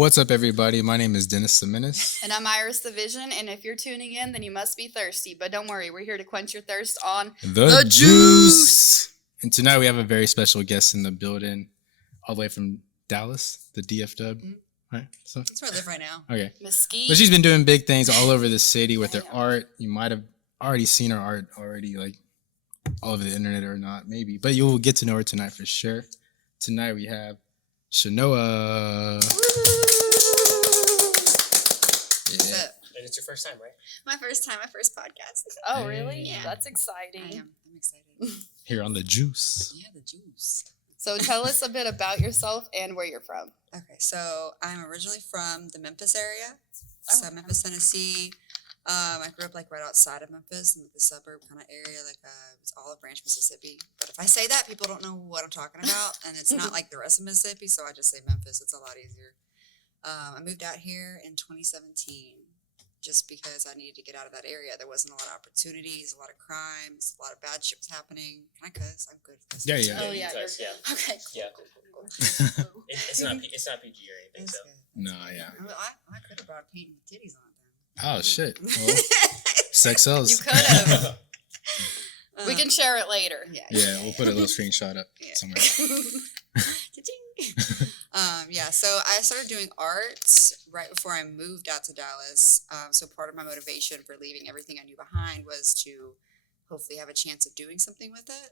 What's up, everybody? My name is Dennis the Menace. And I'm Iris the Vision, and if you're tuning in, then you must be thirsty. But don't worry, we're here to quench your thirst on The Juice! And tonight we have a very special guest in the building, all the way from Dallas, the DF Dub. Mm-hmm. Right? So, that's where I live right now. Okay. Mesquite. But she's been doing big things all over the city with her art. You might have already seen her art already, like all over the internet or not, maybe. But you'll get to know her tonight for sure. Tonight we have Chanoah. Yeah. And it's your first time, right? My first time, my first podcast. Oh, really? Yeah. That's exciting. I'm excited. Here on The Juice. Yeah, the juice. So tell us a bit about yourself and where you're from. Okay, so I'm originally from the Memphis area. So Memphis, Tennessee. I grew up like right outside of Memphis in the suburb kind of area, like it's Olive Branch, Mississippi. But if I say that, people don't know what I'm talking about, and it's not like the rest of Mississippi, so I just say Memphis. It's a lot easier. I moved out here in 2017 just because I needed to get out of that area. There wasn't a lot of opportunities, a lot of crimes, a lot of bad shit was happening. Can I cuss? I'm good at cussing. Yeah. Oh, yeah. Yeah. Okay. Yeah. Cool. It's not PG or anything, That's so. good. No, yeah. I could have brought painting titties on it then. Oh, shit. Well, sex sells. You could have. We Um, can share it later. Yeah, we'll put a little screenshot up somewhere. Cha-ching. So I started doing art right before I moved out to Dallas. So part of my motivation for leaving everything I knew behind was to hopefully have a chance of doing something with it.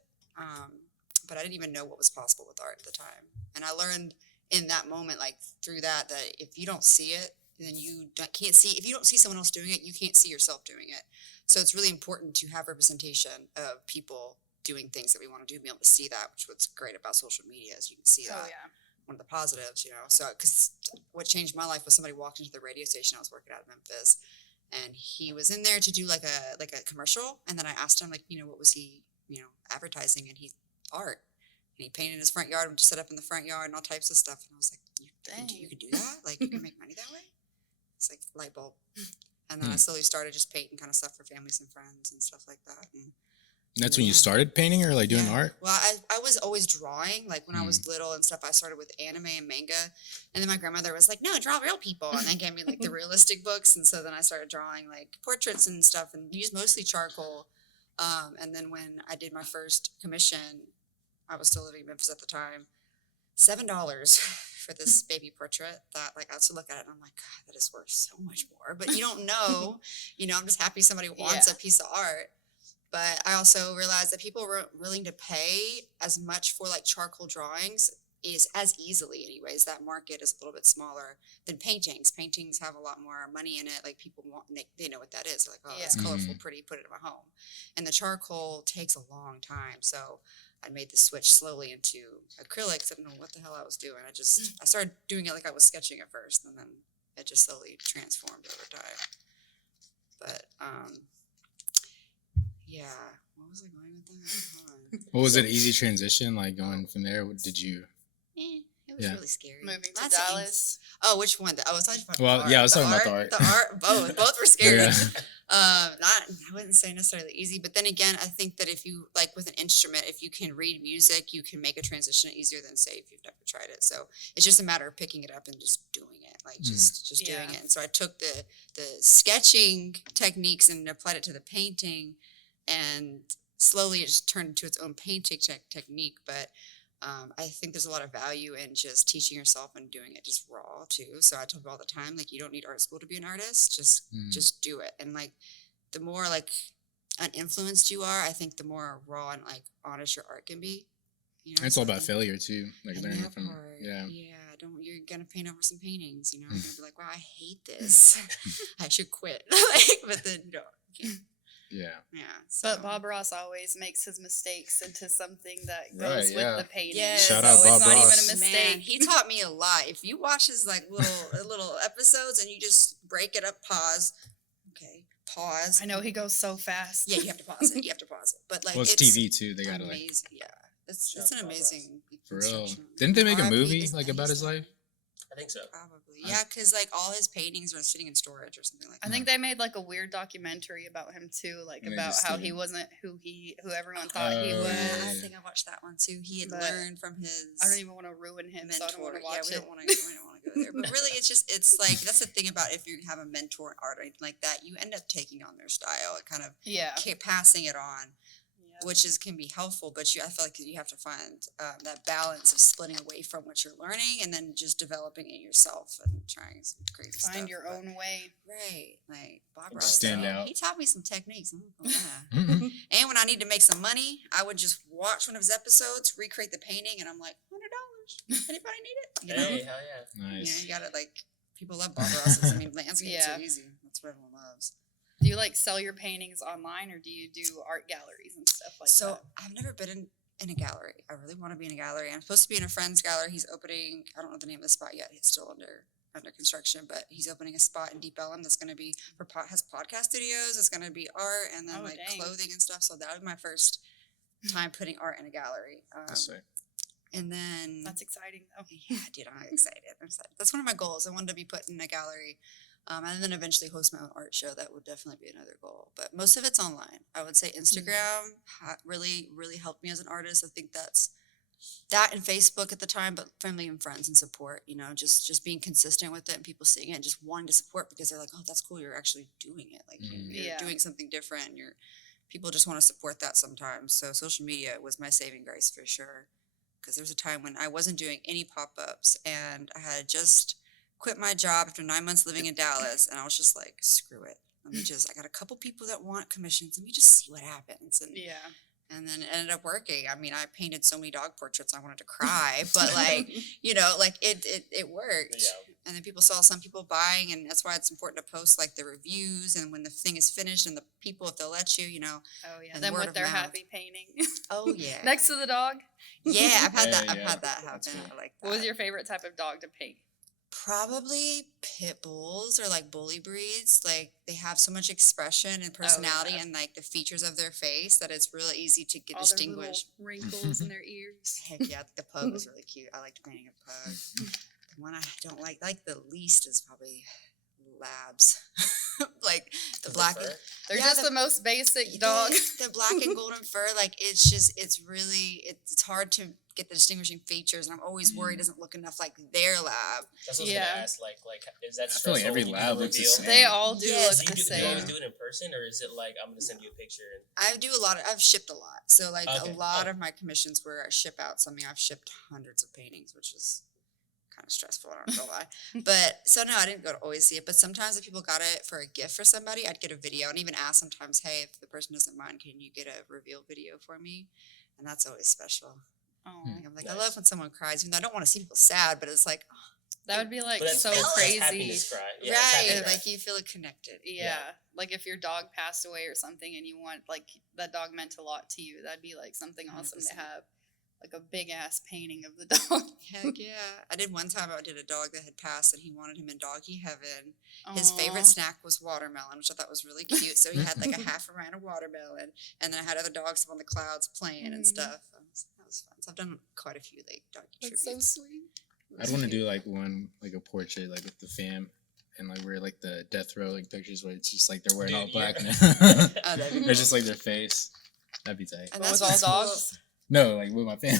But I didn't even know what was possible with art at the time. And I learned in that moment, like through that if you don't see it, then can't see. If you don't see someone else doing it, you can't see yourself doing it. So it's really important to have representation of people doing things that we want to do, be able to see that, which is what's great about social media is you can see that. Oh, yeah. One of the positives, So, because what changed my life was somebody walked into the radio station I was working at in Memphis, and he was in there to do like a commercial, and then I asked him what was he, advertising, and he art, and he painted his front yard and just set up in the front yard and all types of stuff, and I was like, you could do that, like you can make money that way. It's like light bulb, and then I slowly started just painting kind of stuff for families and friends and stuff like that, and. That's when you started painting or like doing art? Well, I was always drawing. Like when I was little and stuff, I started with anime and manga. And then my grandmother was like, no, draw real people. And then gave me like the realistic books. And so then I started drawing like portraits and stuff and used mostly charcoal. And then when I did my first commission, I was still living in Memphis at the time, $7 for this baby portrait that like I used to look at it and I'm like, God, that is worth so much more. But you don't know, I'm just happy somebody wants a piece of art. But I also realized that people weren't willing to pay as much for like charcoal drawings is as easily anyways. That market is a little bit smaller than paintings. Paintings have a lot more money in it. Like people want, they know what that is. They're like, oh, it's colorful, pretty, put it in my home. And the charcoal takes a long time. So I made the switch slowly into acrylics. I didn't know what the hell I was doing. I started doing it like I was sketching at first, and then it just slowly transformed over time. But, yeah. What was I going with that? Hold on. What was it? Easy transition? Like going from there? What did you? It was really scary. Moving to Dallas. Oh, which one? I was talking about Well, yeah, I was talking about the art. The art, both were scary. Yeah. I wouldn't say necessarily easy, but then again, I think that if you like with an instrument, if you can read music, you can make a transition easier than say if you've never tried it. So it's just a matter of picking it up and just doing it, like just doing it. And so I took the sketching techniques and applied it to the painting. And slowly it just turned into its own painting technique. But I think there's a lot of value in just teaching yourself and doing it just raw too. So I tell people all the time, like, you don't need art school to be an artist. Just do it. And like, the more like uninfluenced you are, I think the more raw and like honest your art can be. It's all about failure too. Like and learning that from part, yeah. You're gonna paint over some paintings. You're gonna be like, wow, I hate this. I should quit. But then you can't. Yeah. So. But Bob Ross always makes his mistakes into something that goes with the painting. Yes. Shout out Bob It's not Ross. even a mistake. Man, he taught me a lot. If you watch his like little episodes and you just break it up, pause. I know he goes so fast. Yeah, you have to pause it. But like, it's TV too. They gotta amazing. like. Yeah, it's an amazing. For real. Didn't they make a RIP movie is like about his life? I think so. Probably. Yeah, because like all his paintings are sitting in storage or something like that. I think they made like a weird documentary about him too, like And they about just how did. he wasn't who everyone thought he Oh, was. Yeah, I yeah. think I watched that one too. He had But learned from his. I don't even want to ruin him, so I don't want to mentor. watch We it. don't want to go earlier. But really, it's like, that's the thing about if you have a mentor in art or anything like that, you end up taking on their style and kind of Yeah. passing it on, Yeah. which can be helpful. But I feel like you have to find that balance of splitting away from what you're learning and then just developing it yourself and trying some crazy stuff. Find your own way. Right. Like Bob Ross. Stand out. He taught me some techniques. I'm not gonna lie. Mhm. And when I need to make some money, I would just watch one of his episodes, recreate the painting, and I'm like, $100. Anybody need it? You know? Hey, hell yeah. Nice. You gotta people love Bob Ross's. I mean, landscape is so Yeah. easy. That's what everyone loves. Do you like sell your paintings online or do you do art galleries and stuff like So that? I've never been in a gallery. I really want to be in a gallery. I'm supposed to be in a friend's gallery. He's opening. I don't know the name of the spot yet. It's still under construction, but he's opening a spot in Deep Ellum that's going to be has podcast studios. It's going to be art and then Oh, dang. clothing and stuff. So that was my first time putting art in a gallery. That's right. And then That's exciting though. yeah, dude, I'm excited. That's one of my goals. I wanted to be put in a gallery, and then eventually host my own art show. That would definitely be another goal. But most of it's online. I would say Instagram really, really helped me as an artist. I think that's that and Facebook at the time, but family and friends and support. You know, just being consistent with it and people seeing it and just wanting to support because they're like, oh, that's cool. You're actually doing it. Like you're Yeah. doing something different. People just want to support that sometimes. So social media was my saving grace for sure. Because there was a time when I wasn't doing any pop-ups and I had just quit my job after 9 months living in Dallas, and I was just like, screw it. I got a couple people that want commissions. Let me just see what happens. And then it ended up working. I mean, I painted so many dog portraits I wanted to cry, but it worked. Yeah. And then people saw some people buying, and that's why it's important to post the reviews and when the thing is finished and the people, if they'll let you, Oh yeah. And Then word with of their mouth. happy painting. oh yeah. Next to the dog. Yeah, I've had Yeah, that. I've yeah. had that That's happen. cool. I like that. What was your favorite type of dog to paint? Probably pit bulls or bully breeds. They have so much expression and personality yeah. and the features of their face that it's really easy to get All their little distinguished. wrinkles in their ears. Heck yeah, the pug was really cute. I liked painting a pug. The one I don't like the least is probably labs. The black fur? and They're Yeah, just the- the most basic dog. the black and golden fur, it's really hard to get the distinguishing features, and I'm always worried it doesn't look enough like their lab. That's what I was Yeah. gonna ask. Like, is that I feel like stressful every when you lab do a looks the reveal? same. They all do Yes. look Do the you, do you always same. do it in person, or is it like I'm gonna send you a picture? And I do a lot I've shipped a lot. So Okay. a lot Oh. of my commissions where I ship out something, I've shipped hundreds of paintings, which is kind of stressful, I'm not gonna lie. But so no, I didn't go to always see it. But sometimes if people got it for a gift for somebody, I'd get a video and even ask sometimes, hey, if the person doesn't mind, can you get a reveal video for me? And that's always special. Oh, I'm I Nice. love when someone cries, even though I don't want to see people sad, but it's like, that would be like but that's, so that's crazy. happiness cry. Yeah, it's right, happiness cry. like you feel connected. Yeah. Like if your dog passed away or something and you want that dog meant a lot to you, that'd be something awesome 100%. to have. A big ass painting of the dog. Heck yeah. I did one time, I did a dog that had passed and he wanted him in doggy heaven. His Aw. favorite snack was watermelon, which I thought was really cute. So he had a half a round of watermelon, and then I had other dogs up on the clouds playing and stuff. That was fun. So I've done quite a few doggy That's so tributes. sweet. I'd want to do one a portrait with the fam and where the death row pictures where it's just they're wearing all Dude, black yeah. and Oh, that'd be it's just their face. That'd be tight. And But with what's all cool- dogs? No, with my family.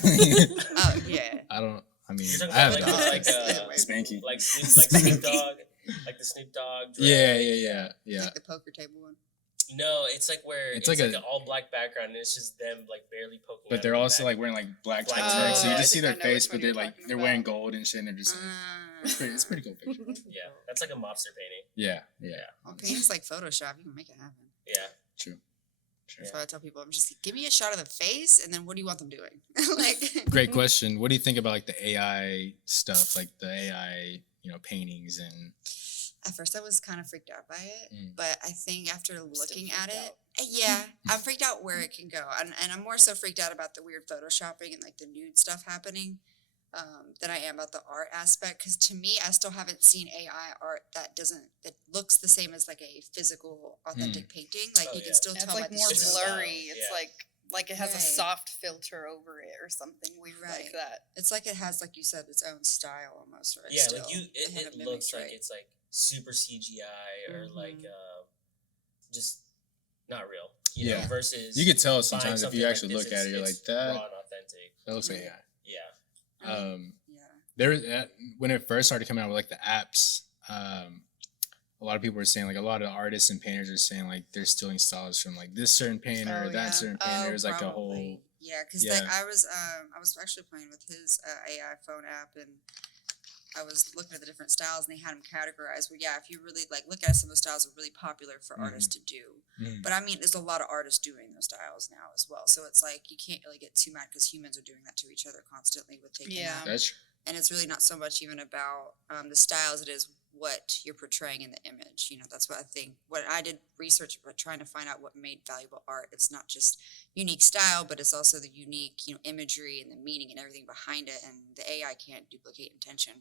Oh yeah. I don't. I mean, You're talking I have about dogs. Spanky. like Snoop Dogg, like the Snoop Dogg. Yeah. Like the poker table one. No, it's where It's it's like like a- an all black background and it's just them barely poking. But out they're of the also back. wearing Black black tights, Oh, so you I just see think I their know face, which one but you're talking they're wearing about. gold and shit. And they're just it's pretty cool picture. Yeah, that's like a mobster painting. Yeah. Okay, it's like Photoshop. You can make it happen. Yeah. True. That's why I tell people, I'm just give me a shot of the face, and then what do you want them doing? Great question. What do you think about the AI stuff, the AI, paintings and? At first, I was kind of freaked out by it, Mm. but I think after looking at freaked it, yeah, I'm freaked out where it can go, and I'm more so freaked out about the weird photoshopping and the nude stuff happening, than I am about the art aspect. Because to me, I still haven't seen AI art that looks the same as a physical, authentic painting. Oh, You yeah. can still Yeah, it's tell by the more It's a style. blurry. style, It's yeah. like it has a Right. soft filter over it or something weird like Right. that. It's like it has, like you said, its own style almost, right? Yeah, Still, it they haven't looks mimicked, like right? it's super CGI or just not real. You know, Yeah. versus You could tell buying sometimes if you something actually this, look at it, you're it's that raw and authentic. looks like Yeah. AI. Yeah. Yeah. there when it first started coming out with like the apps, a lot of people were saying like a lot of artists and painters are saying like they're stealing styles from like this certain painter or Oh, that yeah. certain painter. It's like a whole probably. Yeah, because Yeah. I was actually playing with his AI phone app, and I was looking at the different styles, and they had them categorized. Where if you really like look at some of the styles are really popular for artists to do. But I mean, there's a lot of artists doing those styles now as well. So it's like you can't really get too mad because humans are doing that to each other constantly with taking Yeah. that. that's And it's really not so much even about the styles; it is what you're portraying in the image. You know, that's what I think. What I did research, but trying to find out what made valuable art. It's not just unique style, but it's also the unique, imagery and the meaning and everything behind it. And the AI can't duplicate intention.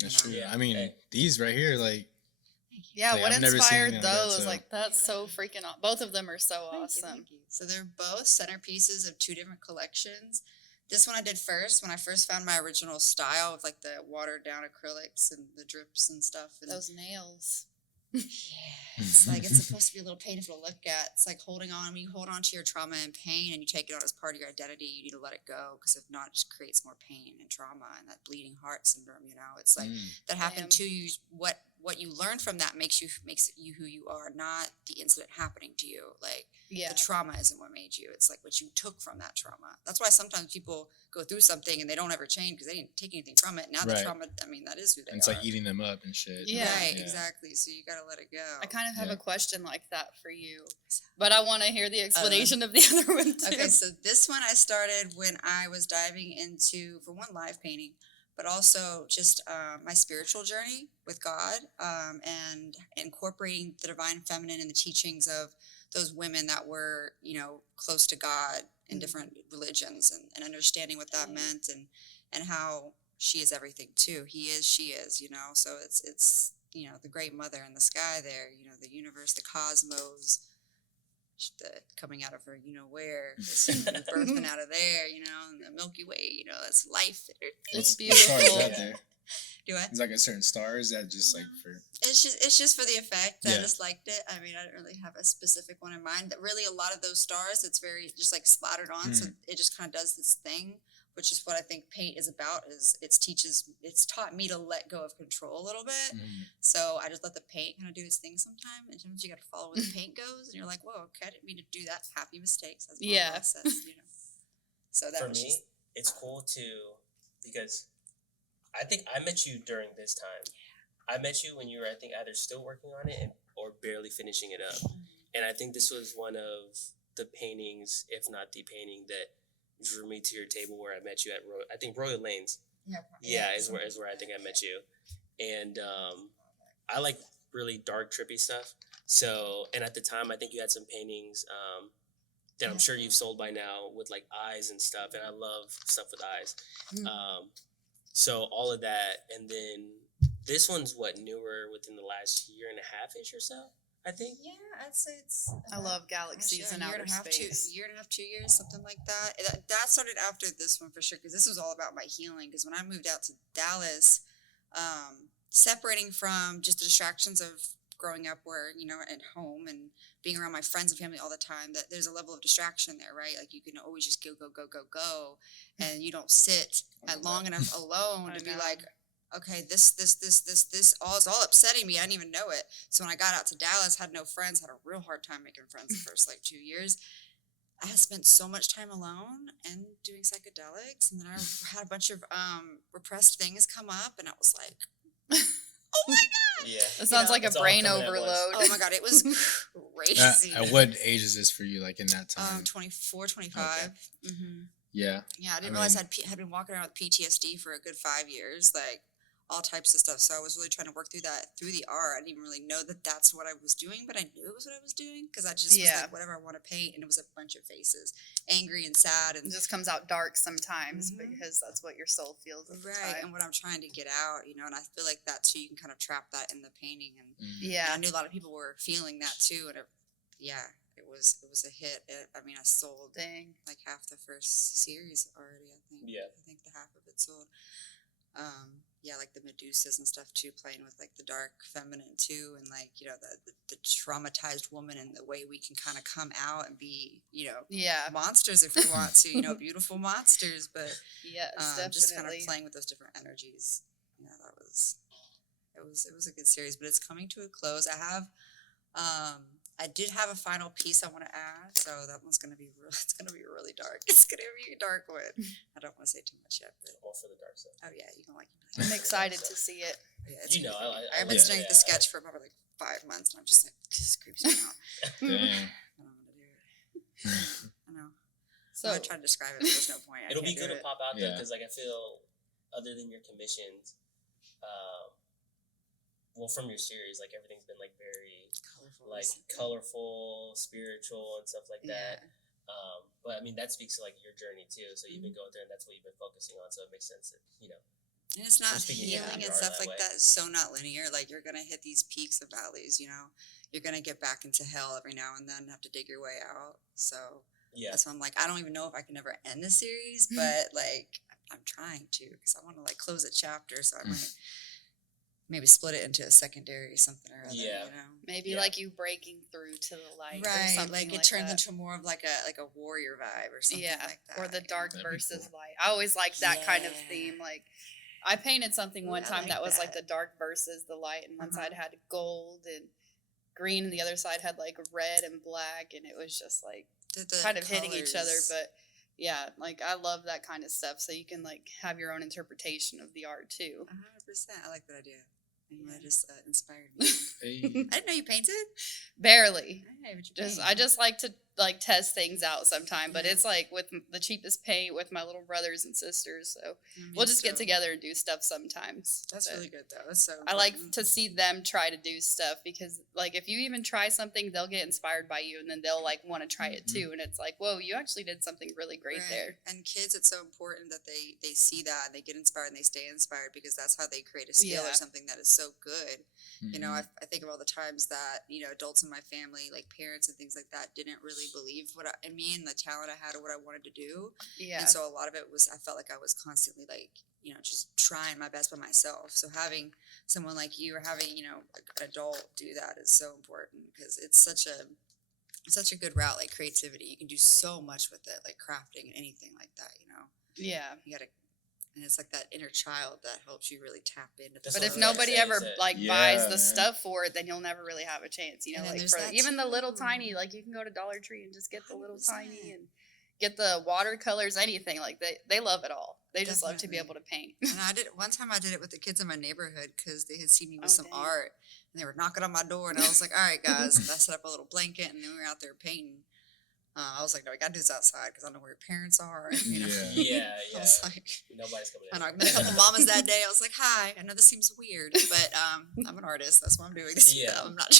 that's true. Yeah. I mean, these right here, like Yeah, Like, what I've never seen inspired anything like that, those? so- Like that's so freaking both of them are so Thank you, awesome. thank you. So they're both centerpieces of two different collections. This one I did first when I first found my original style of like the watered down acrylics and the drips and stuff. And Those nails. yeah, it's like it's supposed to be a little painful to look at. It's like holding on. When you hold on to your trauma and pain and you take it on as part of your identity, you need to let it go because if not, it just creates more pain and trauma and that bleeding heart syndrome. It's like that happened Damn. to you. What you learn from that makes you who you are, not the incident happening to you. Like Yeah. the trauma isn't what made you. It's like what you took from that trauma. That's why sometimes people go through something and they don't ever change because they didn't take anything from it. Now the Right. trauma, I mean, that is who they and it's are. like eating them up and shit. Yeah. Right, exactly. So you got to let it go. I kind of have Yeah. a question like that for you, but I want to hear the explanation of the other one too. Okay, so this one I started when I was diving into, for one, live painting, but also just my spiritual journey with God and incorporating the divine feminine and the teachings of those women that were, close to God in different religions and understanding what that meant and how she is everything too. He is, she is, so it's the great mother in the sky there, the universe, the cosmos, the coming out of her, where, birthing out of there, and the Milky Way, that's life. It's What star is beautiful. that there? Do I? It's like a certain star. Is that just like for? It's just for the effect. I Yeah. just liked it. I mean, I didn't really have a specific one in mind. That really, a lot of those stars, it's very just like splattered on, so it just kind of does this thing, which is what I think paint is about. Is it's taught me to let go of control a little bit. So I just let the paint kind of do its thing sometime. And sometimes you got to follow where the paint goes, and you're like, whoa, okay, I didn't mean to do that. Happy mistakes. That's my process, So that For was me, just, it's cool because I think I met you during this time. I met you when you were, I think, either still working on it or barely finishing it up. And I think this was one of the paintings, if not the painting, that drew me to your table where I met you at, I think, Royal Lanes. Yeah, is where I think I met you. And I like really dark, trippy stuff. So, and at the time, I think you had some paintings that I'm sure you've sold by now with like eyes and stuff. And I love stuff with eyes. So all of that, and then this one's newer within the last year and a half-ish or so, I think. yeah, I'd say it's. I love galaxies and outer space. Year and a half, 2 years, something like that. That started after this one for sure, because this was all about my healing. Because when I moved out to Dallas, separating from just the distractions of growing up where, at home and being around my friends and family all the time, that there's a level of distraction there, right? Like you can always just go, and you don't sit long enough alone I to be know. like, okay, this all is all upsetting me. I didn't even know it. So when I got out to Dallas, had no friends, had a real hard time making friends the first 2 years. I had spent so much time alone and doing psychedelics, and then I had a bunch of repressed things come up, and I was like, oh my god! Yeah. It sounds like a It's all brain coming at once. overload. Oh my god, it was crazy. At what age is this for you? Like in that time? 24, 25. Mm-hmm. Yeah. Yeah, I didn't realize I had been walking around with PTSD for a good 5 years, like all types of stuff. So I was really trying to work through that through the art. I didn't even really know that that's what I was doing, but I knew it was what I was doing because I just was like, whatever I want to paint, and it was a bunch of faces, angry and sad, and It just comes out dark sometimes because that's what your soul feels at the right. time. And what I'm trying to get out, and I feel like that too. You can kind of trap that in the painting, and Yeah. I knew a lot of people were feeling that too, and it was a hit. I mean, I sold Dang. like half the first series already. I think. Yeah. I think the half of it sold. like the Medusas and stuff too, playing with like the dark feminine too, and like, you know, the traumatized woman and the way we can kind of come out and be, you know, Yeah. monsters if we want to, you know, beautiful monsters, but Yes, just kind of definitely. playing with those different energies. You know, that was it was a good series, but it's coming to a close. I did have a final piece I want to add, so that one's gonna be it's gonna be really dark. It's gonna be a dark one. I don't want to say too much yet, but All for the dark side. oh yeah, you can like it. I'm excited to see it. Yeah, it's You know, gonna be- I I've been like studying it, the yeah. sketch for probably like 5 months, and I'm just like, this creeps me out. Dang. I don't want to do it. I know. So I would try to describe it, but there's no point. I It'll be can't good do to it. pop out there Yeah. because, like, I feel other than your commissions, well, from your series, like everything's been like very Colorful. like recently. colorful, spiritual, and stuff like Yeah. that. But I mean, that speaks to like your journey too. So you've been going there, and that's what you've been focusing on. So it makes sense that And it's not speaking of healing your and art stuff that like way. that is so not linear. Like you're gonna hit these peaks and valleys, you know. You're gonna get back into hell every now and then, have to dig your way out. So Yeah, that's why I'm like, I don't even know if I can ever end the series, but like I'm trying to because I want to like close a chapter. So I might maybe split it into a secondary something or other. Yeah. You know. maybe Yeah. like you breaking through to the light or Right, something like like it turns that. into more of like a warrior vibe or something Yeah, like that. or the you know? dark That'd be versus cool. light. I always liked that kind of Yeah. theme. Like, I painted something Ooh, one I time like that was like that. the dark versus the light, and one Uh-huh. side had gold and green, and the other side had like red and black, and it was just like The kind of hitting each other. colors. But yeah, like I love that kind of stuff. So you can like have your own interpretation of the art too. 100%. I like that idea. And Yeah. that just inspired me. Hey. I didn't know you painted. Barely. Hey, but you I paint. just like to like test things out sometime, but Yeah. it's like with the cheapest paint with my little brothers and sisters. So I mean, we'll just get so- together and do stuff sometimes. That's But really good though. That's so. I like important. to see them try to do stuff because like if you even try something, they'll get inspired by you and then they'll like want to try it too. And it's like, whoa, you actually did something really great Right. there. And kids, it's so important that they see that and they get inspired and they stay inspired because that's how they create a skill Yeah. or something that is so good. You know, I think of all the times that, you know, adults in my family, like parents and things like that, didn't really believe in me and the talent I had or what I wanted to do. Yeah. And so a lot of it was, I felt like I was constantly like, you know, just trying my best by myself. So having someone like you or having, you know, an adult do that is so important because it's such a good route, like creativity. You can do so much with it, like crafting and anything like that, you know. Yeah. You gotta, and it's like that inner child that helps you really tap into. That's But what if I was gonna nobody say, ever is that- like Yeah, buys the man. stuff for it, then you'll never really have a chance. You know, And then like there's for that even the little too. tiny, like you can go to Dollar Tree and just get the little tiny 100%. and get the watercolors, anything. Like they love it all. They just love to be Definitely. able to paint. And I did one time. I did it with the kids in my neighborhood because they had seen me with Oh, some dang. art, and they were knocking on my door, and I was like, "All right, guys." And I set up a little blanket, and then we were out there painting. I was like, "No, we gotta do this outside because I don't know where your parents are." And, you know, Yeah. Yeah, I was yeah. like, Nobody's coming I in. know, I met a couple mamas that day. I was like, "Hi, I know this seems weird, but I'm an artist. That's why I'm doing this. Yeah. I'm not."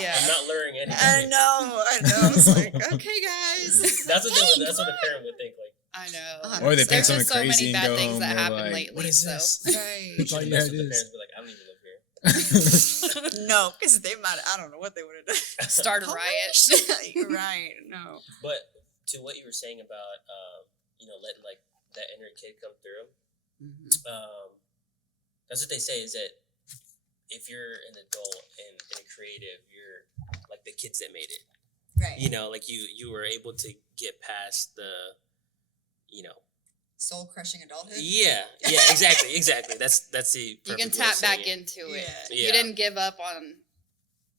Yeah. I'm not luring anybody. I know. I was like, "Okay, guys." That's what Hey, that's what a come parent would think. Like, I know. Or they There's paint something just so many crazy and bad go things home. that they're happen like, lately, what is so- this? on. Right. you It's all should you mess had with the is. parents. Be like, I don't even live here. No, because they might. I don't know what they would have done. Start a riot. You're right. No. But to what you were saying about, you know, letting like that inner kid come through, that's what they say is that if you're an adult and a creative, you're like the kids that made it. Right. You know, like you were able to get past the, you know. Soul crushing adulthood. Yeah, exactly. That's the. You perfect can way of tap saying back it. into it. Yeah. You didn't give up on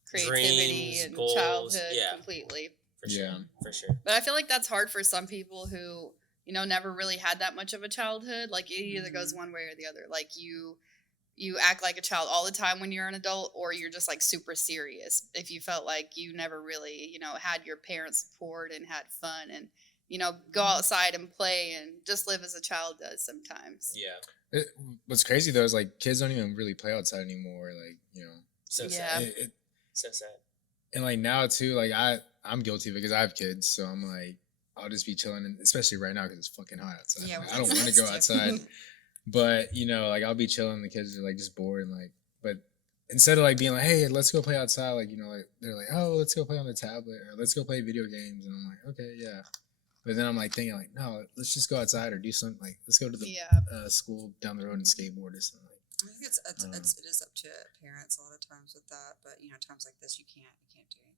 creativity Dreams, and goals, childhood yeah. completely. For sure. Yeah. For sure. But I feel like that's hard for some people who, you know, never really had that much of a childhood. Like it either goes one way or the other. Like you act like a child all the time when you're an adult, or you're just like super serious. If you felt like you never really, you know, had your parents' support and had fun and, you know, go outside and play and just live as a child does sometimes. Yeah. What's crazy though is like kids don't even really play outside anymore. Like, you know, So Yeah. sad. it, So sad. and like now too, like I'm guilty because I have kids, so I'm like I'll just be chilling, and especially right now because it's fucking hot outside. Yeah, Like, I don't want to that's go different. outside, but you know, like I'll be chilling, the kids are like just bored, and like, but instead of like being like, hey, let's go play outside, like, you know, like they're like, oh, let's go play on the tablet or let's go play video games, and I'm like, okay, yeah. But then I'm like thinking like, no, let's just go outside or do something, like let's go to the Yeah. school down the road and skateboard or something. Like, I think it is up to parents a lot of times with that, but times like this you can't do anything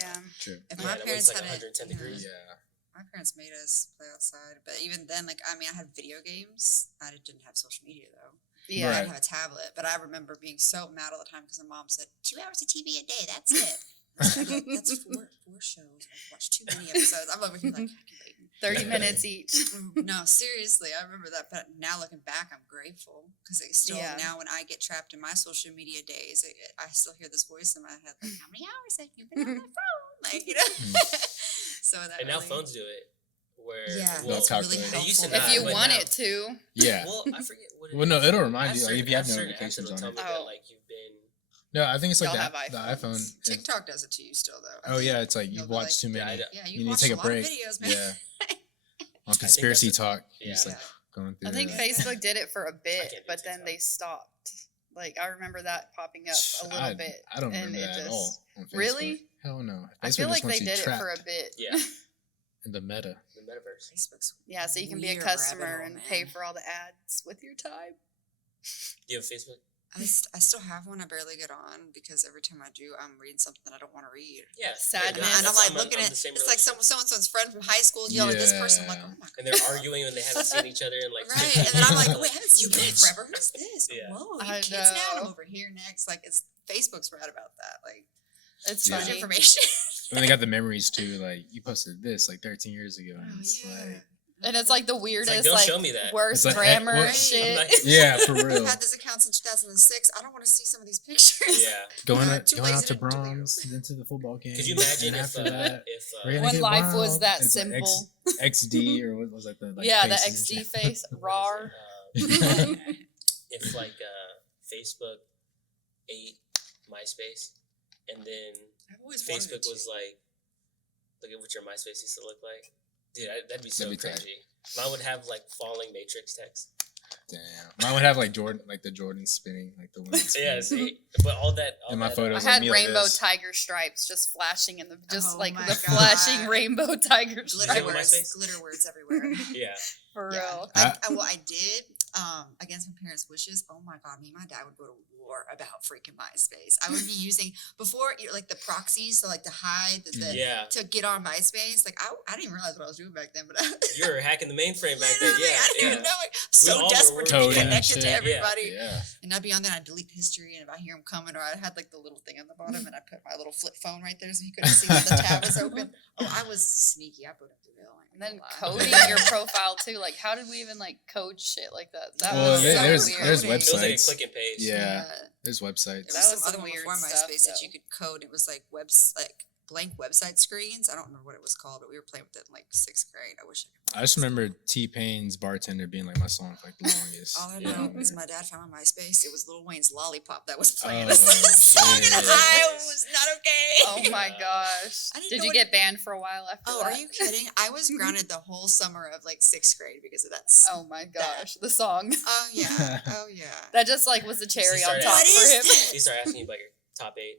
about that. True. If Yeah, my and it parents was like had 110 it, degrees. Yeah. my parents made us play outside, but even then, like I had video games. I didn't have social media though. Yeah. I Right. didn't have a tablet, but I remember being so mad all the time because my mom said 2 hours of TV a day. That's it. I was like, that's four shows. I've watched too many episodes. I'm over here like calculating. 30 minutes each. No, seriously, I remember that. But now looking back, I'm grateful because it's still now when I get trapped in my social media days, I still hear this voice in my head like, "How many hours have you been on the phone?" Like So that. And now phones do it. Where They'll it's calculate. really They used to helpful. If you but want now- it to. Yeah. Well, I forget what it Well, no, is. it'll remind you Have like, if you have certain apps notifications that'll on tell it. me that, Oh. like you've been. No, I think it's like Y'all the have iPhone. iPhones. TikTok does it to you still though. Oh yeah, it's like You'll you've be watched too Yeah, many. Yeah, You need to watched take a lot of break. videos, man. Yeah. On conspiracy that's talk. Yeah. Just like going through. I think that. Facebook did it for a can't bit, do but then TikTok. they stopped. Like I remember that popping up a little bit. I don't and remember it that at all. On Facebook. Really? Hell no. I Facebook feel just like wants they you did it for a trapped bit. Yeah. in the meta. The metaverse. Facebook's Yeah, so you can be a weird rabbit customer hole, and man. pay for all the ads with your time. Do you have Facebook? I still have one. I barely get on because every time I do, I'm reading something that I don't want to read. Yeah. Sadness. And I'm like on looking at the same it's like relationship. someone's friend from high school yelling at this person. I'm like, Yeah. oh my god. And they're arguing when they haven't seen each other in like. Right, 15 and then I'm like, years. wait, I haven't seen you in forever. Who's this? Yeah. Whoa, you I have kids now? And I'm know. over here next. Like, it's Facebook's rad about that. Like, It's Yeah. much funny. information. And they got the memories too. Like you posted this like 13 years ago, and it's like And it's like the weirdest, don't like show me that. worst It's like, grammar what- I'm shit. not- yeah, for I've real. had this account since 2006. I don't want to see some of these pictures. Yeah. Going I'm out, too going lazy out to to delete Brahms, into the football game. Could you imagine and if after that, we're gonna When get life was wild. that It's like simple. XD or what was like the like Yeah, the faces and XD shit. face, rar. If like Facebook ate MySpace, and then I've always wanted Facebook to. was like, look at what your MySpace used to look like. Dude, that'd be so That'd be tight. cringy. Mine would have like falling Matrix text. Damn, mine would have like Jordan, like the Jordan spinning, like the one. Yeah, see, but all that. All And my that, photos I like had me like rainbow this. tiger stripes just flashing in the Oh like my the God. flashing rainbow tiger glitter Is that stripes what words, MySpace? glitter words everywhere. Yeah, for Yeah. real. I did, against my parents' wishes. Oh my god, me and my dad would go to war about freaking MySpace. I would be using before like the proxies, so like to hide yeah. to get on MySpace. Like I didn't even realize what I was doing back then, but You were hacking the mainframe back then. literally, Yeah, I didn't yeah. even know it. We all So were desperate to coding be and connected to shit. everybody. Yeah, And I'd be on there, and I'd delete the history, and if I hear him coming, or I had like the little thing on the bottom, and I put my little flip phone right there so he couldn't see that the tab was open. Oh, I was sneaky. I put up the real. And then coding your profile too. Like, how did we even like code shit like that? That Well, was so there's weird. there's Coding. It was like a websites. click and paste. Yeah. There's websites. There That was was some some other one weird before stuff, MySpace that though. you could code. It was like like blank website screens. I don't remember what it was called, but we were playing with it in like 6th grade. I wish I could. I just remember T-Pain's Bartender being like my song for like the longest. All I Yeah. know is my dad found my MySpace. It was Lil Wayne's Lollipop that was playing Oh, this song, and shit. I was not okay. Oh my gosh! I didn't Did know you what- get banned for a while after Oh, that? are you kidding? I was grounded the whole summer of like 6th grade because of that. Oh my gosh, the song. Oh yeah. Oh yeah. That just like was the cherry on started top What for is him. this? He started asking you about your top 8.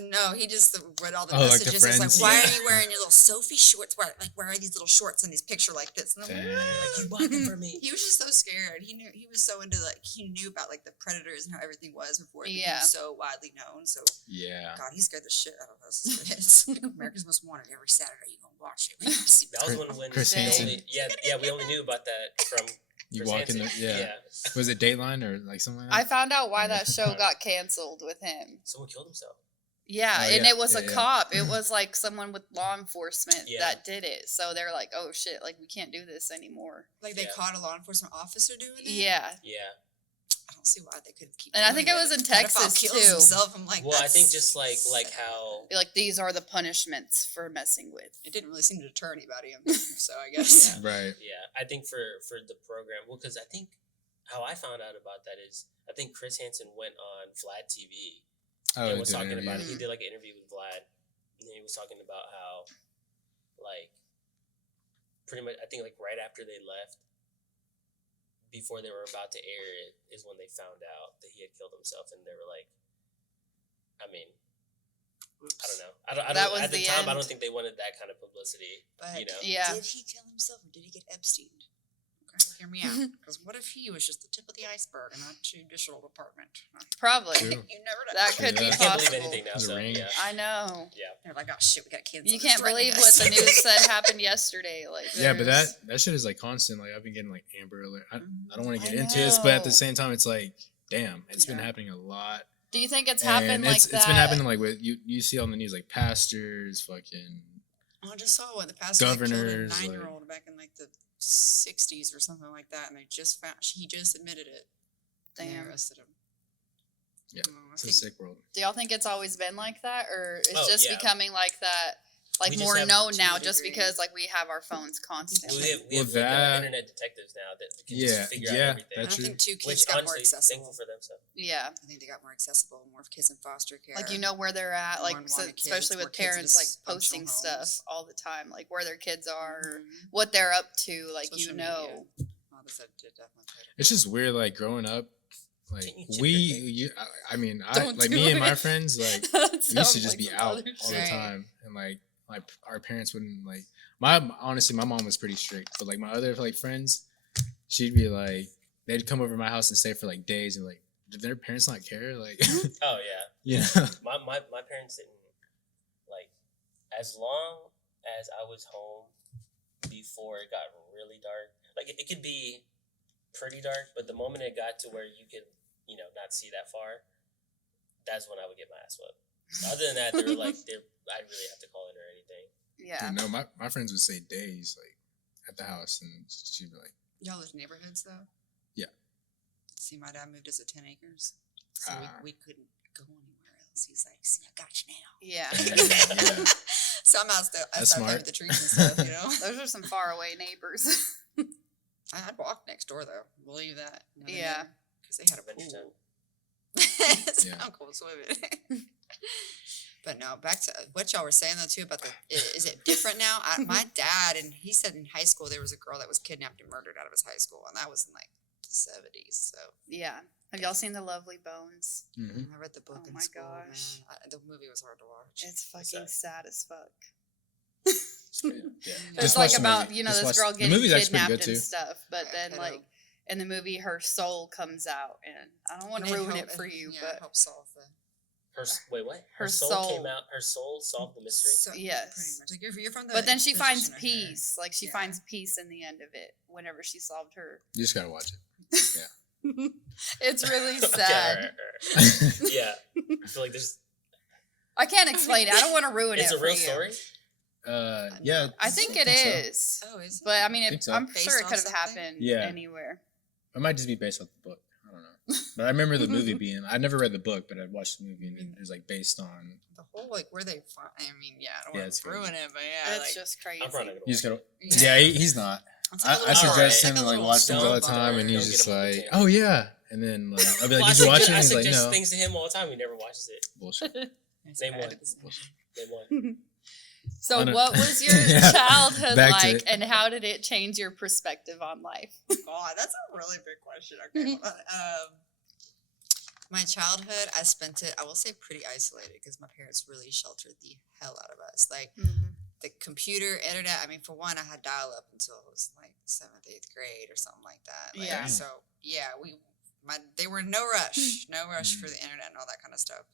No, he just read all the Oh, like the messages. It's like, friends? why Yeah. are you wearing your little Sophie shorts? Why are these little shorts in these picture like this? And I'm like, Damn. "Ah." You bought them for me. He was just so scared. He was so into like he knew about like the predators and how everything was before it Yeah. became so widely known. So Yeah. God, he scared the shit out of us as kids. Like, America's Most Wanted every Saturday. You gonna watch it? We see That was when Chris we Hansen. only, yeah, we only knew about that from You Chris walk in Hansen. the Was it Dateline or like something like I that? found out why that show got canceled with him. Someone killed himself. Yeah, Oh, and yeah. it was a Yeah, yeah. cop. It was like someone with law enforcement Yeah. that did it. So they're like, "Oh shit! Like we can't do this anymore." like they Yeah. caught a law enforcement officer doing it. Yeah, Yeah. I don't see why they couldn't keep. And I doing think it was in Pedophile Texas, kills too. Himself. I'm like, Well, I think that's just like sad. how like these are the punishments for messing with. It didn't really seem to deter anybody. So I guess. Yeah. Right. Yeah, I think for the program, well, because I think how I found out about that is I think Chris Hansen went on Vlad TV Oh, and it was did talking interview. about it. He did like an interview with Vlad, and then he was talking about how, like, pretty much I think like right after they left, before they were about to air it, is when they found out that he had killed himself, and they were like, I mean. I don't know. I don't. That was At the the time, I end. don't think they wanted that kind of publicity. But You know. Yeah. did he kill himself or did he get Epstein? Okay, hear me out. Because what if he was just the tip of the iceberg in that judicial department? Probably. True. You never know. That could Yeah. be I can't believe possible. anything now. There's a So ring. yeah, I know. yeah. They're like, oh shit, we got kids. You can't believe what the news said happened yesterday. Like, Yeah, but there's- that shit is like constant. Like I've been getting like Amber Alert. I don't want to I get into this, but at the know. same time, it's like, damn, it's been Yeah. happening a lot. Do you think it's happened like it's, that? It's been happening like with you see on the news like pastors, fucking I just saw one. The pastor that killed a governors, 9-year-old back in like the 60s or something like that, and they just found he just admitted it. And they Damn. arrested him. Yeah, I it's a think sick world. Do y'all think it's always been like that, or it's Oh, just yeah. becoming like that, like We just more have known to now, a just degree. because like we have our phones We constantly? have, we Well, have that- internet detectives now that can Yeah, just figure out yeah, everything. I that's true. think two Which kids got more honestly, accessible. thankful for them. So Yeah, I think they got more accessible, more kids in foster care. like you know where they're at, More like so, unwanted kids, especially more with kids in parents like dysfunctional posting stuff homes. all the time, like where their kids are, or Mhm. what they're up to, like Social you know. media. Oh, this did definitely play a It's just weird, like growing up. Like Can you chip we, your cake? I mean, Don't like do me and my it. friends, like That we used sounds to just like be some out other all the shit. time, and like our parents wouldn't like. Honestly, my mom was pretty strict, but like my other like friends, she'd be like, they'd come over to my house and stay for like days, and like, did their parents not care? Like, oh yeah, you know, my parents didn't like as long as I was home before it got really dark. Like it could be pretty dark, but the moment it got to where you could not see that far, that's when I would get my ass whooped. Other than that, they were like, I'd really have to call in or anything. Yeah, no, my friends would stay days like at the house, and she'd be like, Y'all live in neighborhoods though? Yeah. See, my dad moved us to 10 acres. So Ah. we couldn't go anywhere else. He's like, see, I got you now. yeah. yeah. So I'm out still That's outside playing smart. with the trees and stuff, you know? Those are some faraway neighbors. I'd walk next door though. Believe that. Yeah. Because they had a Adventure pool. time. So Yeah. I'm cool swimming. But no, back to what y'all were saying though too about is it different now? My dad, and he said in high school there was a girl that was kidnapped and murdered out of his high school, and that was in like the 70s. So Yeah. Have y'all seen The Lovely Bones? Mhm. I read the book Oh in my school, gosh. man. The movie was hard to watch. It's What's fucking that? sad as fuck. Yeah. It's Just like watch the about, movie. this Just watch- girl the getting movie's actually pretty kidnapped good, and too. stuff, but Yeah, then kiddo. like in the movie her soul comes out, and I don't want And to it ruin help- it for you, yeah, it but helps solve the. Wait, what? Her soul soul. came out. Her soul solved the mystery. So, Yes. pretty much. Like you're from the. but then she finds position of her. peace. Like she Yeah. finds peace in the end of it whenever she solved her. You just gotta watch it. It's really Okay, sad. alright. Yeah, I feel like there's. I can't explain it. I don't want to ruin It's it a real for you. story. Yeah. I think it so. is. Oh, is it? But I mean, Think so. I'm Based sure it on could have something? happened Yeah. anywhere. It might just be based off the book. I don't know. But I remember the movie being. I never read the book, but I'd watched the movie, and it was like based on. The whole like where they find. I mean, yeah, I don't Yeah, want it's to good. ruin it, but yeah, It's like, just crazy. I'm probably not gonna. You just watch gotta. Yeah, he's not. it's I like a little- suggest it's him a like little watch things all the stone time, bumper. and Don't he's get just him on the like, channel. "Oh yeah," and then like I'll be Well, like, "Did you watch it?" I And he's like, suggest "No." things to him all the time. He never watches it. Bullshit. It's Name bad one. at the same time. Name one. So, I don't- what was your Yeah. childhood Back to like, it. and how did it change your perspective on life? God, that's a really big question. Okay, hold on. My childhood, I spent it, I will say, pretty isolated because my parents really sheltered the hell out of us. Like the computer, internet. I mean, for one, I had dial up until it was like 7th, 8th grade or something like that. Like, Yeah. So yeah, they were no rush for the internet and all that kind of stuff.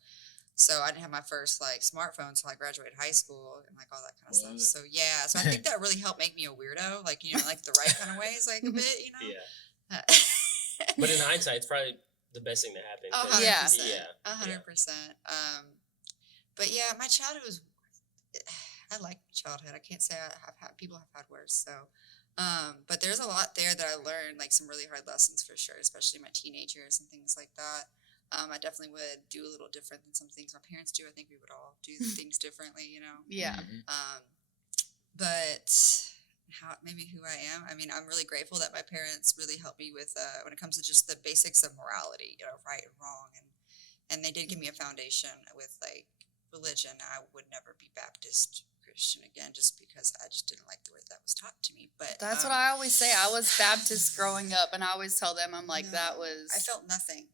So I didn't have my first like smartphone until I graduated high school and like all that kind of What? stuff. So yeah, so I think that really helped make me a weirdo, like like the right kind of ways, like a bit, Yeah. But in hindsight, it's probably the best thing that happened. 'cause- 100%. Yeah. 100%. But yeah, my childhood was. I like childhood. I can't say people have had worse. So, but there's a lot there that I learned, like some really hard lessons for sure, especially my teenage years and things like that. I definitely would do a little different than some things my parents do. I think we would all do things differently, Yeah. Mhm. But maybe who I am. I mean, I'm really grateful that my parents really helped me with when it comes to just the basics of morality, right and wrong, and they did give me a foundation with like religion. I would never be Baptist Christian again, just because I just didn't like the way that was taught to me. But That's what I always say. I was Baptist growing up, and I always tell them, I'm like, no, that was. I felt nothing.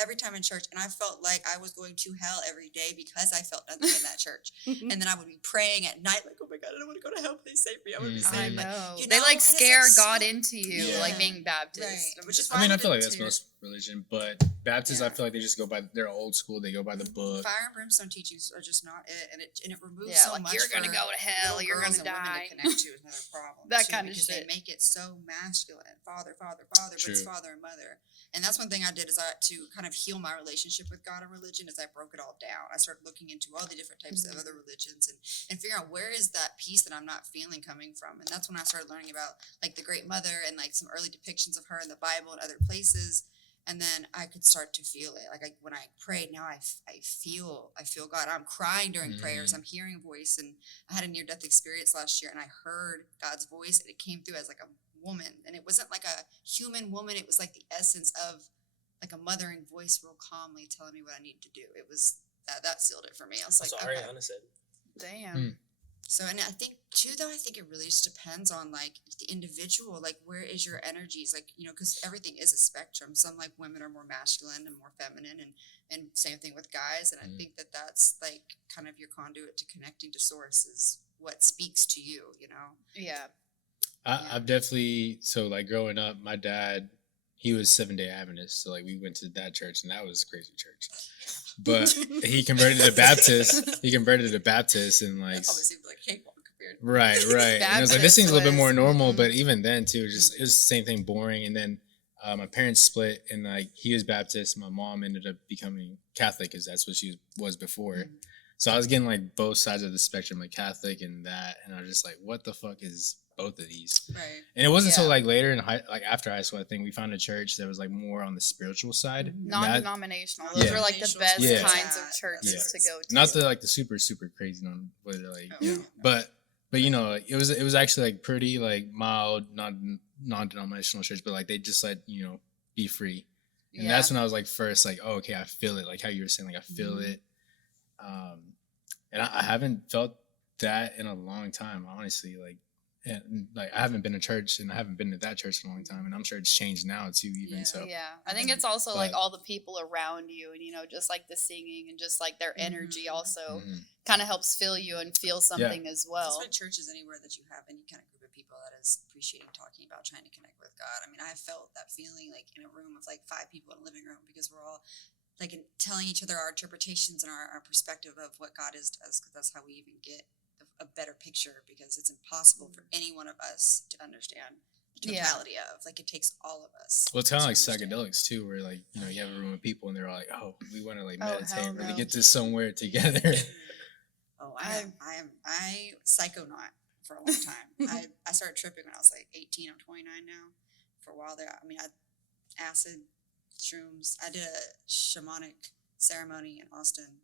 every time in church, and I felt like I was going to hell every day because I felt nothing in that church. And then I would be praying at night, like, oh my God, I don't want to go to hell. Please save me. I want to be Mhm. I saved. But, know. you They know, like and it's scare like God so- into you, Yeah. like being Baptist. Right. I'm Which just is I why mean, I wanted feel like that's to- most religion, but Baptists, I feel like they just go by, they're old school. They go by the book. Fire and brimstone teachings are just not it, and it removes yeah, so like much. you're gonna for go to hell, little you're girls gonna and women die. to connect to is another problem. That too, kinda because shit. they make it so masculine, father, father, father, but it's True. father and mother. And that's one thing I did is to kind of heal my relationship with God and religion. Is I broke it all down. I started looking into all the different types of other religions and figure out where is that peace that I'm not feeling coming from. And that's when I started learning about like the Great Mother and like some early depictions of her in the Bible and other places. And then I could start to feel it. Like when I prayed, now I feel God. I'm crying during prayers. I'm hearing a voice. And I had a near-death experience last year, and I heard God's voice, and it came through as like a woman. And it wasn't like a human woman. It was like the essence of like a mothering voice, real calmly telling me what I needed to do. It was that sealed it for me. I was like, That's okay. what Ariana said. Damn. So, and I think too, though, I think it really just depends on like the individual, like where is your energies, like, you know, because everything is a spectrum. Some like women are more masculine and more feminine, and same thing with guys. And I think that's like kind of your conduit to connecting to source is what speaks to you, you know? Yeah. I've definitely, so like growing up, my dad, he was 7-Day Adventist. So like we went to that church, and that was a crazy church. But he converted to Baptist. He converted to Baptist, and like That probably seems like cakewalk compared. right. And it was like, this Baptist seems a little bit more was- normal, but even then too, it was the same thing, boring. And then my parents split, and like he was Baptist. My mom ended up becoming Catholic because that's what she was before. So I was getting like both sides of the spectrum, like Catholic and that, and I was just like, what the fuck is both of these? Right. And it wasn't until Yeah. like later in after high school, I think we found a church that was like more on the spiritual side. And that- Non-denominational. Those Yeah. are like the best Yeah. kinds of Yeah. churches Yeah. to go to. not the super crazy on where they're like, you know, Oh. but you know, it was actually like pretty like mild, non-denominational church, but like they just let, you know, be free. And Yeah. that's when I was like first like, oh, okay, I feel it, like how you were saying, like I feel it. And I haven't felt that in a long time, honestly. Like, and like I haven't been to church, and I haven't been to that church in a long time, and I'm sure it's changed now too, even. Yeah. So Yeah, I think it's also like But- all the people around you, and you know, just like the singing and just like their energy also Mhm. kind of helps fill you and feel something as well. That's why church is anywhere that you have any kind of group of people that is appreciating talking about trying to connect with God. I mean, I felt that feeling like in a room of like 5 people in a living room because we're all like telling each other our interpretations and our perspective of what God is to us, because that's how we even get a better picture, because it's impossible for any one of us to understand the Yeah. totality of. Like, it takes all of us. Well, it's kind of to like understand. psychedelics too, where like, you know, you have a room of people and they're all like, oh, we want to like Oh, meditate, hell and really no. get to somewhere together. Oh, I psychonaut for a long time. I started tripping when I was like 18. I'm 29 now. For a while there, I mean, I acid, shrooms. I did a shamanic ceremony in Austin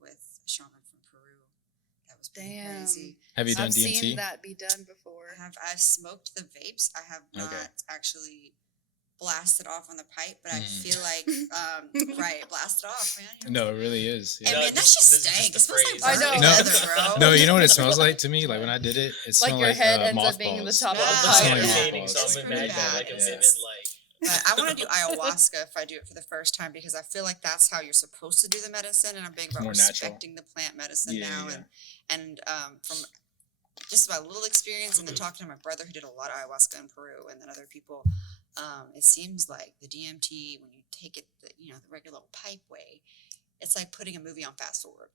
with a shaman from Peru. That was pretty Damn. crazy. Have you done I've DMT? seen that be done before. I've smoked the vapes. I have not Okay. actually blasted off on the pipe, but I Mm. feel like right, blast it off, man. You know? No, it really is. Hey, Yeah. man, that just- shit this is just stank. the It smells like phrase. I know. burning No. leather, bro. No, you know what it smells like to me? Like when I did it, it smelled your like head ends up being the mothballs. top of the I'm pipe. looking at Smelling the Yeah. painting, so It's I'm pretty imagining bad. like a It's- vivid like. But I want to do ayahuasca if I do it for the first time, because I feel like that's how you're supposed to do the medicine, and I'm big about More natural. respecting the plant medicine Yeah, now. yeah. And from just my little experience, and then talking to my brother who did a lot of ayahuasca in Peru, and then other people, it seems like the DMT, when you take it, the regular old pipe way, it's like putting a movie on fast forward.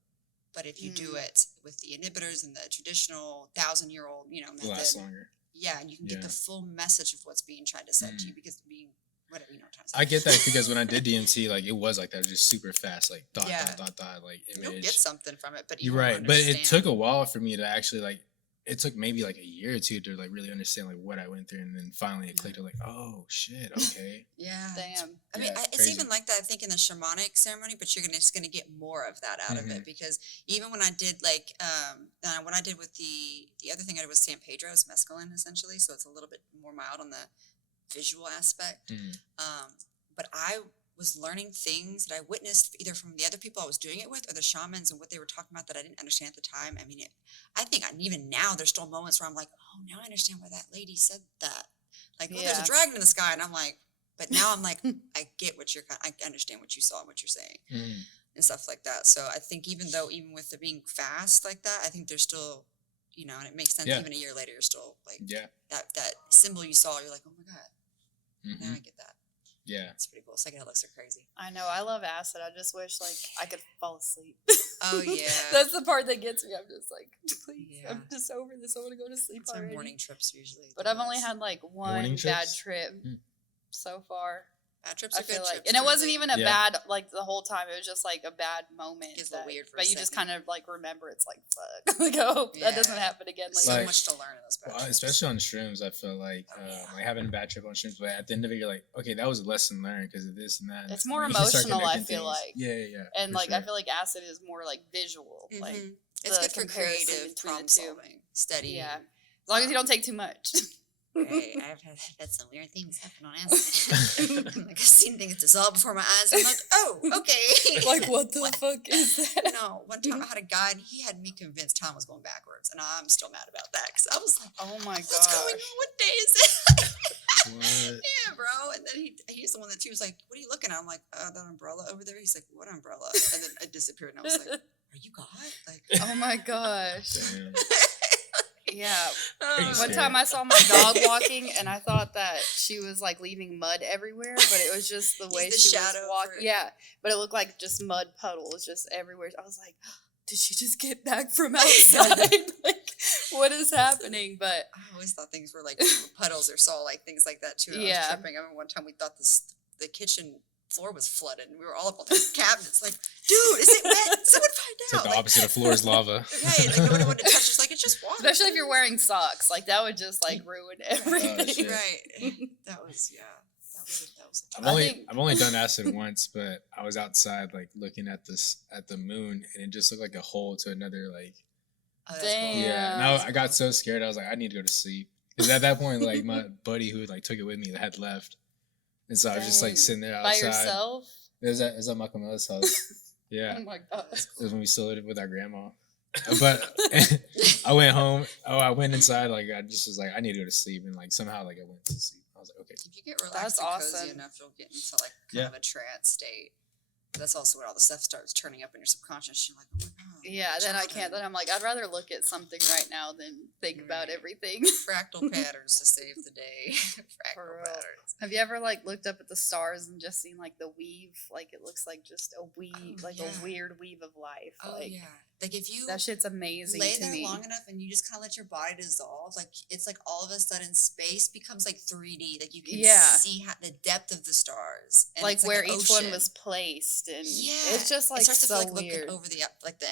But if you do it with the inhibitors and the traditional 1,000-year-old, It method, lasts longer. yeah, and you can get Yeah. the full message of what's being tried to say to you, because being whatever trying to say. I get that because when I did DMT, like it was like that, just super fast, like dot Yeah. dot, like You'll image. get something from it, but you You're won't right, but it understand. took a while for me to actually like. It took maybe like a year or two to like really understand like what I went through, and then finally it clicked. Like, oh shit, okay. Yeah. Damn. I mean, Yeah, it's crazy. even like that, I think, in the shamanic ceremony, but you're just gonna get more of that out of Mm-hmm. it, because even when I did like what I did with the other thing I did was San Pedro, is mescaline essentially, so it's a little bit more mild on the visual aspect. But I was learning things that I witnessed either from the other people I was doing it with or the shamans and what they were talking about that I didn't understand at the time. I mean, I think even now there's still moments where I'm like, oh, now I understand why that lady said that. Like, oh, there's Yeah. a dragon in the sky, and I'm like, But now I'm like, I get what I understand what you saw and what you're saying Mm. and stuff like that. So I think even with it being fast like that, I think there's still, and it makes sense. Yeah. Even a year later, you're still like Yeah. that symbol you saw. You're like, oh my god, now Hmm. I get that. Yeah. It's pretty cool. Psychedelics are crazy. I know. I love acid. I just wish like I could fall asleep. Oh yeah. That's the part that gets me. I'm just like, please, Yeah. I'm just over this. I want to go to sleep It's our already. morning trips usually. But I've only had like one Morning bad trips? trip so far. bad trips. I Are feel good like, trips, and it wasn't really. even a Yeah. bad like the whole time. It was just like a bad moment. Gets a little weird for a but you just second. kind of like remember. It's like fuck. Like I hope that doesn't Yeah. happen again. There's Like, so Like- much to learn in those bad Well, trips. especially on shrooms, I feel like Oh, yeah. like having a bad trip on shrooms, but at the end of it, you're like, okay, that was a lesson learned because of this and that. and It's that. more And you start emotional, I connecting feel things. like. Yeah. and for like I sure. feel like acid is more like visual. Like Mhm. It's the good for comparison creative between the problem two. solving, studying. Yeah. As long as you don't take too much. Right, I've had some weird things happen on acid. Like I've seen things dissolve before my eyes. I'm like, oh, okay. Like what the fuck is that? No, one time I had a guy and he had me convinced time was going backwards, and I'm still mad about that because I was like, Oh my what's going gosh. on? What day is it? What? Yeah, bro. And then he's the one that he was like, what are you looking at? I'm like, that umbrella over there. He's like, what umbrella? And then it disappeared, and I was like, are you God? Like, Oh my gosh. Damn. Yeah. Pretty One scary. time I saw my dog walking and I thought that she was like leaving mud everywhere, but it was just the way the she was shadow walking. for- Yeah. But it looked like just mud puddles just everywhere. I was like, did she just get back from outside? Like, what is happening? But I always thought things were like puddles or saw like things like that too. And I Yeah. was tripping. I remember one time we thought the kitchen floor was flooded and we were all up on the cabinets like, dude, is it wet? Someone find It's out. like the opposite of floor is lava. Right, like nobody wanted to touch. It's like it's just water. especially if you're wearing socks, like that would just like ruin everything. shit. Right. That was that was a I've I think- only done acid once, but I was outside like looking at the moon, and it just looked like a hole to another like. oh, that's Damn. cool. Yeah, and I got so scared. I was like, I need to go to sleep because at that point, like my buddy who like took it with me had left, and so I was just like Dang. sitting there By outside. yourself? It was at my Camilla's house. Yeah, Oh my gosh. it was when we still lived with our grandma. But I went home. I went inside. Like I just was like, I need to go to sleep, and like somehow like I went to sleep. I was like, okay. If you get relaxed That's and awesome. cozy enough, you'll get into like kind of a trance state. That's also when all the stuff starts turning up in your subconscious. You're like, oh my god. Yeah, then I can't. childhood. Then I'm like, I'd rather look at something right now than think about Right. everything. Fractal patterns to save the day. For Fractal real. patterns. Have you ever like looked up at the stars and just seen like the weave? Like it looks like just a weave, Oh, like yeah. a weird weave of life. Oh like yeah. Like if you that shit's amazing lay to there me. long enough and you just kind of let your body dissolve, like it's like all of a sudden space becomes like 3D. Like you can Yeah. see the depth of the stars, and like it's where an each one ocean. was placed, and Yeah, it's just like it starts to so feel like weird. looking over the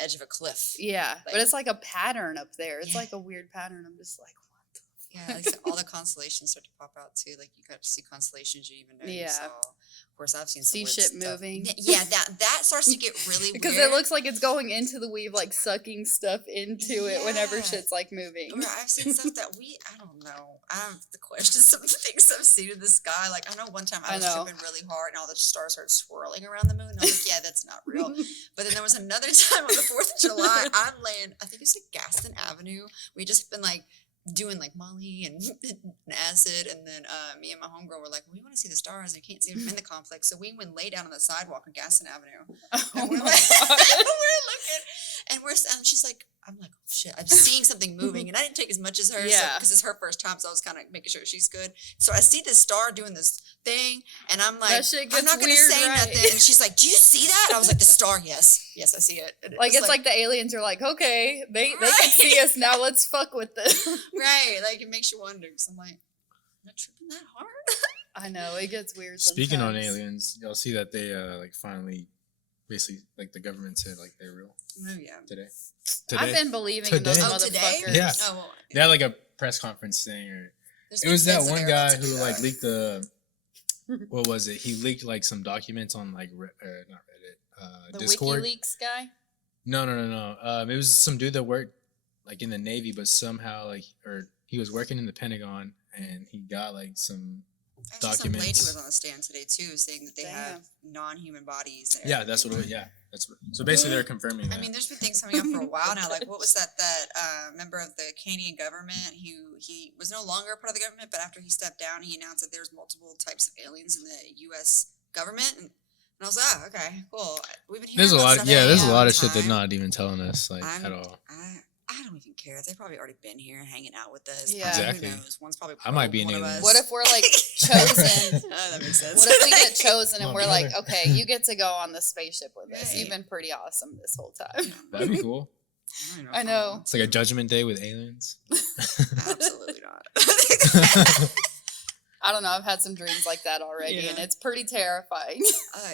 edge of a cliff. Yeah, like- but it's like a pattern up there. It's Yeah. like a weird pattern. I'm just like, what? Yeah, like all the constellations start to pop out too. Like you got to see constellations you even know you Yeah. saw. Of course, I've seen See some weird shit stuff. moving. Yeah, that starts to get really Because weird. it looks like it's going into the weave, like sucking stuff into it whenever Yeah. shit's like moving. Or I've seen stuff that I don't know. I have to question some of the things I've seen in the sky. Like I know one time I I was know. tripping really hard and all the stars started swirling around the moon. And I was like, yeah, that's not real. But then there was another time on the 4th of July, I'm laying, I think it's like Gaston Avenue. We just been like doing like Molly and acid. And then me and my homegirl were like, we want to see the stars. And we can't see them in the complex. So we went lay down on the sidewalk on Gaston Avenue. Oh And we're my like, god. we're looking, and she's like, I'm like, oh shit, I'm seeing something moving, and I didn't take as much as her, Yeah. because it's her first time, so I was kind of making sure she's good. So I see this star doing this thing, and I'm like, That shit I'm gets not gonna weird, say right? nothing, and she's like, do you see that? And I was like, the star, yes, I see it. And it Like was it's like the aliens are like, okay, they can Right. see us now. Let's fuck with this. right, like it makes you wonder. Because I'm like, I'm not tripping that hard. I know it gets weird. Speaking on sometimes. aliens, y'all see that they like finally, basically, like the government said like they're real Oh yeah. today. I've been believing in those Today? Oh, today? motherfuckers. Yeah. Oh, well, They had like a press conference thing, or there's it been was that sensitive one guy areas who of like that. leaked the. What was it? He leaked like some documents on like not Reddit, The Discord. WikiLeaks guy. No. It was some dude that worked like in the Navy, but somehow like, or he was working in the Pentagon, and he got like some. Actually, some lady documents. was on the stand today too, saying that they have Damn. non-human bodies. There. Yeah, that's what it was. Yeah, So basically they're confirming that. I mean, there's been things coming up for a while now. Like, what was that member of the Canadian government who he was no longer a part of the government, but after he stepped down, he announced that there's multiple types of aliens in the U.S. government, and I was like, oh, okay, cool. We've been hearing There's a about lot. stuff Yeah, for there's a long lot of shit they're time. not even telling us at all. I don't even care. They've probably already been here hanging out with us. Yeah. Exactly. Who knows? One's probably I might be one an of alien. us. What if we're like chosen? Oh, that makes sense. What if we get chosen and My we're like, brother. okay, you get to go on the spaceship with us. Right. You've been pretty awesome this whole time. That'd be cool. I know. It's like a judgment day with aliens. Absolutely not. I don't know. I've had some dreams like that already, and Yeah. it's pretty terrifying.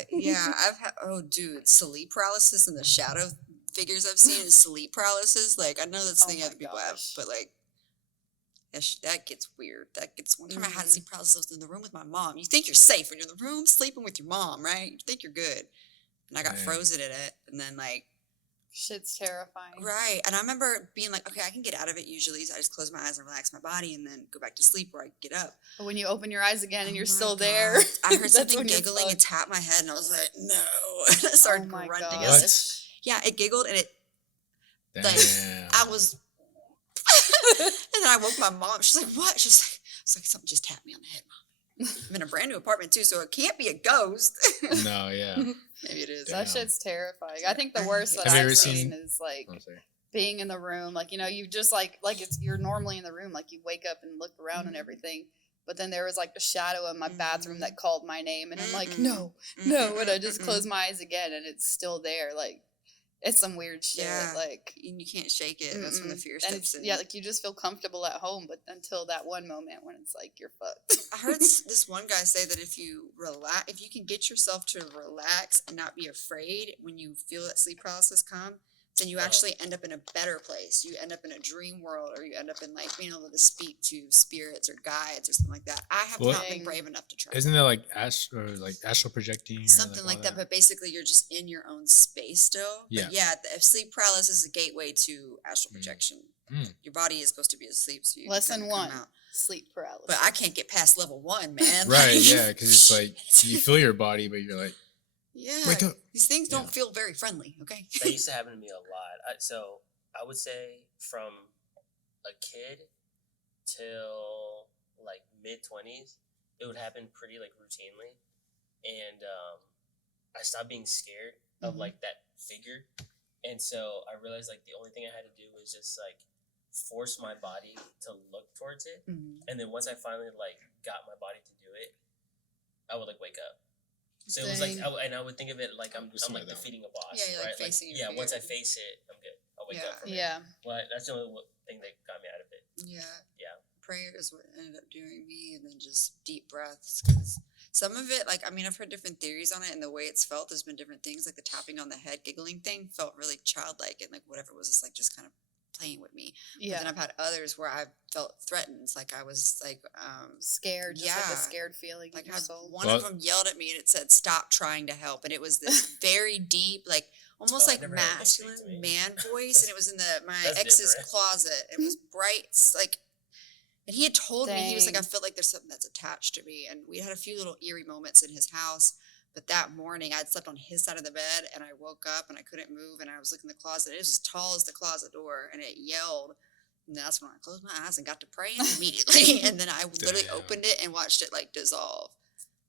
Yeah, I've had. Oh, dude, sleep paralysis and the shadow figures I've seen is sleep paralysis. Like, I know that's Oh the thing my other people have, gosh. but like, that gets weird. That gets. One time I had Mhm. sleep paralysis. I was in the room with my mom. You think you're safe when you're in the room sleeping with your mom, right? You think you're good, and I got Dang. frozen in it, and then like. Shit's terrifying. Right. And I remember being like, okay, I can get out of it usually. So I just close my eyes and relax my body and then go back to sleep where I get up. But when you open your eyes again and Oh you're my still God. there, I heard that's something when you're giggling and fucked. tapped my head and I was like, no. And I started Oh my grunting. gosh. I was like, What? yeah, it giggled and it, Damn. I was, and then I woke my mom. She's like, what? She's like, something just tapped me on the head, Mom. I'm in a brand new apartment too, so it can't be a ghost. No, yeah. Maybe it is. That Damn. shit's terrifying. I think the worst that Have you I've ever seen seen- is like I'm sorry. being in the room. Like, you just like it's you're normally in the room. Like you wake up and look around and everything. But then there was like a shadow in my bathroom that called my name, and I'm like, Mm-mm. no, no. And I just Mm-mm. close my eyes again, and it's still there. Like, it's some weird shit. Yeah. Like, And you can't shake it. That's when the mm-mm. fear And steps in. yeah, like you just feel comfortable at home, but until that one moment when it's like you're fucked. I heard this one guy say that if you can get yourself to relax and not be afraid when you feel that sleep paralysis come, then you actually end up in a better place. You end up in a dream world, or you end up in like being able to speak to spirits or guides or something like that. I have Well- not been brave enough to try. Isn't that like astral projecting? Or Something like all that, but basically you're just in your own space still. Yeah. But yeah, if sleep paralysis is a gateway to astral projection. Mm. Your body is supposed to be asleep, so you Lesson come one. out. Sleep paralysis. But I can't get past level 1, man. Right, Like- yeah, because it's like you feel your body, but you're like, Yeah. wake up. These things don't Yeah. feel very friendly, okay? That used to happen to me a lot. So I would say from a kid till like mid-20s, it would happen pretty like routinely, and I stopped being scared of Mhm. like that figure, and so I realized like the only thing I had to do was just like force my body to look towards it, Mhm. and then once I finally like got my body to do it, I would like wake up. So it was like, Dang. and I would think of it like I'm Sorry, like that one. defeating a boss. Yeah, you're, like, right? facing your yeah. Once I fear. face it, I'm good. I'll wake Yeah. up from it. yeah. But that's the only thing that got me out of it. Yeah. Yeah. Prayer is what ended up doing me, and then just deep breaths. Because some of it, like, I mean, I've heard different theories on it, and the way it's felt, there's been different things. Like the tapping on the head, giggling thing felt really childlike, and like whatever was just like just kind of playing with me. But then Yeah. I've had others where I felt threatened. Like I was like, Scared. Just like Yeah. a scared feeling like in I your had soul. one Well- of them yelled at me and it said, "Stop trying to help," and it was this very deep, like almost Oh, I like never had that speak to masculine me. man voice, and it was in my That's ex's different. closet. It was bright, like, and he had told me, he was like, "I Dang. feel like there's something that's attached to me," and we had a few little eerie moments in his house. But that morning, I'd slept on his side of the bed, and I woke up and I couldn't move, and I was looking in the closet. It was as tall as the closet door, and it yelled. And that's when I closed my eyes and got to praying immediately. And then I literally Damn. opened it and watched it like dissolve,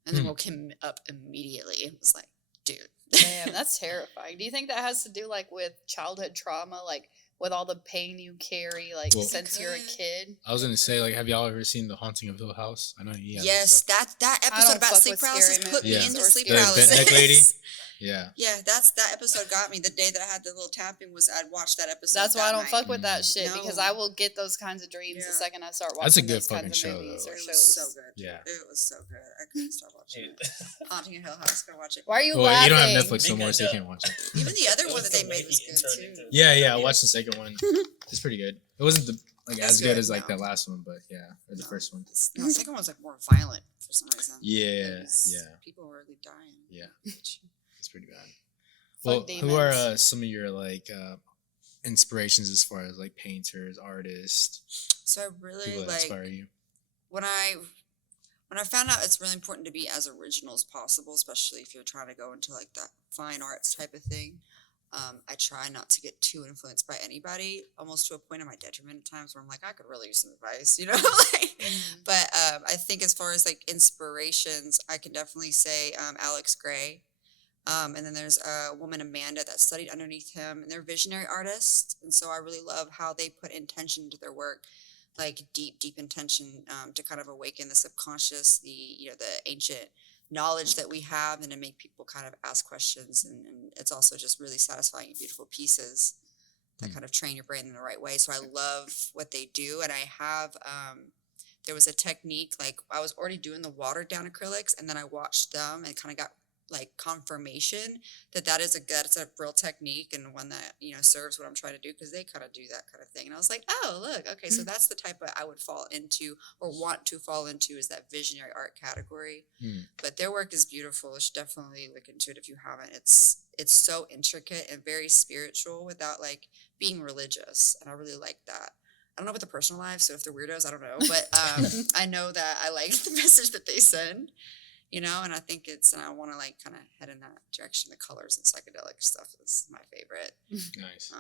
and then Hmm. woke him up immediately. It was like, dude. Damn, that's terrifying. Do you think that has to do like with childhood trauma, like with all the pain you carry, like Well- since you're a Could. kid? I was gonna say, like, have y'all ever seen The Haunting of Hill House? I know you have. Yes, that I episode don't about fuck sleep with paralysis scary put me movies into or sleep scary- The paralysis. bent neck lady? Yeah. Yeah, that episode got me. The day that I had the little tapping was I'd watched that episode. That's why I that don't night. fuck with that shit because No. I will get those kinds of dreams the Yeah. second I start watching That's a good those kinds fucking of show, movies though. or It shows. was so good. Yeah. It was so good. I couldn't stop watching Dude. it. Haunting a Hill House, gotta watch it. Why are you Well, laughing? you don't have Netflix no more, Because, so you can't watch it. Even the other It one was that they the made way was he good turned too. into- Yeah, I watched the second one. It's pretty good. It wasn't like That's as good good, as like no. that last one, but yeah, or the No. first one. No, the second one was like more violent for some reason. Yeah, It was- yeah, People were really dying. yeah. It's pretty bad. Fuck Well, who are demons. some of your like inspirations as far as like painters, artists, So I really people that like inspire you? when I when I found out it's really important to be as original as possible, especially if you're trying to go into like that fine arts type of thing. I try not to get too influenced by anybody, almost to a point of my detriment at times where I'm like, I could really use some advice, you know? Like, but I think as far as like inspirations, I can definitely say Alex Gray. And then there's a woman, Amanda, that studied underneath him, and they're visionary artists. And so I really love how they put intention into their work, like deep, deep intention to kind of awaken the subconscious, the ancient knowledge that we have, and to make people kind of ask questions. And it's also just really satisfying and beautiful pieces that kind of train your brain in the right way. So I love what they do. And I have, there was a technique, like I was already doing the watered down acrylics, and then I watched them and kind of got like confirmation that's a real technique and one that, serves what I'm trying to do, because they kind of do that kind of thing. And I was like, oh, look, okay, so that's the type of I would fall into or want to fall into, is that visionary art category. But their work is beautiful. You should definitely look into it if you haven't. It's so intricate and very spiritual without like being religious, and I really like that. I don't know about the personal life, so if they're weirdos, I don't know, but I know that I like the message that they send. And I think and I want to like kind of head in that direction. The colors and psychedelic stuff is my favorite. Nice.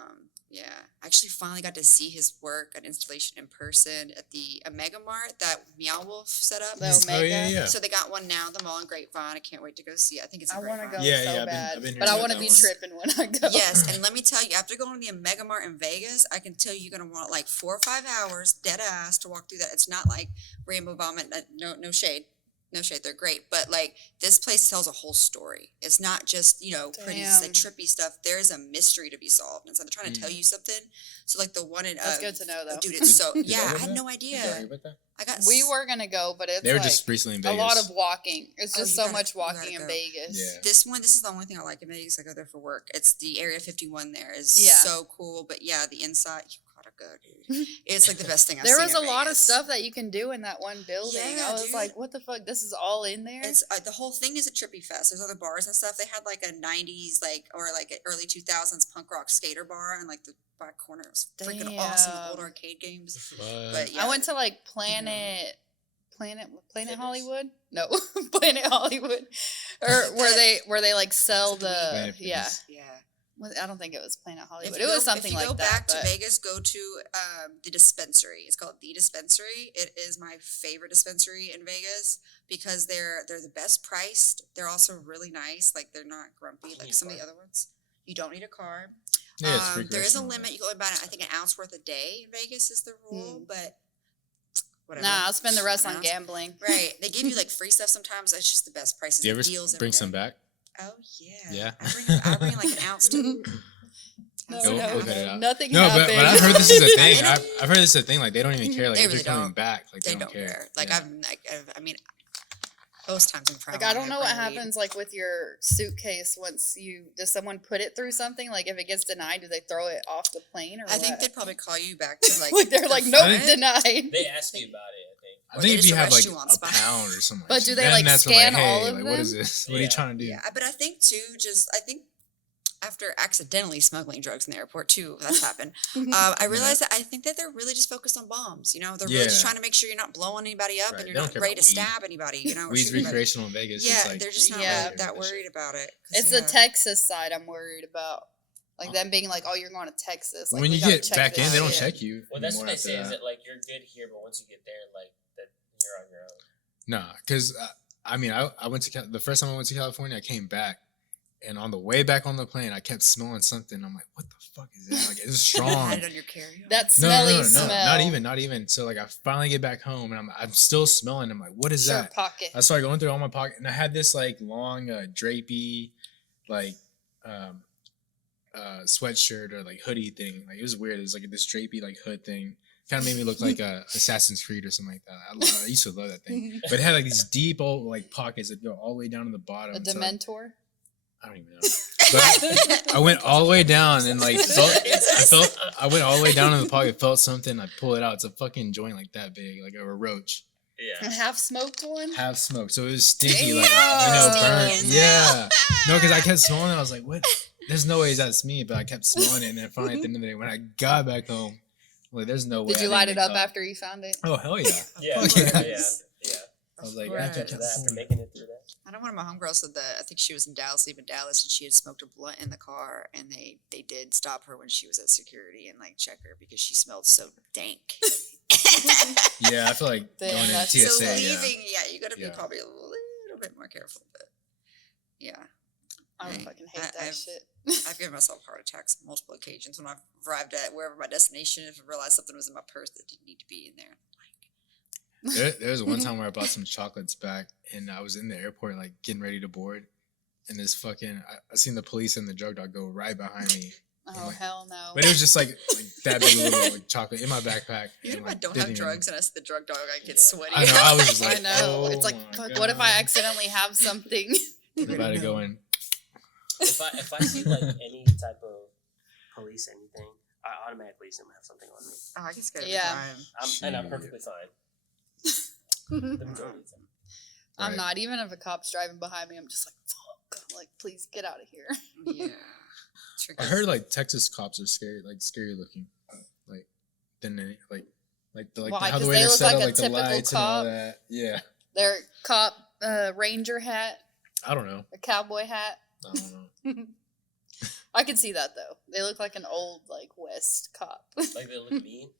Yeah. I actually finally got to see his work, an installation in person at the Omega Mart that Meow Wolf set up. The Omega. yeah. So they got one now, the mall in Grapevine. I can't wait to go see it. I think it's in I want to Grapevine. go Yeah, so yeah, I've been bad, hearing but I about want to that be one. tripping when I go. Yes, and let me tell you, after going to the Omega Mart in Vegas, I can tell you you're gonna want like 4 or 5 hours, dead ass, to walk through that. It's not like Rainbow Vomit. No shade. No shade, they're great. But like this place tells a whole story. It's not just, pretty like trippy stuff. There's a mystery to be solved. And so they're trying to tell you something. So like the one in That's good to know, though. dude, it's so Did yeah, y'all I go had there? no Did y'all idea. hear about that? I got We were gonna go, but it's They were like just recently in a Vegas. lot of walking. It's Oh, just you so gotta- much you gotta walking in go. Vegas. Yeah. this is the only thing I like in Vegas. I go there for work. It's the Area 51 there is Yeah. so cool. But yeah, the inside, you gotta go, dude. It's like the best thing I've There seen was a in lot of Vegas. stuff that you can do in that one building. Yeah, I was dude. like, what the fuck? This is all in there? It's the whole thing is a trippy fest. There's other bars and stuff. They had like a 90s or like an early 2000s punk rock skater bar in like the back corner. It was freaking awesome with old Damn. arcade games. But But yeah, I went to like Planet Fitness. Hollywood? No, Planet Hollywood. Or where they like sell the Planet yeah. Fitness. yeah. Well, I don't think it was Planet Hollywood. If It you was go- something if you like go that. back to but- Vegas, go to the dispensary. It's called the Dispensary. It is my favorite dispensary in Vegas because they're the best priced. They're also really nice. Like they're not grumpy You like need some of a the car. other ones. You don't need a car. Yeah, it's There is a recreational, limit. You can only buy I think an ounce worth a day in Vegas is the rule, but whatever. Nah, I'll spend the rest An on ounce. gambling. Right. They give you like free stuff sometimes. That's just the best prices. Do you the ever deals bring every some day. back? Oh yeah. Yeah. I bring like an ounce too. No, Go- no, go cut it out. nothing No, happened. but I've heard this is a thing. They don't- I've heard this is a thing. Like they don't even care. Like They if really you're coming don't. back, like They don't care. Like Yeah. I mean, most times I'm proud. Like I don't know what happens like with your suitcase once does someone put it through something? Like if it gets denied, do they throw it off the plane or I think what? they'd probably call you back to like. like they're like, nope, I think- denied. They ask you about it, I think. I Or think they if just you have arrest like you on a spot. pound or something. But do they, then like, that's when, scan hey, all of like, what is them? this? What are you Yeah. trying to do? Yeah, but I think too, I think after accidentally smuggling drugs in the airport too, that's happened. I realized that I think that they're really just focused on bombs. They're really just Yeah. trying to make sure you're not blowing anybody up Right, and they you're don't not care ready to about weed. stab anybody. or Weed's shoot anybody. recreational in Vegas. Yeah, it's like, they're just not Yeah. really that worried about it. 'cause, It's the yeah. Texas side I'm worried about. Like them being like, oh, you're going to Texas. Like, when we you gotta get check back in, this they don't shit. check you. Well, that's what anymore they after say is that. that like you're good here, but once you get there, like that you're on your own. Nah, because I mean, I went to the first time I went to California, I came back, and on the way back on the plane, I kept smelling something. I'm like, what the fuck is that? Like, it's strong. Had it on your carry-on. That No, smelly no, smell. not even. So like, I finally get back home, and I'm still smelling. I'm like, what is Sure that? pocket. I started going through all my pocket, and I had this like long drapey, like sweatshirt or like hoodie thing. Like it was weird. It was like this drapey like hood thing. Kind of made me look like Assassin's Creed or something like that. I used to love that thing. But it had like these deep old like pockets that go all the way down to the bottom. A So, like, Dementor. I don't even know. But I went all the way down and like I went all the way down in the pocket, felt something, I pull it out. It's a fucking joint like that big, like a roach. A Yeah. half smoked one. Half smoked. So it was stinky, like Damn. burnt. Yeah. No, because I kept smelling it. I was like, what? There's no way that's me, but I kept smelling it, and then finally at the end of the day, when I got back home, like there's no way. Did I you didn't light get it up caught. after you found it? Oh hell yeah. Yeah. Fuck yeah. Yeah. Yeah. was like, Right. after After that, after California. making it through that. I know one of my homegirls said that I think she was in Dallas, even Dallas, and she had smoked a blunt in the car, and they did stop her when she was at security and like check her because she smelled so dank. Yeah, I feel like Damn, going to that's TSA. So yeah. leaving, you got to be Yeah. probably a little bit more careful, but yeah. I would Right. fucking hate that I've- shit. I've given myself heart attacks on multiple occasions when I've arrived at wherever my destination is and realized something was in my purse that didn't need to be in there. There was one time where I bought some chocolates back, and I was in the airport, like getting ready to board, and this fucking I seen the police and the drug dog go right behind me, Oh hell no. but it was just like that big little like, chocolate in my backpack. Even and, if I like, don't didn't have even- drugs and I see the drug dog, I get sweaty. I know. I was just I like, know. oh It's like, my fuck, what if I God. accidentally have something? I'm about to go in. If I see like any type of police anything, I automatically assume I have something on me. Oh, I get scared Yeah. every time. And I'm Shit. perfectly fine. The majority of the time. I'm Right. not. Even if a cop's driving behind me, I'm just like, fuck. I'm like, please get out of here. Yeah. I heard like Texas cops are scary, like scary looking, like than any, like Why? how the 'Cause way they they're look set like up, a like the typical lights and all cop. that. Yeah, Their cop ranger hat, I don't know. a cowboy hat. I don't know. I can see that though. They look like an old like West cop. Like they look mean.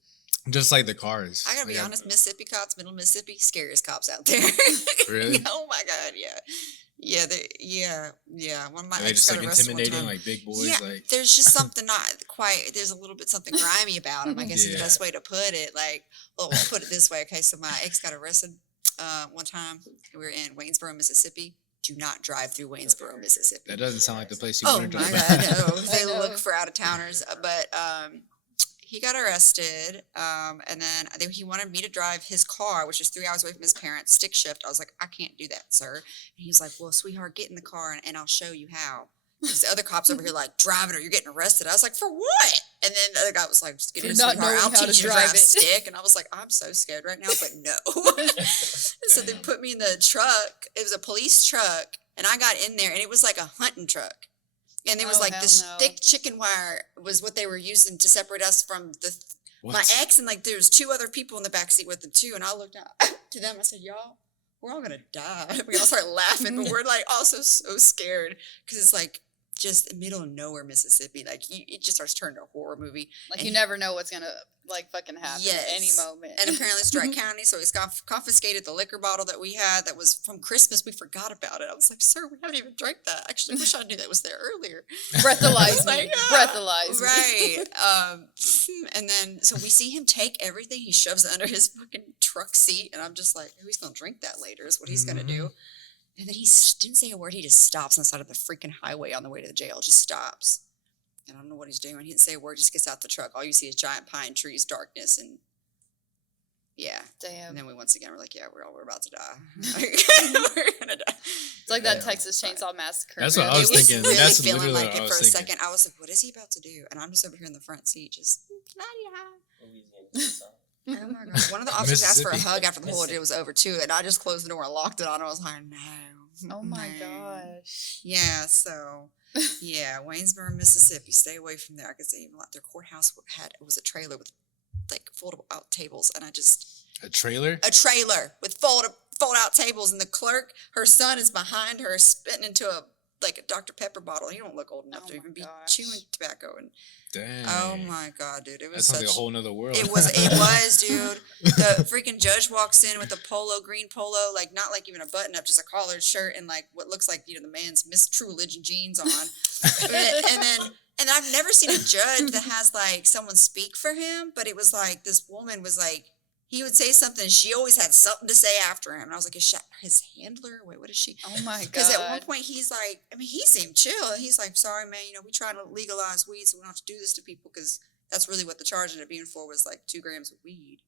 Just like the cars. I gotta be Like, honest, Mississippi cops, Middle Mississippi, scariest cops out there. Really? Oh my God, yeah. Yeah. One of my Are they ex just got like arrested one intimidating, time. like big boys, Yeah, like there's just something not quite. There's a little bit something grimy about him. I guess is the Yeah. best way to put it. Like, well, we'll put it this way. Okay, so my ex got arrested one time. We were in Waynesboro, Mississippi. Do not drive through Waynesboro, Mississippi. that doesn't sound like the place you Oh want to my drive. God, no. They I know. look for out of towners. But he got arrested, and then he wanted me to drive his car, which is 3 hours away from his parents, stick shift. I was like, I can't do that, sir. And he was like, well, sweetheart, get in the car and I'll show you how. Because the other cops over here like, drive it or you're getting arrested. I was like, for what? And then the other guy was like, just get For in, not sweetheart. knowing I'll how to teach you to drive drive it. stick. And I was like, I'm so scared right now, but no. So they put me in the truck. It was a police truck. And I got in there and it was like a hunting truck. And there was Oh, like hell this no. thick chicken wire was what they were using to separate us from my What? ex, and like there was 2 other people in the back seat with them too. And I looked out to them. I said, "Y'all, we're all gonna die." We all started laughing, but we're like also so scared because it's like just middle of nowhere, Mississippi. Like it just starts turning to a horror movie. Like And you never know what's gonna like fucking happen at any Yes. moment. And apparently it's Dry County, so he's confiscated the liquor bottle that we had that was from Christmas. We forgot about it. I was like, "Sir, we haven't even drank that. Actually, I wish I knew that was there earlier." Breathalyze Like, me. yeah. Breathalyze me. Right. And then so we see him take everything. He shoves it under his fucking truck seat, and I'm just like, "Oh, he's gonna drink that later." Is what he's gonna do. And then he didn't say a word. He just stops on the side of the freaking highway on the way to the jail. Just stops. And I don't know what he's doing. He didn't say a word. Just gets out the truck. All you see is giant pine trees, darkness, and yeah. And Damn. then we once again we're like, yeah, we're about to die. We're gonna die. It's like that Yeah. Texas Chainsaw Massacre. That's what I movie. was It was thinking. really That's feeling literally like what I it was for a thinking. second. I was like, what is he about to do? And I'm just over here in the front seat, just Louisiana. oh my God. One of the officers asked for a Mississippi. hug after the whole ordeal was over too, and I just closed the door and locked it on. I was like, no. Oh my no. gosh. Yeah, so yeah, Waynesboro, Mississippi. Stay away from there. I could say even like their courthouse was a trailer with like foldable out tables, and A trailer? a trailer with fold out tables, and the clerk, her son is behind her, spitting into a Dr. Pepper bottle. He don't look old enough Oh to my even be gosh. chewing tobacco. And Dang. oh my God, dude, it That was sounds such. like a whole nother world. It was, dude. The freaking judge walks in with a green polo, like not like even a button up, just a collared shirt and like what looks like, the man's Miss True Religion jeans on. and I've never seen a judge that has like someone speak for him, but it was like this woman was like, he would say something, she always had something to say after him. And I was like, is she his handler? Wait, what is she? Oh my god. Because at one point he's like, he seemed chill. He's like, sorry, man, we trying to legalize weed, so we don't have to do this to people, because that's really what the charge ended up being for, was like 2 grams of weed.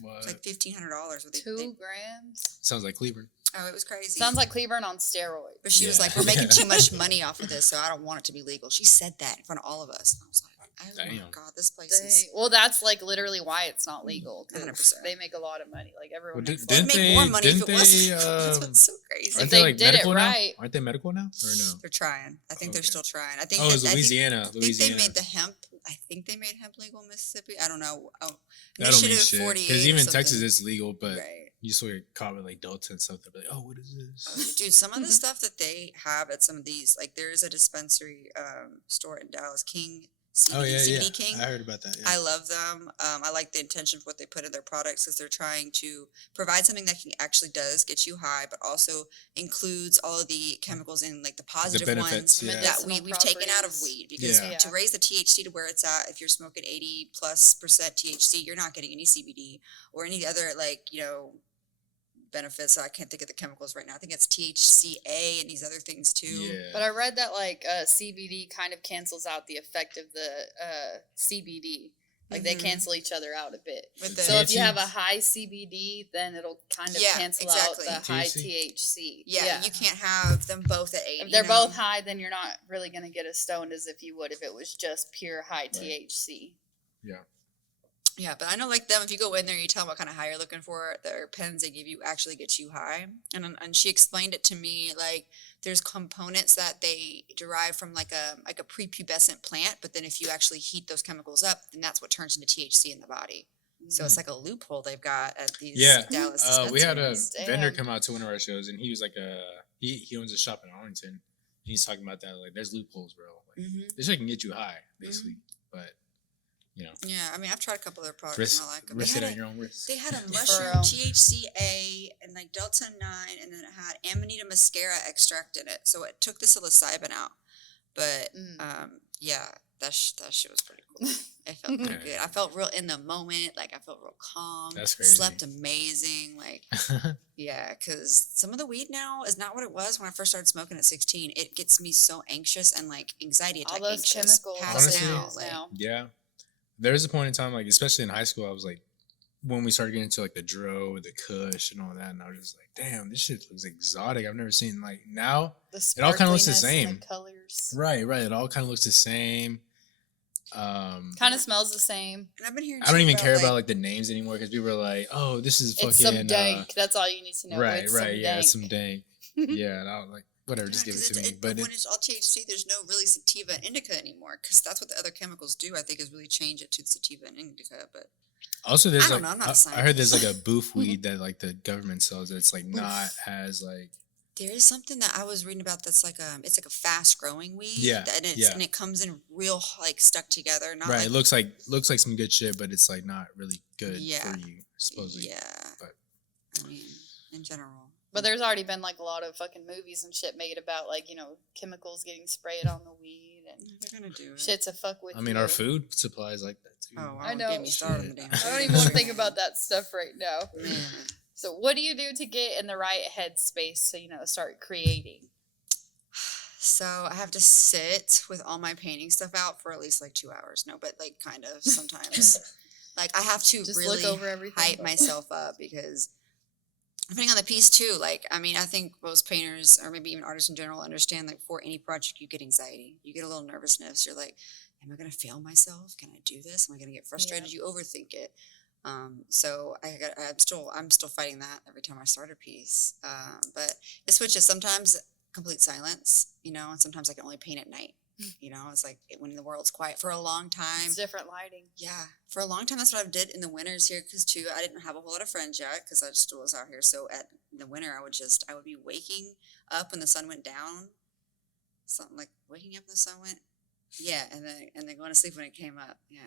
What? It's like $1,500. 2 grams. Sounds like Cleveland. Oh, it was crazy. Sounds like Cleveland on steroids. But she was Yeah. like, we're making too much money off of this, so I don't want it to be legal. She said that in front of all of us. And I was like, oh my Damn. God, this place is. Well, that's like literally why it's not legal. 'Cause 100%. they make a lot of money. Like everyone Well, makes a They'd lot of make money. more money if it didn't wasn't. they, That's what's so crazy. Aren't they they like did it medical now? right- Aren't they medical now? Or no? They're trying. I think they're Okay. still trying. I think. Oh, it was I think- Louisiana. I think Louisiana. they made the hemp. I think they made hemp legal in Mississippi. I don't know. Oh, That don't mean Initiative shit. 48 Because or even something. Texas is legal, but Right. You just get caught with like Delta and stuff. They'll be like, "Oh, what is this?" Dude, some of the stuff that they have at some of these, like there is a dispensary store in Dallas, King CBD, Oh yeah, yeah. CBD King. I heard about that. Yeah. I love them. I like the intention of what they put in their products because they're trying to provide something that can actually does get you high, but also includes all of the chemicals in like the positive benefits, ones yeah. that Medicinal we've taken out of properties. weed. Because Yeah. to raise the THC to where it's at, if you're smoking 80+% THC, you're not getting any CBD or any other benefits. I can't think of the chemicals right now. I think it's THCA and these other things too. Yeah. But I read that like CBD kind of cancels out the effect of the CBD. Like they Mhm. cancel each other out a bit. With the So if you THC? have a high CBD, then it'll kind of Yeah, cancel exactly. out the high THC? THC. yeah, you can't have them both at 8. If they're both high, then you're not really going to get as stoned as if you would if it was just pure high THC. Yeah. Yeah, but I know like them, if you go in there, you tell them what kind of high you're looking for, their pens they give you actually get you high. And she explained it to me, like there's components that they derive from like a prepubescent plant, but then if you actually heat those chemicals up, then that's what turns into THC in the body. So it's like a loophole they've got at these Yeah. Dallas We had a dispensaries. vendor Damn. come out to one of our shows, and he was like, he owns a shop in Arlington. And he's talking about that, like, there's loopholes, bro. Like, Mhm. this shit can get you high, basically. But, you know, Yeah, I mean, I've tried a couple of their products risk, and I like them. risk it at your own risk. They had a For mushroom real. THCA and like Delta 9, and then it had Amanita muscaria extract in it. So it took the psilocybin out. But yeah, that shit was pretty cool. It felt pretty Yeah. good. I felt real in the moment. Like I felt real calm. That's crazy. Slept amazing. Like yeah, because some of the weed now is not what it was when I first started smoking at 16. It gets me so anxious and like anxiety All attack those anxious. chemicals Pass Honestly, out. Like, now. Yeah. There was a point in time, like, especially in high school, I was like, when we started getting into like the dro, the kush, and all that, and I was just like, damn, this shit looks exotic. I've never seen, like, now. The It all kinda looks the sparkliness and same. The colors. Right. It all kind of looks the same. Kind of smells the same. and I've been hearing I don't too even about, care about like the names anymore because people are like, oh, this is fucking It's some dank. That's all you need to know. right, It's right, some yeah, dank. some dank. Yeah, and I was like, whatever, just give it 'cause to me. But But when it's all THC, there's no really sativa and indica anymore, because that's what the other chemicals do. I think is really change it to sativa and indica. But also, there's I don't like, know, I'm not a I heard there's scientist. like a boof weed that like the government sells. That's like not as like there is something that I was reading about that's like it's like a fast growing weed. Yeah, And it comes in real like stuck together. Not right. like, It looks like some good shit, but it's like not really good Yeah. for you, supposedly. yeah. But- I mean, in general. But there's already been like a lot of fucking movies and shit made about like, chemicals getting sprayed on the weed and They're gonna do it. shit to fuck with I mean, you. our food supply is like that too. Oh, I I know. know. Get me started on the Shit. damn. I don't even want to think about that stuff right now. Man. So what do you do to get in the right headspace to, start creating? So I have to sit with all my painting stuff out for at least like 2 hours. No, but like kind of sometimes. Like I have to Just really look over everything. hype myself up because depending on the piece too, like I mean, I think most painters or maybe even artists in general understand like for any project you get anxiety, you get a little nervousness. You're like, am I gonna fail myself? Can I do this? Am I gonna get frustrated? You overthink it. So I'm still fighting that every time I start a piece. But it switches sometimes complete silence, and sometimes I can only paint at night. It's like when the world's quiet for a long time. It's different lighting. Yeah, for a long time, that's what I did in the winters here. Because too, I didn't have a whole lot of friends yet, because I just was out here. So in the winter, I would be waking up when the sun went down, something like waking up when the sun went, yeah, and then going to sleep when it came up, yeah,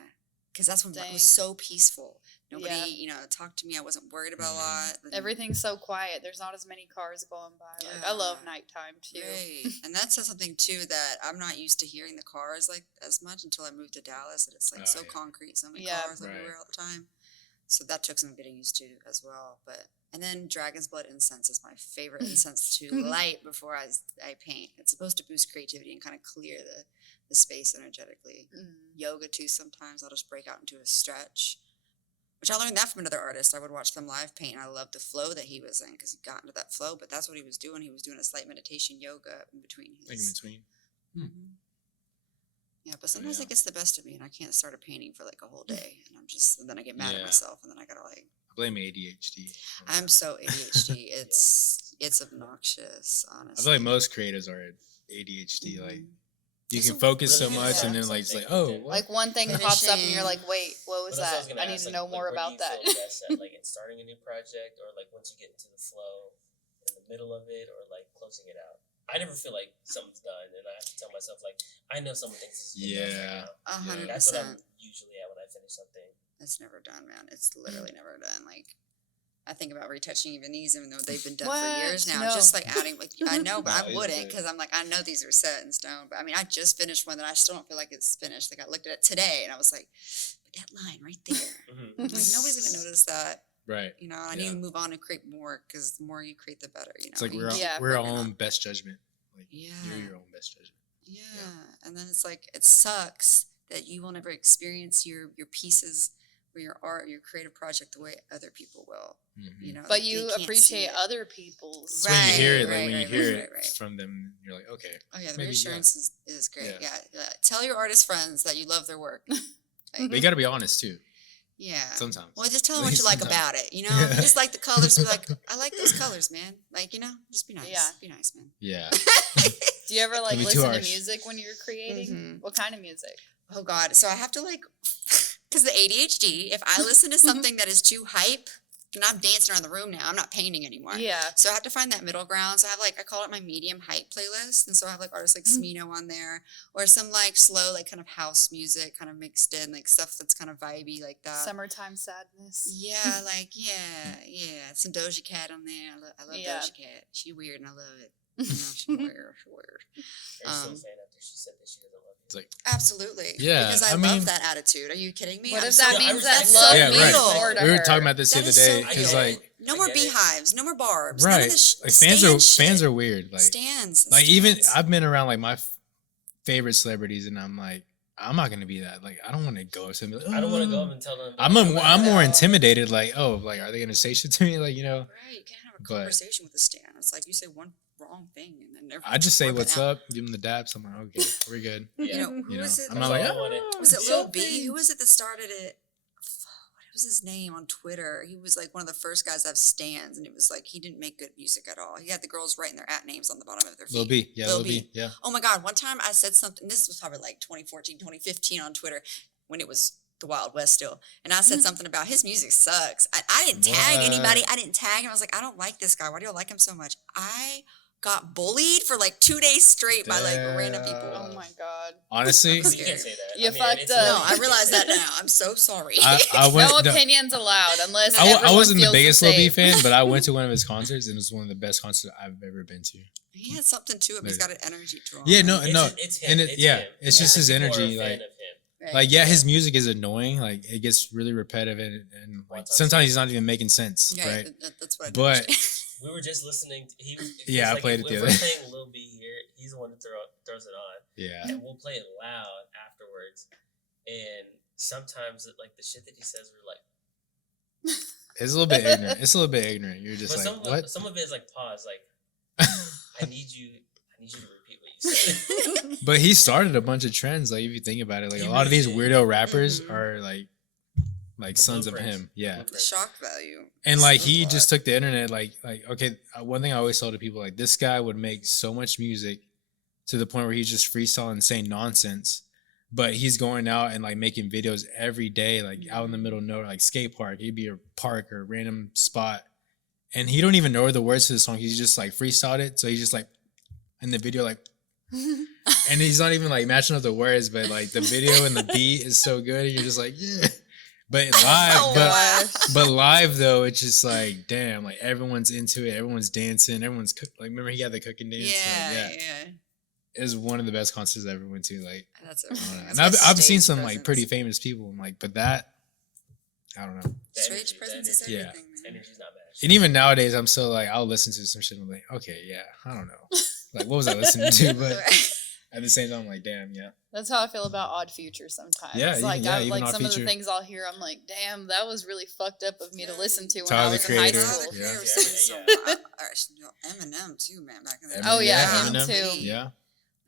because that's when it Dang. was so peaceful. Nobody, Yeah. Talked to me. I wasn't worried about a lot. and- Everything's so quiet. There's not as many cars going by. Like, I love nighttime too. Right. And that's something too that I'm not used to hearing the cars like as much until I moved to Dallas, and it's like so yeah. concrete, so many Yeah. cars everywhere all the time. So that took some getting used to as well. And then dragon's blood incense is my favorite incense to light before I paint. It's supposed to boost creativity and kind of clear the space energetically. Yoga too. Sometimes I'll just break out into a stretch. Which I learned that from another artist. I would watch them live paint, and I loved the flow that he was in because he got into that flow. But that's what he was doing. He was doing a slight meditation yoga in between Like in his. between. Mhm. Yeah, but sometimes yeah. it gets the best of me, and I can't start a painting for like a whole day, and then I get mad at Yeah. myself, and then I gotta like. I blame ADHD. I'm so ADHD. It's obnoxious, I honestly. feel like most creatives are ADHD. Like, you There's can a- focus so really much, yeah. and then like it's like, oh, what? Like one thing pops up and you're Finishing. like, wait, what was But that's what I that? was gonna I need ask, to know more where do about you that. feel best at, like in starting a new project, or like once you get into the flow, in the middle of it, or like closing it out. I never feel like something's done, and I have to tell myself like I know someone thinks this is good enough Yeah. right now. 100%. That's what I'm usually at when I finish something. It's never done, man. It's literally never done. Like, I think about retouching even these, even though they've been done for What? years now. No. Just like adding, like I know, but No, I these are wouldn't good. because I'm like, I know these are set in stone. But I mean, I just finished one that I still don't feel like it's finished. Like I looked at it today and I was like, but that line right there, Mm-hmm. I'm like nobody's gonna notice that. Right. You know, I Yeah. need to move on and create more because the more you create, the better. You know, It's like you we're keep Yeah. we're our working on- own best judgment. Like Yeah. you're your own best judgment. Yeah. And then it's like it sucks that you will never experience your pieces or your art, your creative project the way other people will. Mhm. You know, But like, you they can't see appreciate it. other people's. It's when you hear it, Right, like when you right, hear right, it right. from them, you're like, okay, Oh yeah, the maybe, reassurance is great. Yeah. Yeah. Tell your artist friends that you love their work. but you got to be honest too. Yeah. Sometimes. Well, just tell them what you like Sometimes. about it. You know, if you just like the colors. Be like, I like those colors, man. Like, you know, just be nice. Yeah. Be nice, man. Yeah. Do you ever like Can be too listen to harsh. music when you're creating? Mhm. What kind of music? Oh God. So I have to like, because the ADHD. If I listen to something that is too hype, and I'm dancing around the room now. I'm not painting anymore. Yeah. So I have to find that middle ground. So I have like I call it my medium hype playlist, and so I have like artists like Smino on there, or some like slow like kind of house music, kind of mixed in like stuff that's kind of vibey like that. Summertime sadness. Yeah, like yeah. Some Doja Cat on there. I love Yeah. Doja Cat. She weird and I love it. You know, she weird. Are you still a Um, fan after she said that she doesn't love you? It's like, Absolutely. Yeah, Because I, I love mean- that attitude. Are you kidding me? What I'm if so- that I means that respect love that. Yeah, means right. more to we were her? talking about this the That other is day so because real. like, No I more get it. beehives. No more barbs. None right, of this like stand fans shit. are weird. Like, Stands. like even stands. I've been around like my favorite celebrities, and I'm like, I'm not gonna be that. Like, I don't want to go to them. I don't want to go up and tell them. I'm more No. intimidated. Like, oh, like, are they gonna say shit to me? Like, you know, Right. You can't have a But- conversation with a stan. It's like you say one wrong thing and then I just say work it what's out. up, give them the daps. I'm like, okay, we're good. You Yeah. know, who You know, was it? I'm not like, That's all I oh, wanted. Was it it's Lil so B? big. Who was it that started it? What was his name on Twitter? He was like one of the first guys to have stands, and it was like he didn't make good music at all. He had the girls writing their at names on the bottom of their feet. Lil B, yeah, Lil Lil B. B, yeah. Oh my God. One time I said something, this was probably like 2014, 2015 on Twitter when it was the Wild West still. And I said something about his music sucks. I didn't tag anybody. What? I didn't tag him. I was like, I don't like this guy. Why do you like him so much? I got bullied for like 2 days straight by like random people. Oh my god. Honestly, You can't say that. You fucked it's up. No, illegal. I realize that now. I'm so sorry. I went. No no, opinions allowed unless I everyone wasn't the feels biggest Lil B same. fan, but I went to one of his concerts, and it was one of the best concerts I've ever been to. He had something to him. He's got an energy to him. Yeah, no, It's him. and It's yeah, him. it's just his People are a energy. fan Like, of him. Right. like yeah, his music is annoying. Like, it gets really repetitive, and like sometimes he's not even making sense, Yeah, right? that's what I But We were just listening. Yeah, I like, played if, it the if other we're playing Lil B here, he's the one that throws it on, yeah, and we'll play it loud afterwards. And sometimes, like the shit that he says, we're like, it's a little bit ignorant. It's a little bit ignorant. You're just but like, what? some of it is like pause, like I need you to repeat what you said. But he started a bunch of trends. Like, if you think about it, like He a lot of really these did. weirdo rappers Mhm. are like The sons of blueprints. him. Yeah. The shock value. And is like a he lot. just took the internet, like okay. One thing I always tell to people, like, this guy would make so much music to the point where he's just freestyling and saying nonsense, but he's going out and like making videos every day, like out in the middle of nowhere, like skate park. He'd be a park or a random spot, and he don't even know the words to the song. He's just like freestyled it, so he's just like in the video, like, and he's not even like matching up the words, but like the video and the beat is so good, and you're just like, yeah. But live, Oh, but wow. but live though, it's just like, damn, like everyone's into it, everyone's dancing, everyone's like, remember he had the cooking dance? Yeah, Like, yeah. it was one of the best concerts I ever went to. Like, That's I don't know. everything. And That's I've why seen stage some like presence. pretty famous people, and like, but that, I don't know. The Stage energy- presence the is Yeah. everything, man. Energy's not matched. And even nowadays, I'm still like, I'll listen to some shit. And I'm like, okay, yeah, I don't know, like, what was I listening to? But at the same time, I'm like, damn, yeah, That's how I feel about Odd Future sometimes. Yeah, like even- yeah, even like Odd some of the Future. things I'll hear, I'm like, damn, that was really fucked up of me to listen to when Tyler, I the was in high Creator. school. Tyler, the Yeah. Creator was Yeah, saying yeah. some, Eminem too, man. Back in the day. Oh, yeah, him him Eminem. too. Yeah,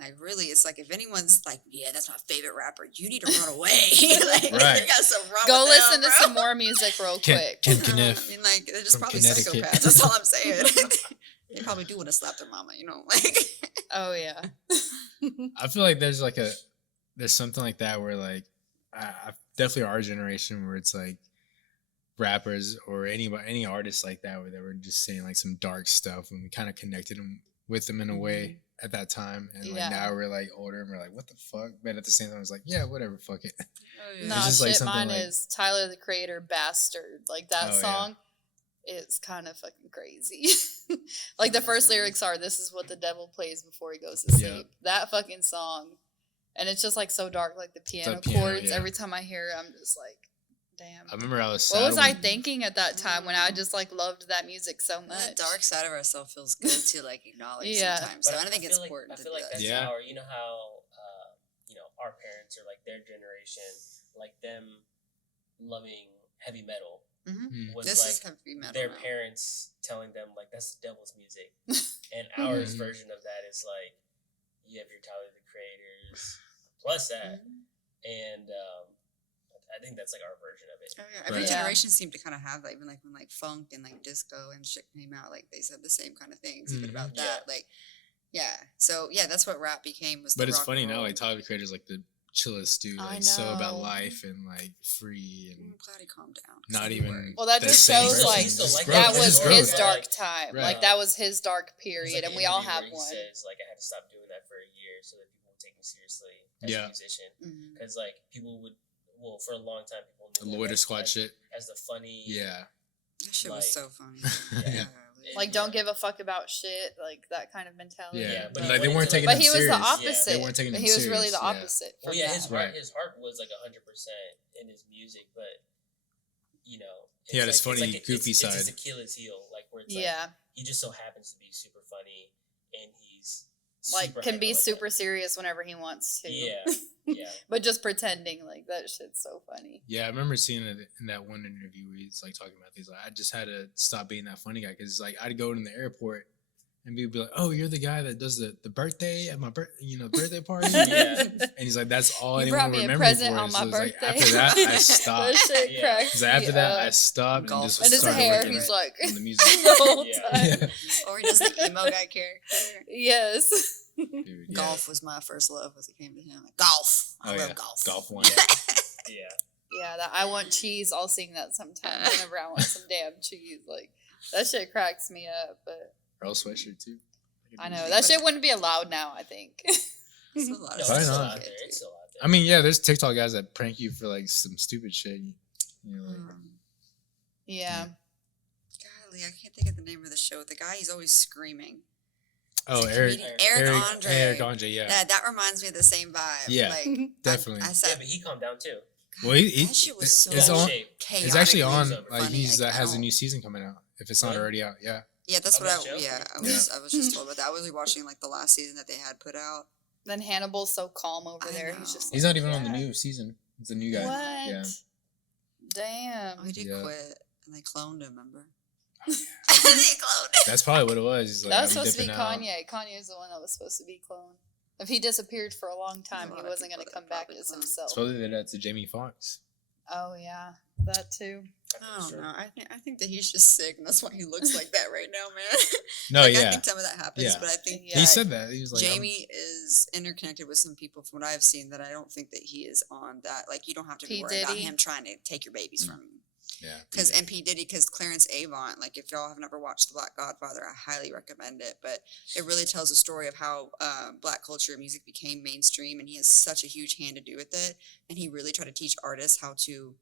Like really, it's like if anyone's like, yeah, that's my favorite rapper, you need to run away. Like, Right. you got something wrong Go with listen them, to bro. some more music real Ken quick. Kniff. I mean, like they're just From probably Connecticut. psychopaths. That's all I'm saying. They probably do want to slap their mama, you know. Like, Oh yeah. I feel like there's something like that where like definitely our generation where it's like rappers or any artists like that where they were just saying like some dark stuff and we kind of connected them with them in a way at that time, and like Yeah. now we're like older and we're like, what the fuck? But at the same time, it's like, yeah, whatever, fuck it. Nah, It's just like shit, something mine like- is Tyler the Creator, Bastard. Like that Oh, yeah. song is kind of fucking crazy. Like the first lyrics are, "This is what the devil plays before he goes to sleep." Yeah. That fucking song, and it's just like so dark, like the piano piano, chords. yeah. Every time I hear it, I'm just like, damn. I remember I was sad What was I when- thinking at that time when I just like loved that music so The much? dark side of ourselves feels good to like acknowledge Yeah. sometimes. So I think feel it's like, important I to feel do like that. that's Yeah. how, you know how our parents or like their generation, like them loving heavy metal Mhm. was This like is heavy metal. their now. parents telling them like that's the devil's music, and our Mhm. version of that is like you have your Tyler the Creators plus that, and I think that's like our version of it. Oh yeah, every Right. Yeah. generation seemed to kind of have that. Even like when like funk and like disco and shit came out, like they said the same kind of things. Even Mhm. about Yeah. that, like so yeah, that's what rap became. Was But the it's rock funny and now, roll. like Tyler the Creator is like the chillest dude, I like so about know. life and like free and I'm glad he calmed down. 'cause not I'd be even. worried. Well, that the just same shows person. like He's still like that It's was just his growth. dark Like, time. Right. Like that was his dark There's, period, like, and an we all interview have where one. He says like I had to stop doing that for a year so that people would take me seriously as Yeah. a musician, Mhm. because like people would, well, for a long time people The knew him Loiter as, Squad like, shit. as the funny, Yeah. That shit was like- so funny. Yeah. Like, don't give a fuck about shit, like that kind of mentality. Yeah. Yeah, but Like they he weren't went to, taking But him he was serious. the opposite. They weren't taking but him he was really serious, the yeah. opposite. Well, From yeah, that. Right. his heart was like 100% in his music, but you know, He had his it's funny, it's goofy it's side. his Achilles heel, like where it's Yeah, like he just so happens to be super funny and he's like super can be hyper like super serious whenever he wants to. that. Yeah. But just pretending, like that shit's so funny. Yeah, I remember seeing it in that one interview where he's like talking about these. Like, I just had to stop being that funny guy because like I'd go in the airport and people be like, "Oh, you're the guy that does the birthday at my birthday party." Yeah. And he's like, "That's all You anyone brought will me a remember present me for." on So my it's like, birthday. after that, I That stopped. shit Yeah. cracks Because after me that, I up. stopped and Golf. just And his started hair, working he's like on the music. the whole Yeah. time. Yeah. Or he does the emo guy character. Yes. Dude, yeah. Golf was my first love as it came to him. Like, golf. I Oh, love yeah. golf. Golf one. Yeah. Yeah, that I want cheese. I'll sing that sometime whenever I want some damn cheese. Like that shit cracks me up. But Earl Sweatshirt too. I know that shit wouldn't be allowed now. I think. There's a lot No, of it's Why still stuff not? you out there. can't It's do. still out there. I mean, yeah, there's TikTok guys that prank you for like some stupid shit. You know, like, Yeah. Golly, I can't think of the name of the show. The guy, he's always screaming. oh, He's a Eric, comedian. Eric Andre. Eric Andre, yeah, That reminds me of the same vibe. Yeah. Like, definitely. I Yeah, said, but he calmed down too. Well, he that shit was so it's Bad on. shape. It's actually on. chaotically Like funny. he's Like, I has a don't- new season coming out. If it's not Really? already out, yeah. Yeah, that's Of what that I. show? Yeah, I was just told about that. I was rewatching like the last season that they had put out. Then Hannibal's so calm over I there. know. He's just. He's like, not even on the "Yeah." new season. It's a new guy. What? Yeah. Damn. Oh, he did Yeah. quit, and they cloned him. Remember? Oh, yeah. They cloned him. That's probably what it was. He's like, That was I'm supposed to be dipping out. Kanye. Kanye's the one that was supposed to be cloned. If he disappeared for a long time, a he lot of wasn't people going to that come back probably as cloned. himself. Supposedly they're that to Jamie Foxx. Oh yeah, that too. I don't know. I think that he's just sick, and that's why he looks like that right now, man. No, Like, I yeah. think some of that happens, Yeah. but I think Yeah. He said that. He was like, Jamie is interconnected with some people from what I've seen that I don't think that he is on that. Like, you don't have to be P. worried about Diddy? him trying to take your babies from you. yeah. Because MP Diddy, because Clarence Avant, like if y'all have never watched The Black Godfather, I highly recommend it. But it really tells the story of how Black culture and music became mainstream, and he has such a huge hand to do with it. And he really tried to teach artists how to,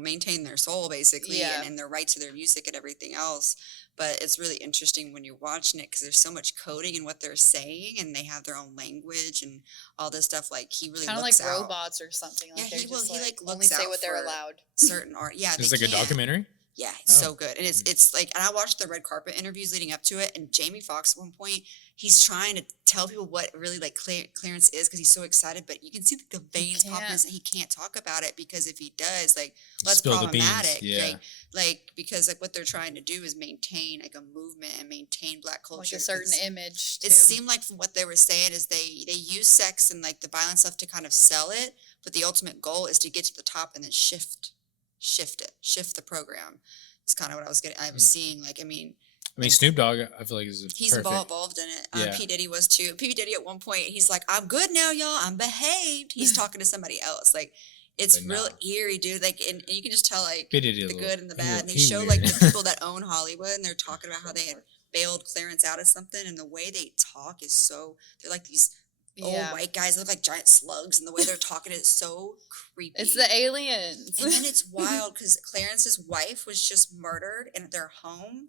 maintain their soul basically, Yeah. and their right to their music and everything else. But it's really interesting when you're watching it because there's so much coding in what they're saying, and they have their own language and all this stuff. Like he really Kind of like looks out robots or something. Like Yeah, they're he will- just he, like like, only looks say out what they're for- allowed. certain art. Yeah, It's they like a can. documentary. Yeah, it's Oh. so good. And it's like, and I watched the red carpet interviews leading up to it, and Jamie Foxx at one point, he's trying to tell people what really like clearance is because he's so excited, but you can see like, the veins popping can't. his, and he can't talk about it because if he does, like, that's Spill the beans. problematic. Yeah. Like because like what they're trying to do is maintain like a movement and maintain Black culture. Like a certain 'cause image. Too. it seemed like from what they were saying is they use sex and like the violent stuff to kind of sell it, but the ultimate goal is to get to the top and then shift the program. It's kind of what I was seeing. Like, I mean, I mean, Snoop Dogg, I feel like is He's perfect. involved in it. Yeah. P. Diddy was too. P. Diddy at one point, he's like, I'm good now, y'all. I'm behaved. He's talking to somebody else. Like, it's But real nah. eerie, dude. Like, and you can just tell, like, P. Diddy a the little- good and the he bad. a- And they he show, weird. like, the people that own Hollywood, and they're talking about how they had bailed Clarence out of something. And the way they talk is so, they're like these old white guys. They look like giant slugs. And the way they're talking is so creepy. It's the aliens. And then it's wild because Clarence's wife was just murdered in their home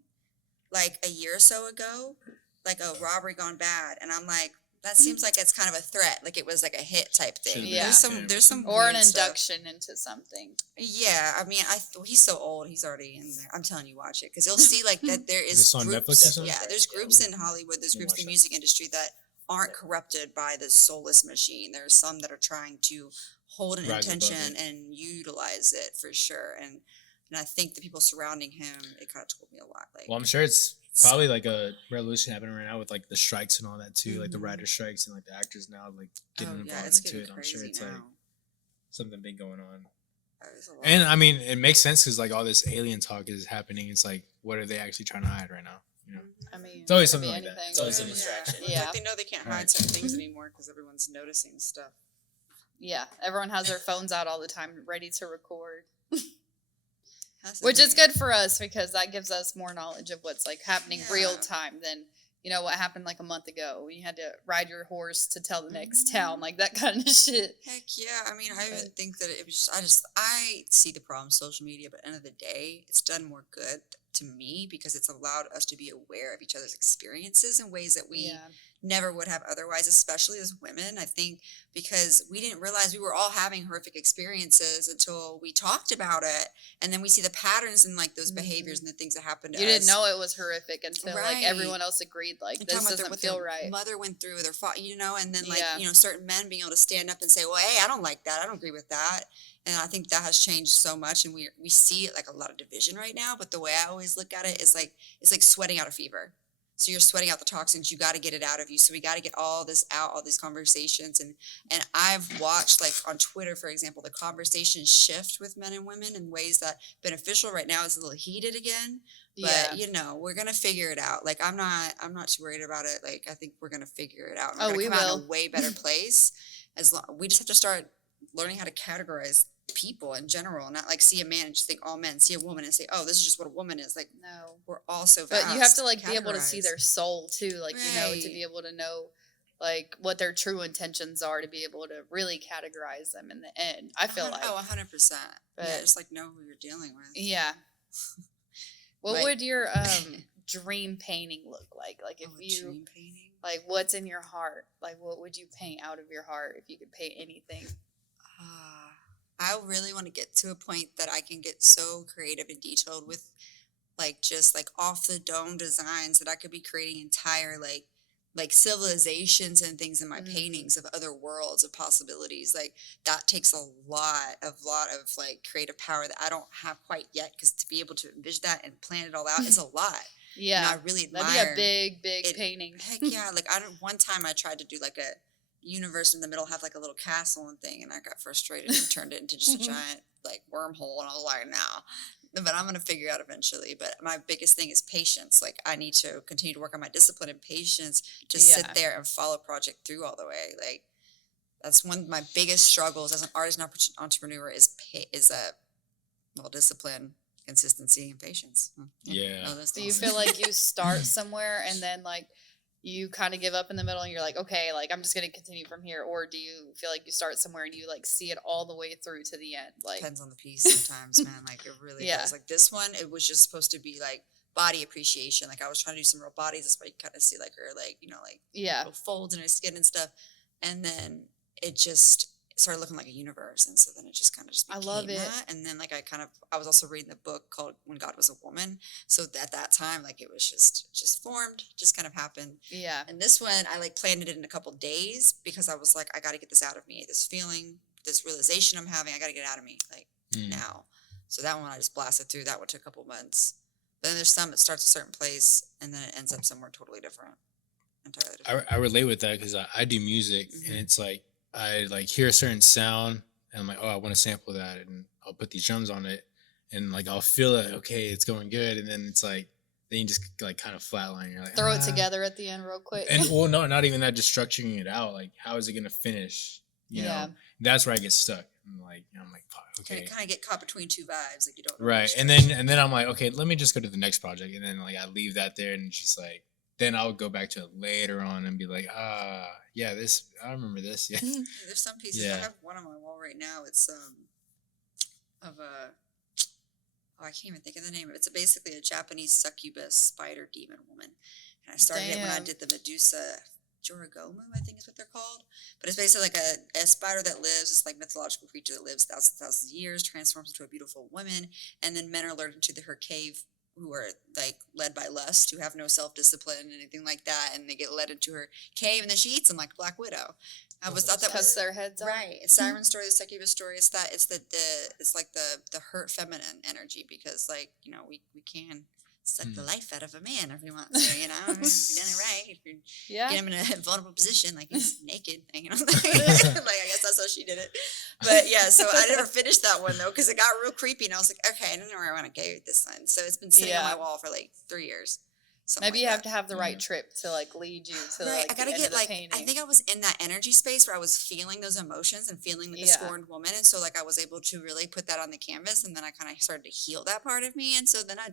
like a year or so ago, like a robbery gone bad. And I'm like, that seems like it's kind of a threat. Like it was like a hit type thing. Should've been Yeah. There's some or an weird stuff. induction into something. Yeah, I mean, he's so old. He's already in there. I'm telling you, watch it because you'll see like that there is this on groups. Netflix or something? Yeah, there's groups in Hollywood. There's We'll groups in watch the that. music industry that aren't corrupted by the soulless machine. There's some that are trying to hold an Rise above intention it. and utilize it for sure. And I think the people surrounding him, it kind of told me a lot. Like, Well, I'm sure it's probably like a revolution happening right now with like the strikes and all that too, like the Mhm. writer strikes and like the actors now like getting oh involved yeah, it's into getting it. I'm crazy sure it's now. like something big going on. There's a lot. And I mean, it makes sense because like all this alien talk is happening. It's like, what are they actually trying to hide right now? You know, I mean, It's always could be something like that. anything. It's always a Yeah. distraction. It's Yeah. like they know they can't hide Right. certain things anymore because everyone's noticing stuff. Yeah, everyone has their phones out all the time, ready to record, That's the which is thing. good for us because that gives us more knowledge of what's like happening real Yeah. time than what happened like a month ago. You had to ride your horse to tell the next Mhm. town, like that kind of shit. Heck yeah. I mean, I But- even think that it was I see the problem with social media, but at the end of the day, it's done more good to me because it's allowed us to be aware of each other's experiences in ways that we Yeah, never would have otherwise, especially as women. I think because we didn't realize we were all having horrific experiences until we talked about it. And then we see the patterns and like those behaviors and the things that happen to you us. didn't know it was horrific until like Right. everyone else agreed, like And this talking about doesn't what feel their right. mother went through, their father, and then like, Yeah. certain men being able to stand up and say, well, hey, I don't like that. I don't agree with that. And I think that has changed so much. And we see it like a lot of division right now. But the way I always look at it is like, it's like sweating out a fever. So you're sweating out the toxins. You got to get it out of you. So we got to get all this out, all these conversations. And I've watched like on Twitter, for example, the conversation shift with men and women in ways that beneficial. Right now it's a little heated again. But Yeah, we're gonna figure it out. Like I'm not too worried about it. Like I think we're gonna figure it out. And Oh, we're we gonna come out in will. a way better place. We just have to start learning how to categorize people in general, not like see a man and just think all men, see a woman and say, oh, this is just what a woman is. Like no. we're all so But vast. you have to like be able to see categorized. their soul too, like to Right. be able to know like what their true intentions are to be able to really categorize them in the end. I feel like 100%. Yeah, But- just like know who you're dealing with. yeah. What Like- would your dream painting look like? Like if Oh, a you dream painting. like what's in your heart? Like what would you paint out of your heart if you could paint anything? I really want to get to a point that I can get so creative and detailed with like just like off the dome designs that I could be creating entire like civilizations and things in my Mhm. paintings of other worlds of possibilities. Like that takes a lot of like creative power that I don't have quite yet because to be able to envision that and plan it all out is a lot. And I Yeah. really That'd admire be a big it. painting. Heck yeah. Like one time I tried to do like a universe in the middle, have like a little castle and thing, and I got frustrated and turned it into just a giant like wormhole. And I was like, no, but I'm going to figure it out eventually. But my biggest thing is patience. Like I need to continue to work on my discipline and patience to Yeah. sit there and follow a project through all the way. Like that's one of my biggest struggles as an artist and entrepreneur is discipline, consistency, and patience. Yeah. All those Do you things. feel like you start somewhere and then like you kind of give up in the middle and you're like, okay, like I'm just gonna continue from here, or do you feel like you start somewhere and you like see it all the way through to the end? Like, Depends on the piece sometimes, man. Like it really Yeah. does. Like this one, it was just supposed to be like body appreciation. Like I was trying to do some real bodies. That's why you kind of see like her, like like yeah, little folds in her skin and stuff. And then it just started looking like a universe, and so then it just kind of just I became love it. that. And then like I was also reading the book called When God Was a Woman. So at that time, like it was just formed, just kind of happened. yeah, And this one, I like planned it in a couple days because I was like, I got to get this out of me. This feeling, this realization I'm having, I got to get it out of me like Mm. now. So that one I just blasted through. That one took a couple months. But then there's some that starts a certain place and then it ends up somewhere totally different. Entirely different. I relate with that because I do music Mhm. and it's like I like hear a certain sound and I'm like, oh, I want to sample that and I'll put these drums on it and like I'll feel it. Okay, it's going good, and then it's like then you just like kind of flatline. You're like, Throw it together at the end real quick. And well, no, not even that. Just structuring it out. Like, how is it gonna finish? You Yeah. know, that's where I get stuck. I'm like, fuck, And okay, kind of get caught between two vibes, like you don't know right. which And direction. then I'm like, okay, let me just go to the next project, and then like I leave that there, and it's just like, then I'll go back to it later on and be like, yeah, this I remember this, yeah, There's some pieces. Yeah. I have one on my wall right now. It's of a I can't even think of the name of it. It's basically a Japanese succubus spider demon woman. And I started it when I Damn. did the Medusa Jorogomu, I think is what they're called. But it's basically like a spider that lives, it's like mythological creature that lives thousands of years, transforms into a beautiful woman, and then men are lured into her cave who are like led by lust, who have no self-discipline, anything like that, and they get led into her cave, and then she eats them like Black Widow. I was thought that Cuts was their heads off. right. It's Siren story, the succubus story. It's that it's it's like the hurt feminine energy because like we can suck the life out of a man if we want to. If you've done it right, if you Yeah. get him in a vulnerable position, like he's naked, like I guess that's how she did it. But yeah, so I never finished that one though because it got real creepy, and I was like, okay, I don't know where I want to go with this one. So it's been sitting on Yeah. my wall for like 3 years. Maybe Like you have that. to have the right trip to like lead you to Right, like I gotta the end get of the like painting. I think I was in that energy space where I was feeling those emotions and feeling like a Yeah. scorned woman, and so like I was able to really put that on the canvas, and then I kind of started to heal that part of me, and so then I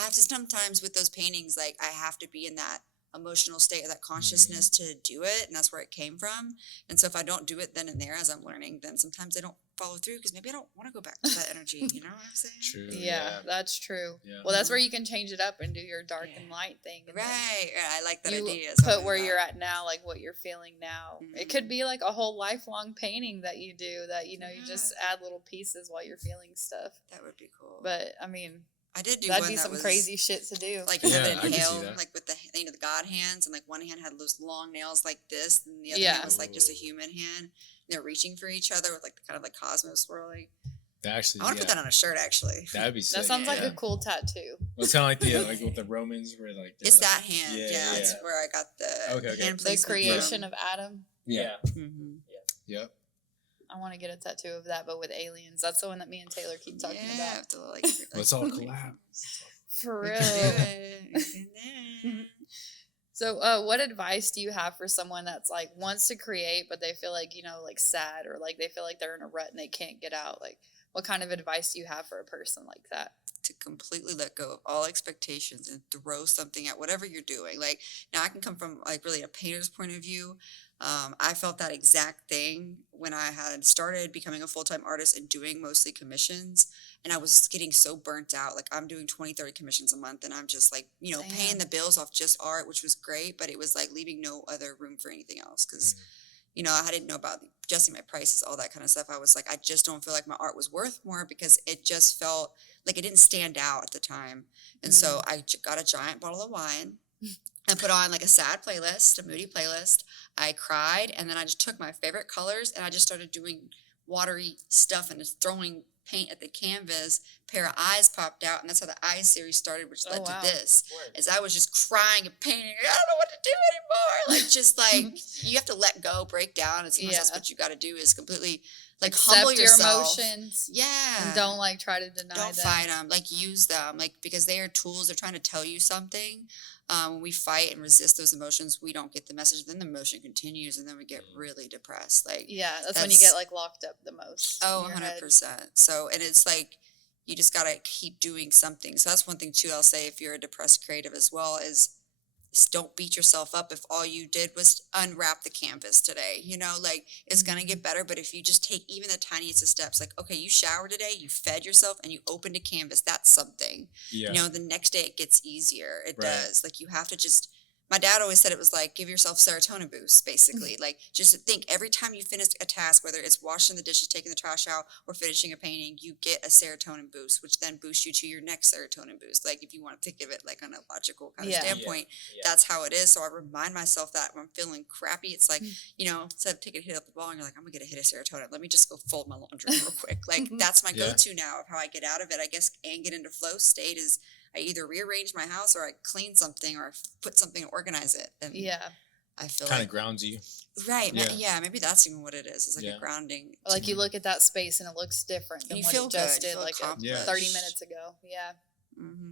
have to sometimes with those paintings like I have to be in that emotional state of that consciousness to do it, and that's where it came from. And so if I don't do it then and there as I'm learning, then sometimes I don't follow through because maybe I don't want to go back to that energy. You know what I'm saying? true, yeah, that's true. Yeah. Well, that's where you can change it up and do your dark and light thing. And then Right. I like that you idea. So I'll put do where that. you're at now, like what you're feeling now. It could be like a whole lifelong painting that you do that, you just add little pieces while you're feeling stuff. That would be cool. But I mean, I did do that'd one be that some was crazy shit to do. like Yeah, heaven I and can see hell, that. like with the the God hands, and like one hand had those long nails like this, and the other Yeah. hand was like just a human hand. They're reaching for each other with like the kind of like cosmos swirling. Actually, I want to put that on a shirt actually. That'd be sick. That sounds like yeah. a cool tattoo. Well, it's kind of like the like with the Romans where like they're It's like, that hand. Yeah, it's where I got the, Okay, okay. hand The placement creation from. of Adam. Yeah. Mhm. Yep. I want to get a tattoo of that, but with aliens. That's the one that me and Taylor keep talking Yeah, I about. have to, like, Well, it's all collab. For We real. can do it. We can do it. So, what advice do you have for someone that's like wants to create, but they feel like, like sad or like they feel like they're in a rut and they can't get out? Like, what kind of advice do you have for a person like that? To completely let go of all expectations and throw something at whatever you're doing. Like now I can come from like really a painter's point of view. I felt that exact thing when I had started becoming a full-time artist and doing mostly commissions, and I was getting so burnt out. Like I'm doing 20, 30 commissions a month, and I'm just like, paying Damn. the bills off just art, which was great, but it was like leaving no other room for anything else. Cause I didn't know about adjusting my prices, all that kind of stuff. I was like, I just don't feel like my art was worth more because it just felt like it didn't stand out at the time. And so I got a giant bottle of wine and put on like a sad playlist, a moody playlist. I cried, and then I just took my favorite colors and I just started doing watery stuff and just throwing paint at the canvas. Pair of eyes popped out, and that's how the eyes series started, which led wow. to this. Word. As I was just crying and painting, I don't know what to do anymore. Like just like you have to let go, break down, and sometimes that's Yeah. what you got to do is completely like Accept humble your yourself. emotions. Yeah, And don't like try to deny don't them. fight them. Like use them, like because they are tools. They're trying to tell you something. When we fight and resist those emotions, we don't get the message. Then the emotion continues, and then we get really depressed. Like Yeah, that's when you get like locked up the most. oh, in your head. 100%. So, and it's like you just gotta keep doing something. So that's one thing too. I'll say if you're a depressed creative as well is don't beat yourself up if all you did was unwrap the canvas today. Like it's gonna get better, but if you just take even the tiniest of steps, like okay, you showered today, you fed yourself, and you opened a canvas, that's something. Yeah. The next day it gets easier. It Right. does. Like you have to just. My dad always said it was like give yourself serotonin boosts, basically. Like just think every time you finish a task, whether it's washing the dishes, taking the trash out, or finishing a painting, you get a serotonin boost, which then boosts you to your next serotonin boost. Like if you want to think of it like on a logical kind of Yeah. standpoint, Yeah. that's how it is. So I remind myself that when I'm feeling crappy, it's like, instead of taking a hit up the ball and you're like, I'm gonna get a hit of serotonin. Let me just go fold my laundry real quick. Like that's my Yeah. go-to now of how I get out of it, I guess, and get into flow state is I either rearrange my house or I clean something or I put something to organize it. And Yeah. I feel Kind like of grounds you. right. Yeah. Yeah, maybe that's even what it is. It's like Yeah. a grounding. Like you look at that space and it looks different than you what feel it just good. You did feel like Yeah. 30 minutes ago. Yeah.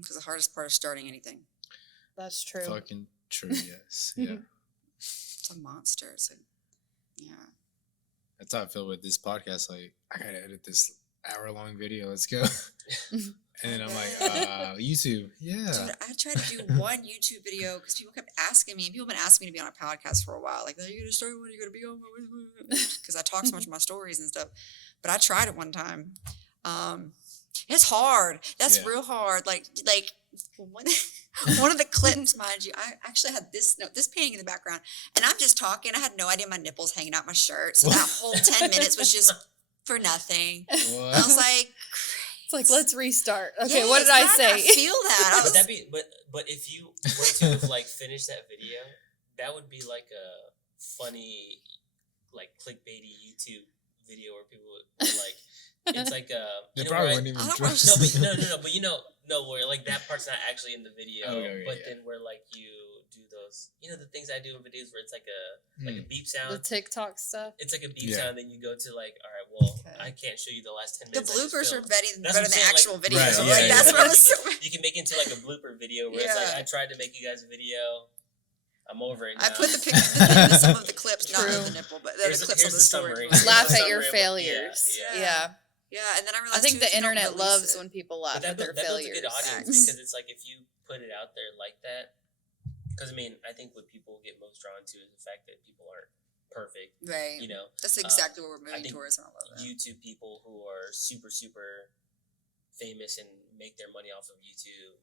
Because the hardest part is starting anything. That's true. Fucking true. Yes. Yeah. It's a monster. It's a, yeah. That's how I feel with this podcast. Like, I gotta edit this hour-long video. Let's go. And then I'm like, YouTube. Yeah. Dude, I tried to do one YouTube video because people kept asking me, and people have been asking me to be on a podcast for a while. Like, are you going to start one? Are you going to be on one? Because I talk so much of my stories and stuff. But I tried it one time. It's hard. That's real hard. Like one of the clips, mind you, I actually had this painting in the background, and I'm just talking. I had no idea my nipples hanging out my shirt. So that whole 10 minutes was just for nothing. What? I was like, It's like, let's restart. Okay, yes, what did I why say? not feel that. I was, But if you were to have like finished that video, that would be like a funny, like clickbaity YouTube video where people would like. It's like They you know, probably where wouldn't even I don't trust. no, but where like that part's not actually in the video, Okay, but yeah. then where like you do those, the things I do in videos where it's like a beep The sound. TikTok stuff. It's like a beep Yeah. sound, then you go to like, all right, well, Okay. I can't show you the last 10 the minutes. I just bloopers are filmed. better That's what than I'm the saying, actual like- videos. Right, Like, yeah, that's yeah. what I was so You can make it into like a blooper video where it's Yeah. like, I tried to make you guys a video. I'm over it now. I put the pictures, some of the clips, not True. of the nipple, but the Here's clips on the the story. summary. Laugh Here's the at your summary of- failures. Yeah. Yeah. Yeah, and then I realized I think too, the if you don't internet release loves it- when people laugh But at their that builds a failures. good audience Facts. because it's like if you put it out there like that, because I mean, I think what people get most drawn to is the fact that people aren't perfect. Right. You know, That's exactly what we're I moving think towards, and I love that. YouTube people who are super, super famous and make their money off of YouTube,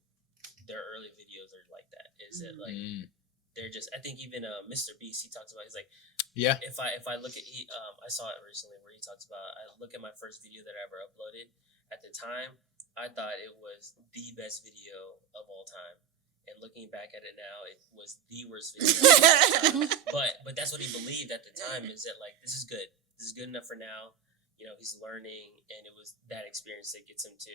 their early videos are like that. Is that like they're just? I think even Mr. Beast, he talks about. He's like, Yeah. if I look at I saw it recently where he talks about, I look at my first video that I ever uploaded. At the time, I thought it was the best video of all time, and looking back at it now, it was the worst video of all time. But that's what he believed at the time, is that like, this is good enough for now. He's learning, and it was that experience that gets him to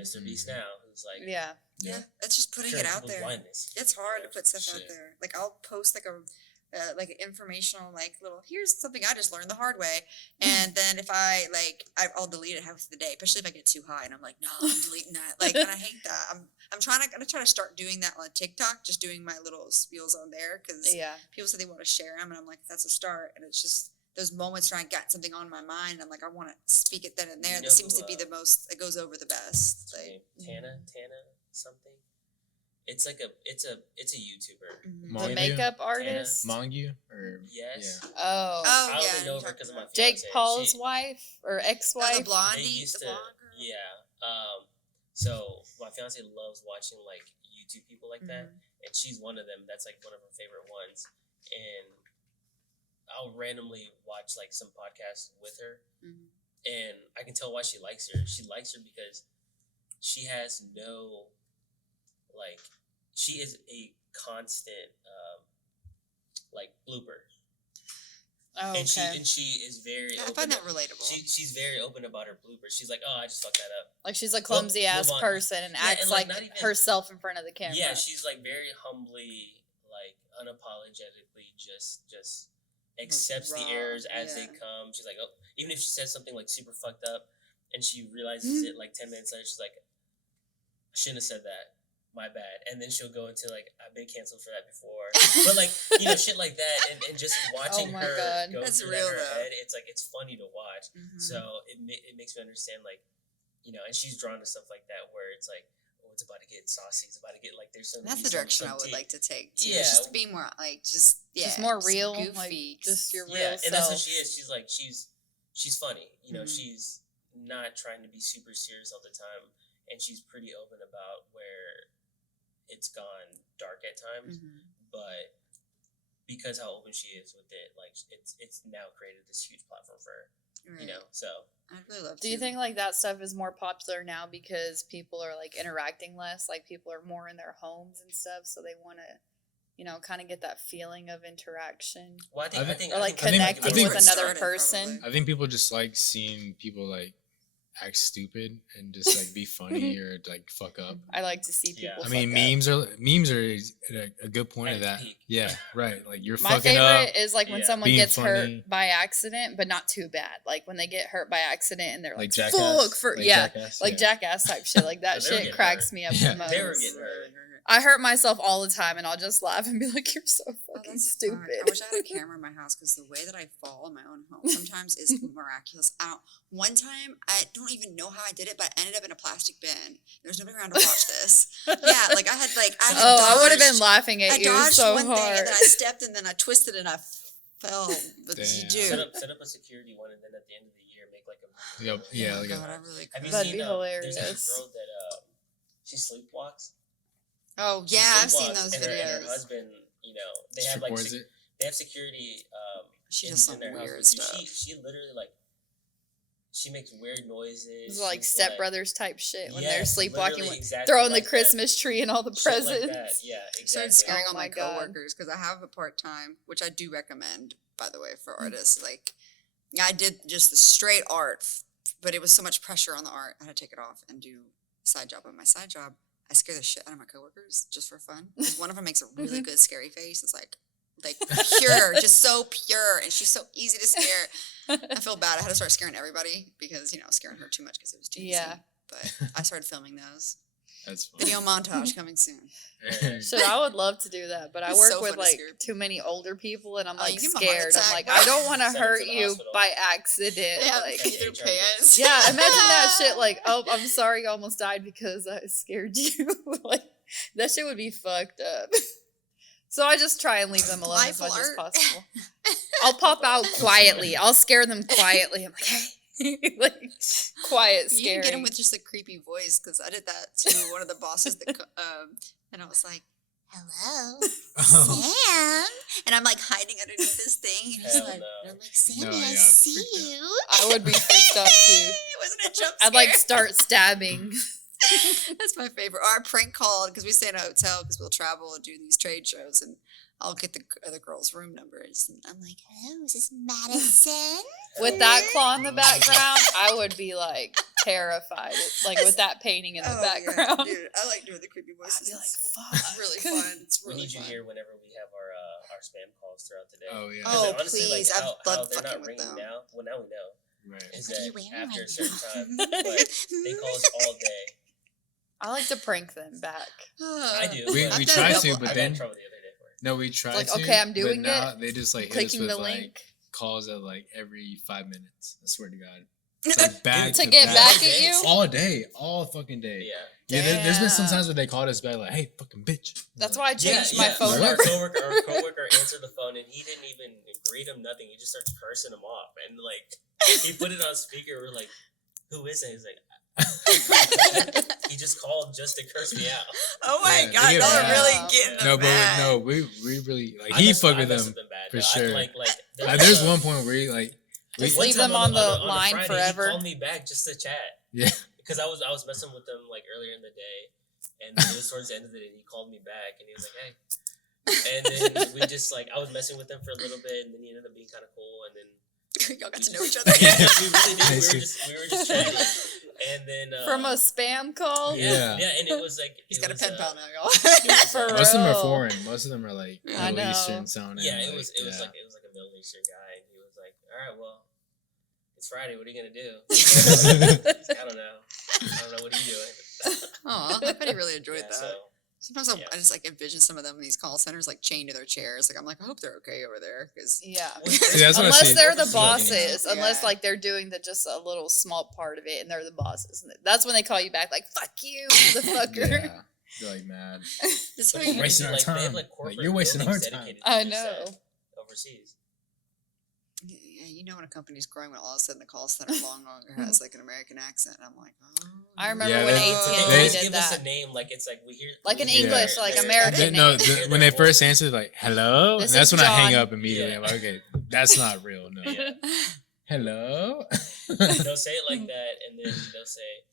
Mr. Beast now, who's like, Yeah. Yeah, it's just putting curing it out people's there. blindness. It's hard to put stuff Shit. out there. Like, I'll post like an informational, like, little, here's something I just learned the hard way, and then if I'll delete it half the day, especially if I get too high, and I'm like, no, I'm deleting that. Like, and I hate that. I'm gonna try to start doing that on TikTok, just doing my little spiels on there, because Yeah. people say they want to share them, and I'm like, that's a start, and it's just those moments where I got something on my mind, and I'm like, I want to speak it then and there. You know That seems who, to be the most, it goes over the best. Like, Tana something. It's like it's a YouTuber. mhm. The Mongu? makeup artist. Mongu? Or Yes. Yeah. Oh. Oh, I yeah, only know you her because of my talked Jake fiance. Paul's She- wife or Oh, ex-wife. the blondie, They used the to, blonde girl. yeah. So my fiance loves watching like YouTube people like that, Mhm. and she's one of them. That's like one of her favorite ones. And I'll randomly watch like some podcasts with her, Mhm. and I can tell why she likes her. She likes her because she has no, like, she is a constant like blooper. Oh, And okay. she is very Yeah, I open. find that relatable. She's very open about her bloopers. She's like, oh, I just fucked that up. Like she's a clumsy ass move on. person and Yeah, acts and, like like, not even- herself in front of the camera. Yeah, she's like very humbly, like unapologetically, just accepts the Raw, errors as they yeah. come. She's like, oh, even if she says something like super fucked up, and she realizes it like 10 minutes later, she's like, I shouldn't have said that. My bad. And then she'll go into like, I've been canceled for that before. But like, shit like that, and just watching my her God. go That's through real, that in her though. head, it's like, it's funny to watch. Mhm. So it makes me understand, like, and she's drawn to stuff like that where it's like, oh, it's about to get saucy. It's about to get like, there's some. That's the direction I would like to take too. Yeah. It's just to be more like just more real, goofy, like, just your Yeah, real and that's what self. she is. She's like, she's funny. Mhm. She's not trying to be super serious all the time, and she's pretty open about where it's gone dark at times. Mhm. But because how open she is with it, like it's now created this huge platform for her. Right. So I'd really love to. Do you think like that stuff is more popular now because people are like interacting less? Like people are more in their homes and stuff, so they want to, kind of get that feeling of interaction. well, I think Or like I think- connecting I think- with another Started, person. probably. I think people just like seeing people like act stupid and just like be funny or like fuck up. I like to see Yeah. people. I mean, fuck up. memes are a good point At of the that. peak. Yeah, right. Like you're My fucking favorite up. is like when Yeah. someone Being gets funny. hurt by accident, but not too bad. Like when they get hurt by accident and they're Like like, Jackass. "Fuck for Like yeah," Jackass, like yeah. Jackass type shit. Like that But they were shit getting cracks hurt. me up Yeah. the most. They were getting hurt. I hurt myself all the time, and I'll just laugh and be like, "You're so Oh, fucking that's stupid." fucked. I wish I had a camera in my house because the way that I fall in my own home sometimes is miraculous. One time, I don't even know how I did it, but I ended up in a plastic bin. There's nobody around to watch this. Yeah, like I had Oh, I would have dodged- been laughing I at you dodged so one thing hard. and then I stepped and then I twisted and I fell. But you Damn. do. Set up a security one, and then at the end of the year, make like a. Yep, yeah, Oh like God, a- I really Have you could. That'd seen? be There's hilarious. a girl that she sleepwalks. Oh She yeah, I've seen sleepwalks, those and her videos. husband, they have like Records it. they have security. She in, does some in their house weird with you. stuff. She literally like. She makes weird noises. It's like She's Step Brothers type shit when they're Yes, sleepwalking, literally with, exactly throwing like the that. Christmas tree and all the Shit presents. like that. Yeah, I exactly. started scaring Oh all my my God. coworkers because I have a part time, which I do recommend, by the way, for artists. Like, I did just the straight art, but it was so much pressure on the art. I had to take it off and do a side job. On my side job, I scare the shit out of my coworkers just for fun. 'Cause one of them makes a really good scary face. It's like pure, just so pure, and she's so easy to scare. I feel bad. I had to start scaring everybody because scaring her too much because it was too Yeah. easy. But I started filming those. That's funny. Video montage coming soon. Shit, I would love to do that, but I It's work so with fun to like scare too many older people, and I'm Oh, like you give 'em a heart scared. I'm attack, like, bro. I don't want to Send 'em hurt to the you hospital. by accident. They have Like, pee their HR pants. yeah, imagine that shit. Like, oh, I'm sorry, I almost died because I scared you. Like, that shit would be fucked up. So I just try and leave them alone as much Playful as art. possible. I'll pop out quietly. I'll scare them quietly. I'm like, hey, like quiet You can scaring. get him with just a creepy voice because I did that to one of the bosses that, and I was like, "Hello, Oh. Sam," and I'm like hiding underneath this thing, and he's Hell like, no. and I'm like, "Sammy, No, I yeah, I'd see freak out. you." I would be freaked out too. It wasn't a jump scare. I'd like start stabbing. That's my favorite. Or I prank call because we stay in a hotel because we'll travel and do these trade shows, and I'll get the other girls' room numbers, and I'm like, "Hello, is this Madison?" With that claw in the background, I would be like terrified. Like with that painting in the Oh, background. yeah, dude, I like doing the creepy I'd voices. be like, It's fuck. really fun. It's We really need you fun. here whenever we have our spam calls throughout the day. Oh yeah. Oh, Because honestly, please, like I've how loved they're fucking not with ringing them. now. Well, now we know Right. is What are you that wearing after a right certain now? time, but they call us all day. I like to prank them back. I do. We- but we I've done try a to, couple- but I got then- in trouble the other day for it. No, we try Like, to. okay, I'm but doing now it. They just like hit us Clicking with the like link. calls at like every 5 minutes. I swear to God. It's like back To get back at you? all day, all fucking day. Yeah. Yeah, there's been some Damn. times where they called us back like, "Hey, fucking bitch." That's Like, why I changed my phone What? number. Our coworker answered the phone and he didn't even greet him, nothing. He just starts cursing him off. And like, he put it on speaker. We're like, who is it? He's like, he just called just to curse me out. Oh my Yeah, God, they get y'all are mad. really Yeah. getting them No, but mad. no, we really like I he messed- fucked I with messed them them bad, for though. sure. Like, There's one point where he like Just one leave time them on the a line Friday, forever. He called me back just to chat. Yeah. Because I was messing with them like earlier in the day, and it was towards the end of the day. And he called me back, and he was like, "Hey," and then we just like I was messing with them for a little bit, and then he ended up being kind of cool, and then Y'all got to know each other. we really did. Nice. We were just chatting, and then From a spam call? Yeah. and it was like He's it got a was, pen pal now, y'all. For Most of them are real. foreign. Most of them are like I Middle know. Eastern sounding. Yeah, it like, was yeah. like a Middle Eastern guy, and he was like, "All right, well, it's Friday. What are you gonna do?" I don't know. What are you doing? Aw, I bet he really enjoyed Yeah, that. so Sometimes yeah. I just like envision some of them in these call centers like chained to their chairs. Like I'm like, I hope they're okay over there because Yeah. See, that's what I Unless see. they're the That's what I think. bosses, unless Yeah. like they're doing just a little small part of it and they're the bosses. That's when they call you back like, fuck you, motherfucker. Yeah, they're like mad. that's how But you even wasting our They have time. like Like, corporate you're wasting buildings our time. dedicated to I just know. that overseas. Yeah, you know when a company's growing when all of a sudden the call center long longer has like an American accent. I'm like, oh. I remember Yeah, when they- AT&T they- did give us that. a name like it's like we hear Like in we hear English, their- like their- American No, name. when they first answered, like, "Hello," This and that's is when I hang John. up immediately. Yeah. I'm like, "Okay, that's not real." No. Yeah. Hello. They'll say it like that, and then they'll say,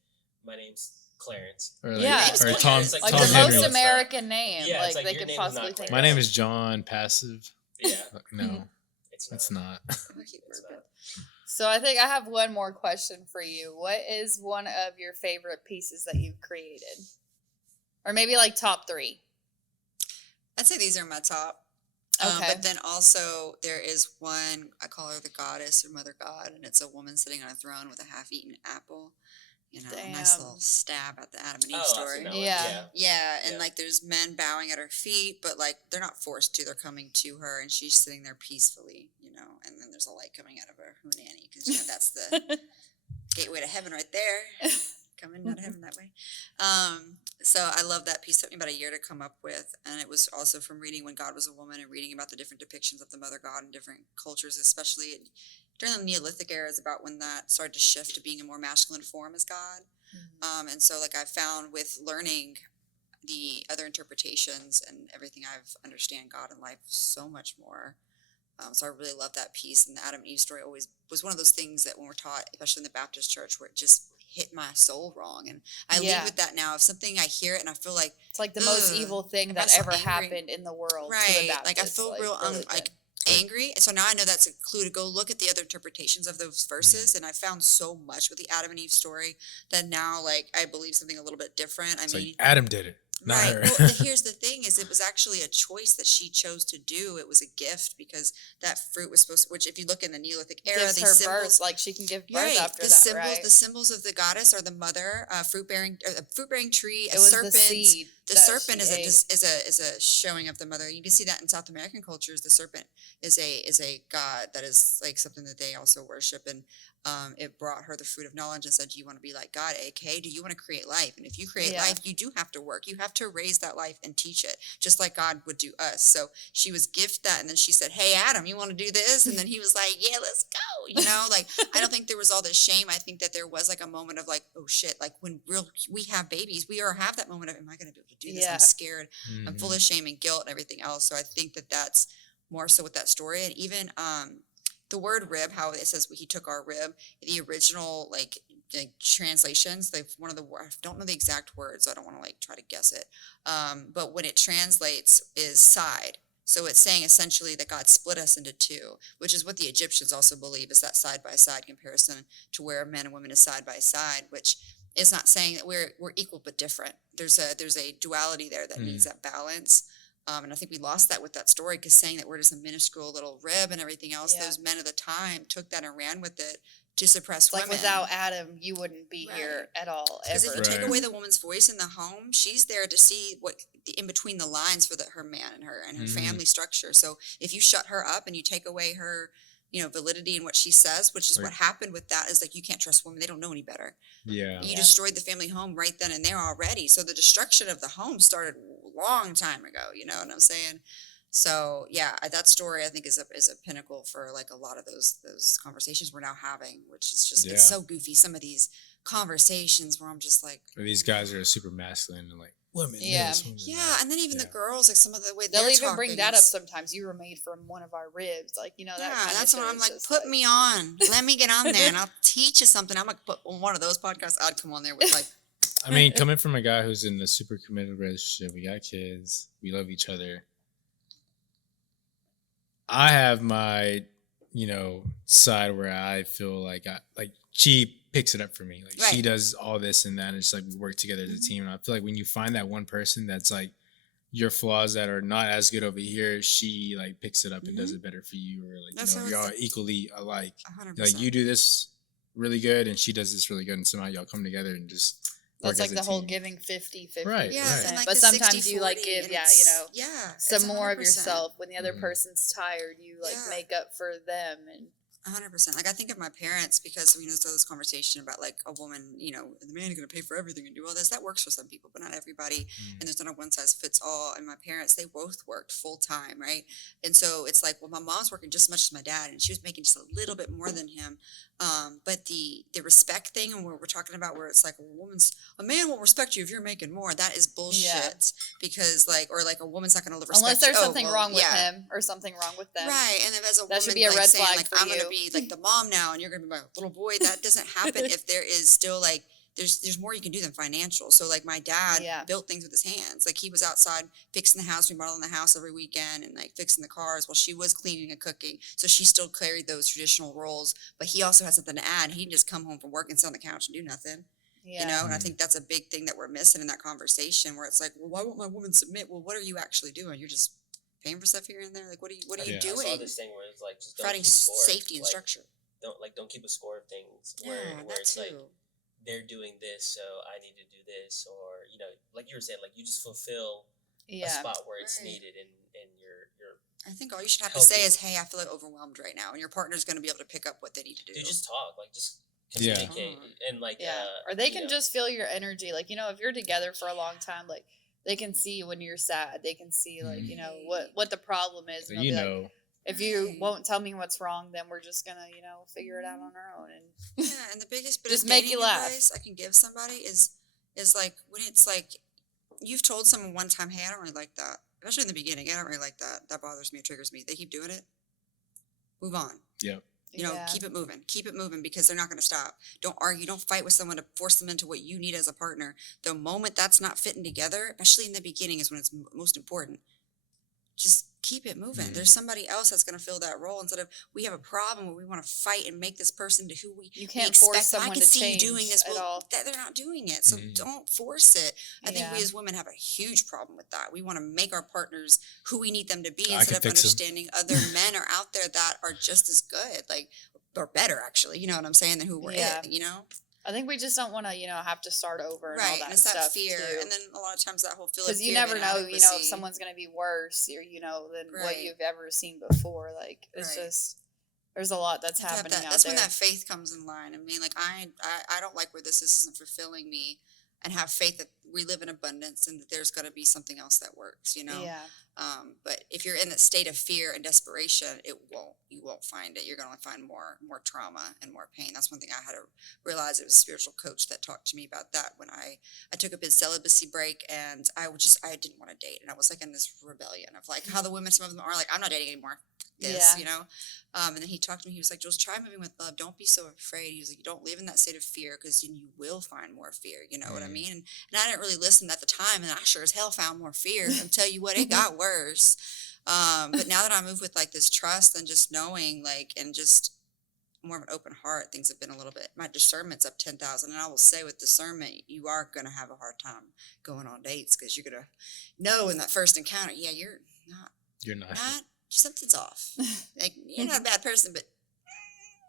"My name's Clarence." Or like, Yeah. or Tom. It's like Like Tom the Henry. most It's not- American name. Yeah, like it's like they your could name is possibly not think My of. name is John Passive. Yeah, No. it's It's not. I keep It's burping. not. So I think I have one more question for you. What is one of your favorite pieces that you've created? Or maybe like top 3. I'd say these are my top. Okay. But then also there is one, I call her the goddess or mother god, and it's a woman sitting on a throne with a half-eaten apple. You know, a nice little Damn. stab at the Adam and Eve Oh, I've story. seen that one. Yeah. Yeah. Yeah, and Yeah. like there's men bowing at her feet, but like they're not forced to. They're coming to her, and she's sitting there peacefully, you know. And then there's a light coming out of her hoonanny because that's the gateway to heaven right there. Coming out of heaven that way. So I love that piece. It took me about a year to come up with, and it was also from reading When God Was a Woman and reading about the different depictions of the mother god in different cultures, especially during the Neolithic era, is about when that started to shift to being a more masculine form as God. And so like I found with learning the other interpretations and everything, I've understand God and life so much more. So I really love that piece, and the Adam and Eve story always was one of those things that when we're taught, especially in the Baptist church, where it just hit my soul wrong. And I Yeah. lead with that now. If something I hear it and I feel like, It's like the most ugh, evil thing I that got so ever angry. happened in the world. To Right, the Baptists, like I feel real religion. like angry. So now I know that's a clue to go look at the other interpretations of those verses, and I found so much with the Adam and Eve story that now like I believe something a little bit different. I It's mean, like Adam did it, not right. her. Well, here's the thing: is it was actually a choice that she chose to do. It was a gift because that fruit was supposed to. Which, if you look in the Neolithic era, gives these her symbols, birth, like she can give birth right? after The that, symbols, right? the symbols of the goddess are the mother, fruit bearing tree, a It was serpent. the seed. The that serpent she ate. is a showing of the mother. You can see that in South American cultures. The serpent is a god that is like something that they also worship, and it brought her the fruit of knowledge and said, "Do you want to be like God? AK, do you want to create life? And if you create Yeah. life, you do have to work. You have to raise that life and teach it, just like God would do us." So she was gift that, and then she said, "Hey, Adam, you want to do this?" And then he was like, "Yeah, let's go." You know, like I don't think there was all this shame. I think that there was like a moment of like, "Oh shit!" Like when we have babies, we have that moment of, "Am I going to be able to do this? Yeah. I'm scared. I'm full Mhm. of shame and guilt and everything else." So I think that that's more so with that story, and even the word rib, how it says he took our rib, the original like translations, like one of the I don't know the exact words, so I don't want to like try to guess it. But when it translates is side. So it's saying essentially that God split us into two, which is what the Egyptians also believe is that side by side comparison to where men and women is side by side, which is not saying that we're equal but different. There's a duality there that needs that balance. And I think we lost that with that story because saying that we're just a minuscule little rib and everything else, Yeah. those men of the time took that and ran with it to suppress It's like women. without Adam, you wouldn't be Right. here at all, Because if ever. you take Right. away the woman's voice in the home, she's there to see what in between the lines for her man and her Mhm. family structure. So if you shut her up and you take away her, validity in what she says, which is Right. what happened with that, is like you can't trust women; they don't know any better. Yeah. You Yeah. destroyed the family home right then and there already. So the destruction of the home started a long time ago. You know what I'm saying? So yeah, that story I think is a pinnacle for like a lot of those conversations we're now having, which is just Yeah. it's so goofy. Some of these conversations where I'm just like, Or these guys are super masculine and like women. Yeah. This, women yeah, that. and then even the Yeah. girls, like some of the way They'll they're even talking, bring that up it's- sometimes. You were made from one of our ribs, like that. Yeah, kind that's of when shit. I'm It's like, just put me on, let me get on there, and I'll teach you something. I'm like, put on one of those podcasts. I'd come on there with like, I mean, coming from a guy who's in a super committed relationship, we got kids, we love each other. I have my, side where I feel like she picks it up for me. Like she Right. does all this and that, and it's like we work together as a team. And I feel like when you find that one person that's like your flaws that are not as good over here, she like picks it up and does it better for you, or like That's how you're all it's- equally alike. 100%. Like you do this really good, and she does this really good, and somehow y'all come together and just work That's like as a the whole team. giving 50-50. Right, Yeah, right. and like But the sometimes you like 60-40, give, and yeah, it's- yeah, it's some more of 100%. yourself. When the other Mhm. person's tired, you like Yeah. make up for them. And 100%. Like I think of my parents because there's this conversation about like a woman, the man is going to pay for everything and do all this. That works for some people, but not everybody. And there's not a one size fits all. And my parents, they both worked full time, right? And so it's like, well, my mom's working just as much as my dad, and she was making just a little bit more than him. But the respect thing, and where we're talking about where it's like a man won't respect you if you're making more. That is bullshit. Yeah. Because like a woman's not going to respect unless there's you. something wrong with him or something wrong with them. Right, and if as a That woman, should be a like, red saying, flag like, for I'm going you. to be like the mom now, and you're going to be my little boy, that doesn't happen if there is still like there's more you can do than financial. So like my dad Yeah. built things with his hands. Like he was outside fixing the house, remodeling the house every weekend and like fixing the cars while she was cleaning and cooking. So she still carried those traditional roles, but he also had something to add. He can just come home from work and sit on the couch and do nothing. Yeah. You know, and I Mm. think that's a big thing that we're missing in that conversation where it's like, well, why won't my woman submit? Well, what are you actually doing? You're just paying for stuff here and there. Like, what are you Yeah. doing? I saw this thing where it's like just don't Providing keep score. safety and like, structure. Don't keep a score of things Yeah, where that it's too. like they're doing this, so I need to do this, or like you were saying, like you just fulfill a Yeah. spot where it's Right. needed, and you're I think all you should have to say helping. is, "Hey, I feel like overwhelmed right now," and your partner's going to be able to pick up what they need to do. dude, just talk, like just Yeah. communicate, and like Yeah. Or they you can know, just feel your energy. Like, if you're together for a long time, like they can see when you're sad. They can see like, what the problem is. So And they'll be like, know. if you Right. won't tell me what's wrong, then we're just gonna, figure it out on our own. And Yeah, and the biggest bit Just of make dating you laugh. advice I can give somebody is like when it's like you've told someone one time, "Hey, I don't really like that," especially in the beginning. I don't really like that. That bothers me. It triggers me. They keep doing it. Move on. Yep. Keep it moving. Keep it moving because they're not going to stop. Don't argue. Don't fight with someone to force them into what you need as a partner. The moment that's not fitting together, especially in the beginning, is when it's most important. Just keep it moving. Mhm. There's somebody else that's going to fill that role instead of we have a problem where we want to fight and make this person to who we You can't we force expect. someone I can to see change you doing this. at Well, all. they're not doing it, so Mhm. don't force it. I think we Yeah. as women have a huge problem with that. We want to make our partners who we need them to be I instead can of fix 'em. understanding other men are out there that are just as good, like or better actually. You know what I'm saying? Than who we're Yeah. it. You know. I think we just don't want to, have to start over and all Right, that and it's that stuff fear, too. and then a lot of times that whole feeling of Because you fear of never know, if inadequacy. someone's going to be worse, or than what Right. you've ever seen before. Like it's Right. just there's a lot that's You have to have happening out that's there. when that faith comes in line. I mean, like I don't like where this isn't fulfilling me, and have faith that we live in abundance and that there's going to be something else that works. Yeah. But if you're in that state of fear and desperation, you won't find it. You're going to find more trauma and more pain. That's one thing I had to realize. It was a spiritual coach that talked to me about that when I took a big celibacy break and I didn't want to date, and I was like in this rebellion of like how the women, some of them are like, I'm not dating anymore. Yeah. And then he talked to me. He was like, Jules, try moving with love. Don't be so afraid. He was like, you don't live in that state of fear because you will find more fear. You know what I mean? And I didn't really listen at the time, and I sure as hell found more fear. I'll tell you what, it got worse. But now that I move with like this trust and just knowing, like, and just more of an open heart, things have been a little bit. My discernment's up 10,000, and I will say with discernment, you are gonna have a hard time going on dates because you're gonna know in that first encounter, yeah, you're You're not. something's off. Like you're not a bad person, but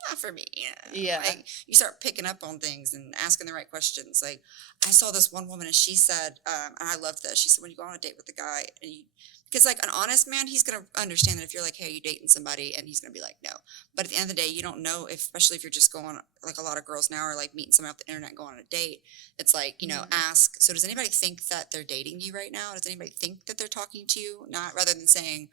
not for me. Yeah. Like you start picking up on things and asking the right questions. Like I saw this one woman and she said, and I loved this. She said, when you go on a date with a guy and because like an honest man, he's going to understand that if you're like, hey, are you dating somebody? And he's going to be like, no. But at the end of the day, you don't know, especially if you're just going, like a lot of girls now are like meeting someone off the internet, going on a date. It's like, ask, so does anybody think that they're dating you right now? Does anybody think that they're talking to you? Not rather than saying,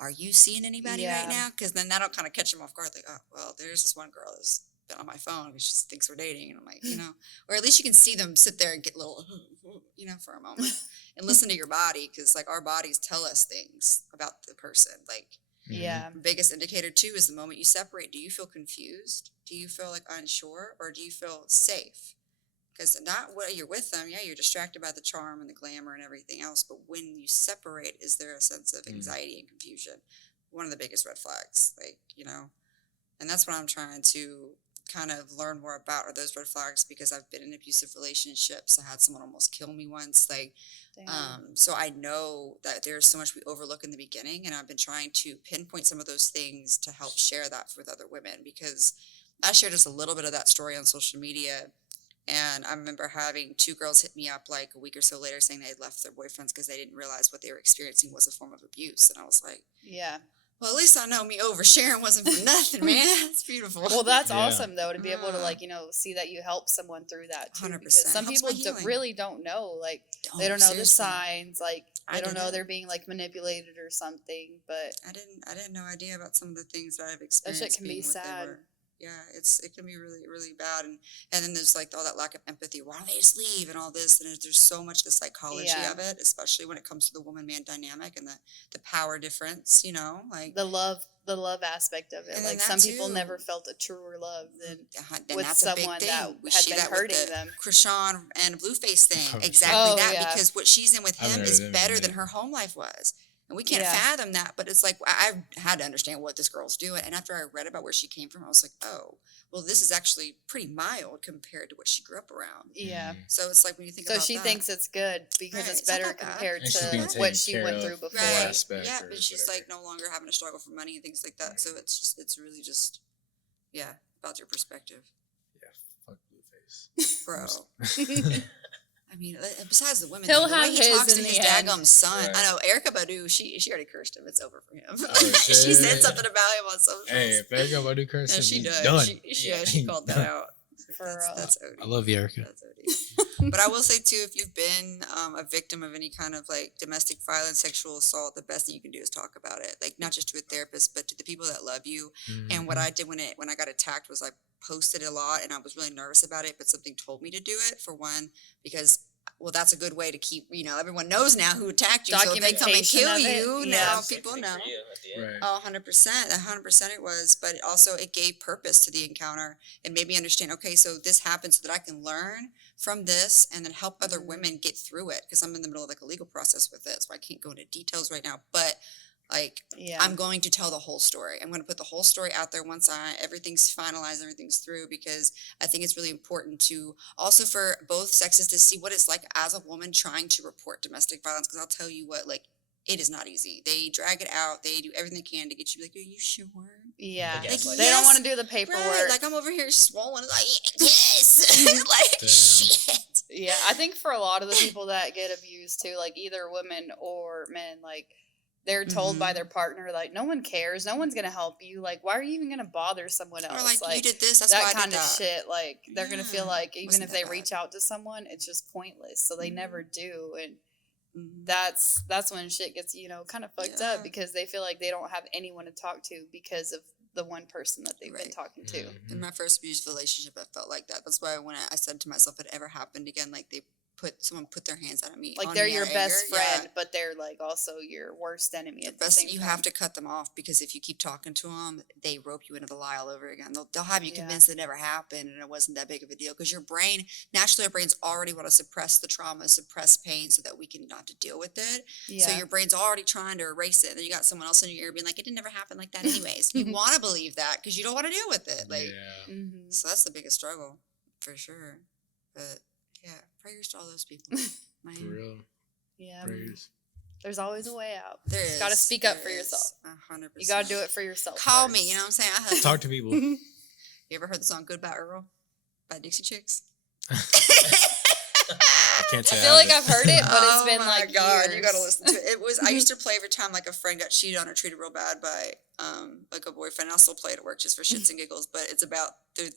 are you seeing anybody right now? Because then that'll kind of catch them off guard. Like, oh, well, there's this one girl that's been on my phone because she thinks we're dating. And I'm like, or at least you can see them sit there and get a little, for a moment and listen to your body. Because like our bodies tell us things about the person. Like Yeah. the biggest indicator too is the moment you separate. Do you feel confused? Do you feel like unsure? Or do you feel safe? Because not what you're with them, yeah, you're distracted by the charm and the glamour and everything else. But when you separate, is there a sense of anxiety and confusion? One of the biggest red flags, and that's what I'm trying to kind of learn more about are those red flags because I've been in abusive relationships. I had someone almost kill me once, so I know that there's so much we overlook in the beginning, and I've been trying to pinpoint some of those things to help share that with other women because I shared just a little bit of that story on social media. And I remember having 2 girls hit me up like a week or so later saying they had left their boyfriends because they didn't realize what they were experiencing was a form of abuse. And I was like, Yeah. well, at least I know me oversharing wasn't for nothing, man. It's beautiful. Well, that's Yeah. awesome though to be able to see that you help someone through that too. 100%. Because some Helps people my healing. really don't know, they don't know the seriously. signs, I they don't know didn't. they're being manipulated or something. But I didn't no idea about some of the things that I've experienced. can be being what they sad. were. Yeah, it can be really, really bad. And then there's all that lack of empathy. Why don't they just leave and all this? And there's so much the psychology Yeah. of it, especially when it comes to the woman-man dynamic and the power difference, the the love aspect of it. And then Like that some people too. never felt a truer love than Then with that's a big someone thing. that We had see been that with hurting the them. Krishan and Blueface thing. Oh, Exactly Oh, that. yeah. Because what she's in with I haven't him heard is of them better yet. than her home life was. And we can't Yeah. fathom that, but it's like I've had to understand what this girl's doing. And after I read about where she came from, I was like, oh, well, this is actually pretty mild compared to what she grew up around. Yeah. So it's like when you think So about she that, thinks it's good because Right, it's it's not better that bad. compared And she's to being what taken she care went of through before. right, aspect yeah, or but she's whatever. like no longer having to struggle for money and things like that. So it's really just, yeah, about your perspective, Fuck Blueface. bro. I mean, besides the women, He'll the way have he his talks to in his the end. daggum son. Right. I know Erica Badu. She already cursed him. It's over for him. Oh, she said shit. something about him on socials. Hey, if Erica Badu curse yeah, him, she he's does. done. She called that out. For real. That's OD. I love you, Erica. That's OD. But I will say too, if you've been a victim of any kind of like domestic violence, sexual assault, the best thing you can do is talk about it. Like not just to a therapist, but to the people that love you. And what I did when I got attacked was I posted a lot, and I was really nervous about it. But something told me to do it, for one, because that's a good way to keep, everyone knows now who attacked you. So if they come and Documentation kill of it, you, yeah. now Same people thing know. for you at the end. Right. Oh, 100%. 100% it was. But also it gave purpose to the encounter and made me understand, okay, so this happened so that I can learn from this and then help other women get through it. Because I'm in the middle of like a legal process with it, so I can't go into details right now. But like, Yeah. I'm going to tell the whole story. I'm going to put the whole story out there once everything's finalized, everything's through, because I think it's really important to also for both sexes to see what it's like as a woman trying to report domestic violence. Because I'll tell you what, like, it is not easy. They drag it out. They do everything they can to get you like, are you sure? Yeah. Like, Like, They don't yes, want to do the paperwork. Right, like I'm over here swollen. Like, yes. like, Damn. shit. Yeah, I think for a lot of the people that get abused too, like either women or men, like they're told by their partner, like no one cares, no one's gonna help you. Like, why are you even gonna bother someone else? Or like, you did this, that's why that I kind did of that. shit. Like they're gonna feel Yeah, like even wasn't if that they bad. reach out to someone, it's just pointless. So they never do, and Mhm. that's when shit gets kind of fucked Yeah. up because they feel like they don't have anyone to talk to because of the one person that they've been Right. talking to. In my first abusive relationship, I felt like that. That's why when I said to myself, if it ever happened again, like someone put their hands out on me. Like on they're me your out of best anger. friend, Yeah. but they're like also your worst enemy The at the best, same you time. have to cut them off, because if you keep talking to them, they rope you into the lie all over again. They'll have you Yeah. convinced it never happened and it wasn't that big of a deal, because your brain, naturally our brains already want to suppress the trauma, suppress pain so that we can not to deal with it. Yeah. So your brain's already trying to erase it. And then you got someone else in your ear being like, it didn't never happen like that anyways. You want to believe that because you don't want to deal with it. Like, yeah. Mhm. so that's the biggest struggle for sure. But yeah, prayers to all those people. For Man. real. Yeah. Prayers. There's always a way out. There Just gotta is, speak up there for is, yourself. 100%. You gotta do it for yourself. Call first. me, you know what I'm saying? I Talk to people. You ever heard the song Goodbye Earl by Dixie Chicks? I can't I say feel like have I've heard it, but it's been my like God, years. you gotta listen to it. It was I used to play every time like a friend got cheated on or treated real bad by like a boyfriend. I'll still play it at work just for shits and giggles, but it's about the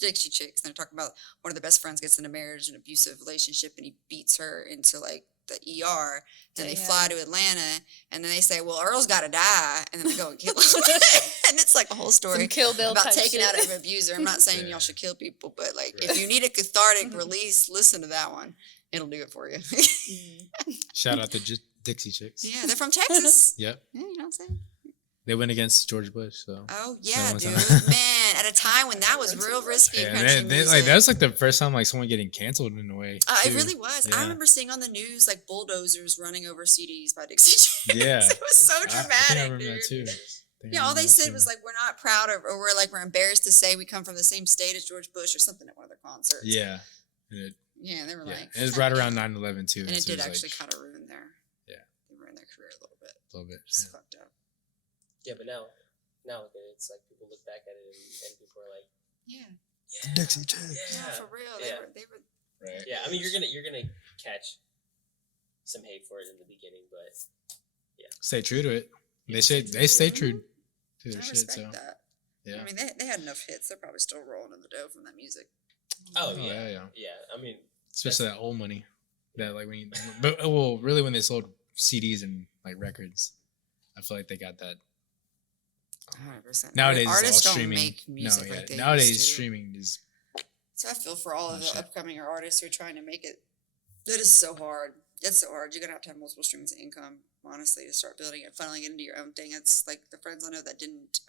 Dixie Chicks, and they're talking about one of the best friends gets in a marriage, an abusive relationship, and he beats her into like the ER. Then they fly to Atlanta, and then they say, well, Earl's gotta die, and then they go and kill him. And it's like a whole story Some Kill Bill about type taking shit. out an abuser. I'm not saying y'all should kill people, but like if you need a cathartic release, listen to that one. It'll do it for you. Shout out to Dixie Chicks. Yeah, they're from Texas. Yep. Yeah, you know what I'm saying? They went against George Bush, so. Oh yeah, one dude. time. Man, at a time when that was real risky Yeah, country and they, music. like that was like the first time like someone getting canceled in a way. It too. really was. Yeah. I remember seeing on the news like bulldozers running over CDs by Dixie Chicks. Yeah. It was so dramatic, I think I remember dude. that too. Yeah, all they said was like, we're not proud of, or we're embarrassed to say we come from the same state as George Bush or something at one of their concerts. Yeah. And Yeah, they were yeah. like. And it was right around 9/11 too. And it so did was, actually like, kind of ruin their. Yeah. They ruined their career a little bit. a little bit. It's Yeah. fucked up. Yeah, but nowadays it's like people look back at it and people are like, Yeah. Dixie Chicks. Yeah, for real. They Yeah. were. Right. yeah. I mean, you're gonna catch some hate for it in the beginning, but Stay true to it. They stay stay true. true to I their shit. respect So that. yeah. I mean, they had enough hits. They're probably still rolling in the dough from that music. oh Oh, yeah, yeah. yeah. I mean, Especially that old money. That like when you, but well, really when they sold CDs and like records, I feel like they got that. 100%. Nowadays, artists it's all don't streaming. make music no, yeah. like they Nowadays, used to. streaming is. So I feel for all of Oh, the shit. upcoming artists who are trying to make it. That is so hard. It's so hard. You're gonna have to have multiple streams of income. honestly, to start building it, funneling it into your own thing. It's like the friends I know that didn't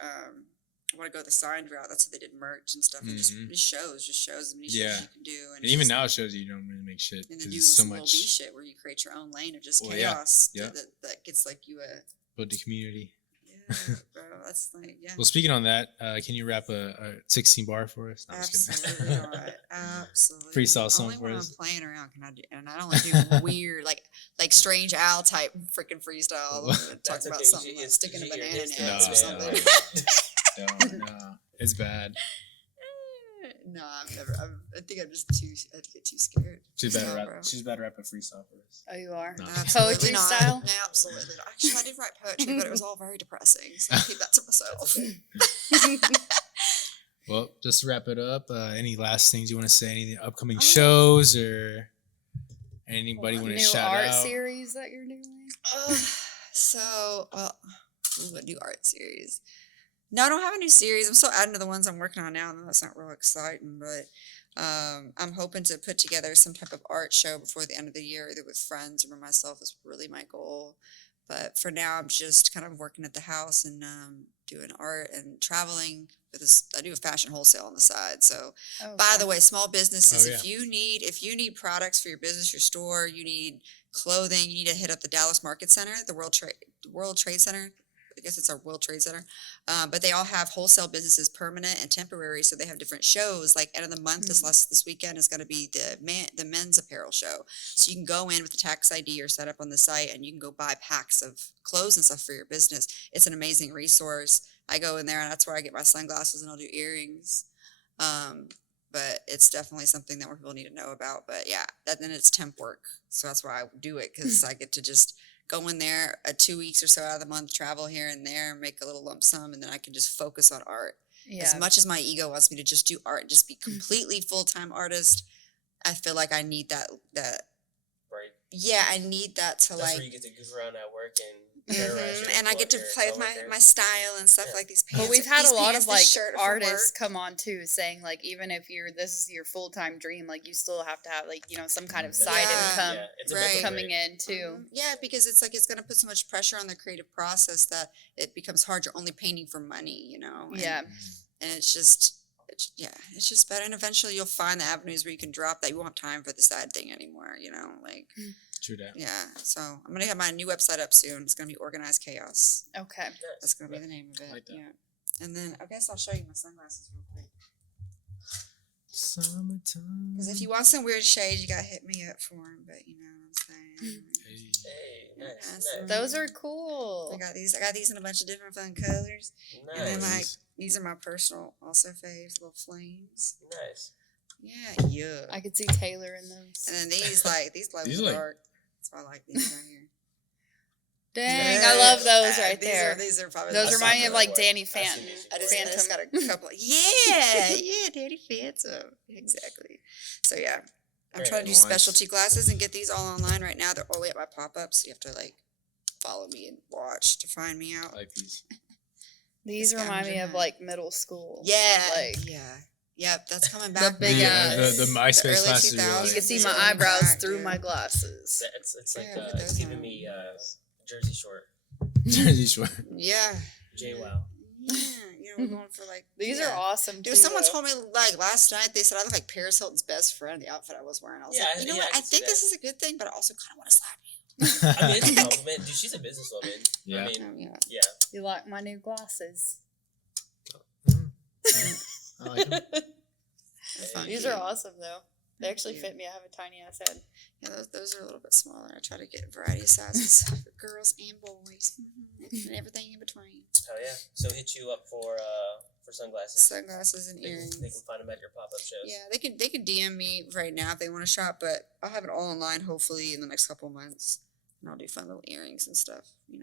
want to go the signed route. That's what they did, merch and stuff, and just shows as many shows as you can do. And even now it shows you don't really make shit and then because doing it's so some little B much. shit where you create your own lane of just Well, yeah, chaos yeah. that gets like you a Build the community. yeah, bro. That's like yeah. Well, speaking on that, can you rap a 16 bar for us? No, I'm just kidding. Absolutely not. Absolutely. Freestyle song Only for when us. I'm playing around can I do, and I only do weird, like Strange Owl type freaking freestyle. Talk That's about okay. something like sticking a You get banana your in distance, its or man. something. No, it's bad. No, I've never. I think I'm just too. I get too scared. She's No, better bro. rap. She's better rap a freestyle for us. Oh, you are. No. Absolutely Poetry not. style? No, absolutely not. Actually, I did write poetry, but it was all very depressing. So I keep that to myself. Well, just to wrap it up, any last things you want to say? Any upcoming Oh. shows or anybody want to New shout art out? series that you're doing? So, a new art series. No, I don't have a new series. I'm still adding to the ones I'm working on now, and that's not real exciting. But I'm hoping to put together some type of art show before the end of the year, either with friends or by myself. Is really my goal. But for now, I'm just kind of working at the house and doing art and traveling. With this, I do a fashion wholesale on the side. So, by the way, small businesses, Oh, yeah. if you need products for your business, your store, you need clothing, you need to hit up the Dallas Market Center, the World Trade Center. I guess it's our World Trade Center. But they all have wholesale businesses, permanent and temporary. So they have different shows. Like end of the month, this weekend is going to be the men's apparel show. So you can go in with a tax ID or set up on the site, and you can go buy packs of clothes and stuff for your business. It's an amazing resource. I go in there, and that's where I get my sunglasses, and I'll do earrings. But it's definitely something that more people need to know about. But yeah, then it's temp work. So that's why I do it, because I get to just go in there 2 weeks or so out of the month, travel here and there, make a little lump sum, and then I can just focus on art. Yeah. As much as my ego wants me to just do art, just be completely full-time artist, I feel like I need that. Right. Yeah, I need that to That's like. where you get to goof around at work and terrorize your And I get to your play with coworkers. my style and stuff Yeah. like these pants. But we've had these a lot pants, of like this shirt from artists work. come on too, saying like even if this is your full time dream, like you still have to have like some kind of Yeah. side income Yeah, it's a right. mental coming break. in too. Yeah, because it's like it's gonna put so much pressure on the creative process that it becomes hard. You're only painting for money, and, Yeah. and it's just better. And eventually you'll find the avenues where you can drop that. You won't have time for the side thing anymore, like. True that. Yeah, so I'm gonna have my new website up soon. It's gonna be Organized Chaos. Okay. That's gonna be the name of it. Like that. Yeah, and then I guess I'll show you my sunglasses real quick. Summertime. Because if you want some weird shades, you gotta hit me up for them. But you know what I'm saying. Hey. Hey, Yeah, nice, so- nice, Those are cool. I got these in a bunch of different fun colors. And then nice, like these are my personal also faves, little flames. nice. Yeah. I could see Taylor in those. And then these glow in These the are like- dark. That's why I like these right here. Dang, I love those right there. These are probably Those the remind me of best like ones. Danny I've seen Phantom. these I before. just got Phantom. a couple. Yeah, Danny Phantom. Exactly. So yeah, I'm Very trying to do nice. specialty glasses and get these all online right now. They're only at my pop-ups, so you have to like follow me and watch to find me out. I like these. These It's remind me Scavenger of hunt. like middle school. Yeah, Like yep. That's coming back. big man. ass. The MySpace early glasses. were 2000s. you can see It's my coming eyebrows back, through dude. my glasses. It's like Yeah, but it's those giving are me Jersey Shore. Jersey Shore. Yeah. JWoww. Yeah, we're going for like These yeah. are awesome too. Dude, someone though. told me like last night. They said I look like Paris Hilton's best friend. The outfit I was wearing. I was Yeah, like, you know yeah, what? I I can see think this that. is a good thing, but I also kind of want to slap you. I mean, it's a compliment. Dude, she's a businesswoman. Yeah. I mean, Oh, yeah. yeah. You like my new glasses? I like them. Thank These you. are awesome though. They actually you. fit me. I have a tiny ass head. Yeah, those are a little bit smaller. I try to get a variety of sizes for girls and boys, and everything in between. Hell yeah. So hit you up for sunglasses. Sunglasses and They can earrings. find them at your pop up shows. Yeah, they can DM me right now if they want to shop, but I'll have it all online hopefully in the next couple months, and I'll do fun little earrings and stuff. Do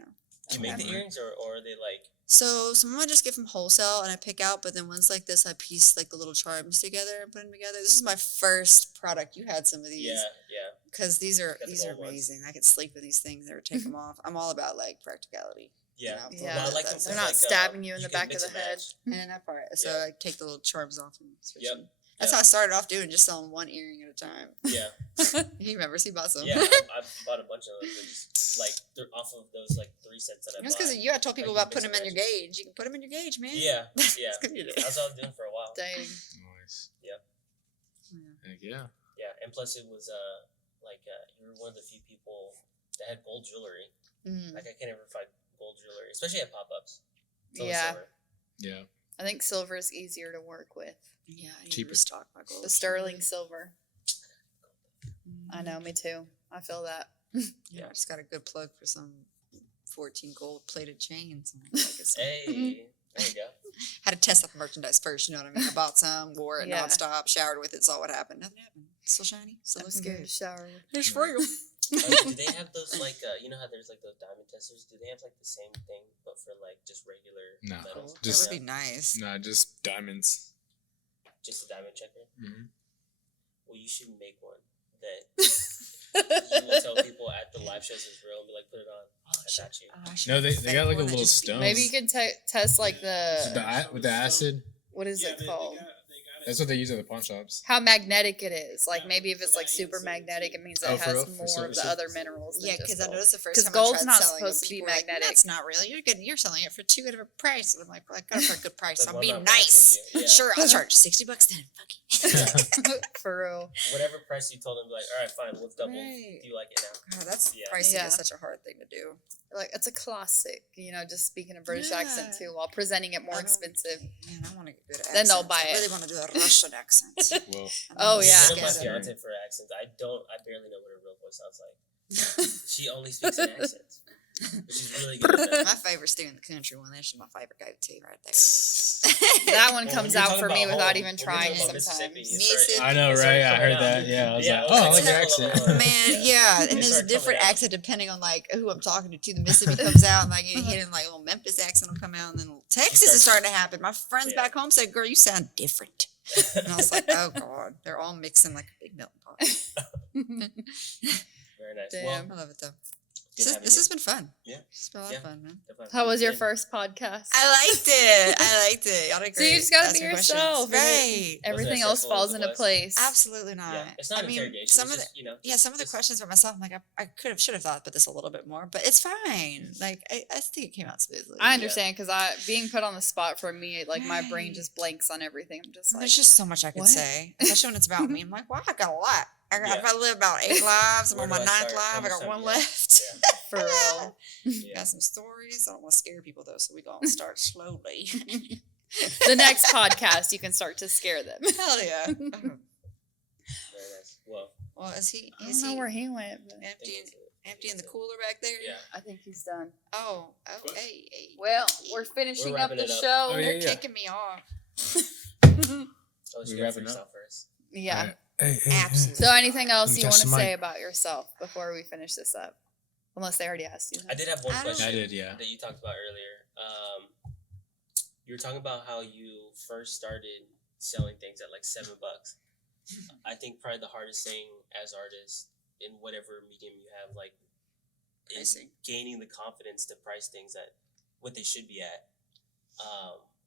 you make the Okay. earrings or are they like? So some of I just get from wholesale and I pick out, but then once like this, I piece like the little charms together and put them together. This is my first product. You had some of these. Yeah, yeah. Because these are Got the gold ones. amazing. I could sleep with these things, never take them off. I'm all about like practicality. Yeah. You Yeah. Well, I like them That's- They're 'cause, not like, stabbing you in the can back of mix the and head. match. And that part. So Yeah. I take the little charms off and switch Yep. them. That's how I started off doing, just selling one earring at a time. Yeah. You remember? So you bought some. Yeah, I bought a bunch of those. And just, like they're off of those like 3 sets that I That's bought. because you had told people Like, about putting them in your gauge. You can put them in your gauge, man. Yeah, yeah. That's 'cause you did. That's what I was doing for a while. Dang. Nice. Yeah. Heck yeah. Yeah, and plus it was you were one of the few people that had gold jewelry. Mm. Like I can't ever find gold jewelry, especially at pop-ups. It's always Yeah. silver. Yeah. I think silver is easier to work with. Yeah, I need Cheaper. to restock my gold. The sterling silver. Mm. I know, me too. I feel that. Yeah, I just got a good plug for some 14 gold plated chains. Like it's- Hey, there you go. had to test out the merchandise first, you know what I mean? I bought some, wore it Yeah. nonstop, showered with it, saw what happened. Nothing happened. Still shiny. Still I'm looking scared to good. shower with. It's real. Do they have those like you know how there's like those diamond testers? Do they have like the same thing but for like just regular No. metals? That Just- would be nice. Nah, just diamonds. Just a diamond checker. Mm-hmm. Well, you should make one that you will tell people at the live shows is real and be like, put it on. I got you. Oh, I should No, make they fake got like a one that little just- stone. Maybe you can test like With the acid. what is it called? That's what they use at the pawn shops. How magnetic it is. Like maybe if it's like super magnetic, it means Oh, it for has real? For more silver, of the so- other minerals. Than Yeah, just because I gold. noticed the first 'Cause time gold's I tried not selling supposed them, to be people were like, magnetic. That's not real. You're good. You're selling it for too good of a price. And I'm like, well, I got it for a good price. Like, I'm well, being I'm not nice. asking you. Yeah. Sure, I'll charge $60 then. Fuck it. For real. Whatever price you told them, be like, all right, fine, let's double. Right. Do you like it now? God, that's Yeah. pricing Yeah. is such a hard thing to do. Like it's a classic, just speaking a British Yeah. accent too, while presenting it more I don't- expensive. Man, I want to get good at Then they'll accents. buy I it. really want to do a Russian accent. Well, Oh, One yeah. of my Scared. fiance for accents. I barely know what her real voice sounds like. She only speaks in accents. But she's really good at that. My favorite stay in the country one. That's my favorite go-to right there. That one Well, comes when you're out talking for me about without home, even when you're trying talking about Mississippi, sometimes. it started- I know, it started right? I coming heard out. that. Yeah, I was Yeah, like, I oh, I was like your like, accent. Man, yeah, and They there's a start different coming out. accent depending on like who I'm talking to. The Mississippi comes out, and like you hit in like a little Memphis accent will come out, and then Texas is starting to happen. My friends Yeah. back home said, "Girl, you sound different," and I was like, "Oh God, they're all mixing like a big melting pot." Very nice. Damn. Well, I love it though. good having This you. has been fun. Yeah. It's been a lot Yeah. of fun, man. Definitely. How was your And- first podcast? I liked it. I liked it. Y'all did So great. you just gotta Ask be me questions. yourself. right? Everything Wasn't else stressful falls as it into was? place. Absolutely not. Yeah, it's not I mean, interrogation. some it's of the just, you know, yeah, some of the just- questions for myself, I'm like, I should have thought about this a little bit more, but it's fine. Like, I think it came out smoothly. I understand because being put on the spot for me, like my brain Right. just blanks on everything. I'm just like, There's just so much I could what? say, especially when it's about me. I'm like, wow, I got a lot. Yeah. If I live about 8 lives, I'm Where on my do I 9th start? life. I Almost got one time, left. for real. Yeah. Got some stories. I don't want to scare people though, so we gonna start slowly. The next podcast, you can start to scare them. Hell yeah. Very nice. Well, Well, is he I don't know where he went, but emptying the cooler back there? yeah. I think he's done. Oh, hey. Well, we're finishing up wrapping the it up. show. Oh, yeah. They're kicking me off. So We you got wrapping freestyle up? first. Yeah. Alright. Hey, Absolutely. So, anything else Let me you want touch to the say mic. about yourself before we finish this up? Unless they already asked you. I did have one I don't- question. I did, yeah. That you talked about earlier. You were talking about how you first started selling things at like $7. I think probably the hardest thing as artists in whatever medium you have, like, is Pricing. gaining the confidence to price things at what they should be at.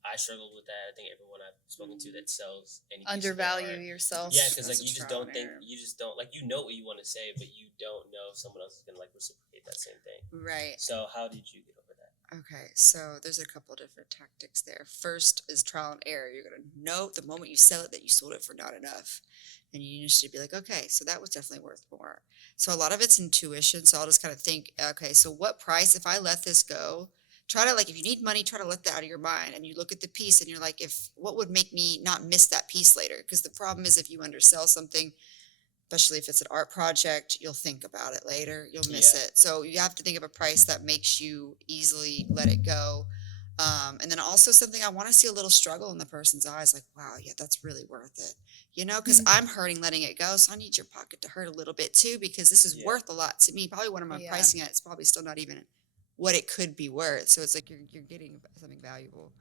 I struggled with that. I think everyone I've spoken to that sells any piece of Undervalue art. yourself. Yeah, because like That's a you just trial don't and think error. you just don't like you know what you want to say, but you don't know if someone else is gonna like reciprocate that same thing. Right. So how did you get over that? Okay, so there's a couple different tactics there. First is trial and error. You're gonna know the moment you sell it that you sold it for not enough, and you need to be like, okay, so that was definitely worth more. So a lot of it's intuition. So I'll just kind of think, okay, so what price if I let this go? Try to like if you need money, try to let that out of your mind, and you look at the piece and you're like, if what would make me not miss that piece later? Because the problem is if you undersell something, especially if it's an art project, you'll think about it later. You'll miss Yeah. it. So you have to think of a price that makes you easily let it go. And then also something I want to see a little struggle in the person's eyes, like, wow, yeah, that's really worth it. You know, because I'm hurting letting it go. So I need your pocket to hurt a little bit too, because this is Yeah. worth a lot to me. Probably what am I Yeah. pricing at? It's probably still not even what it could be worth. So it's like you're getting something valuable.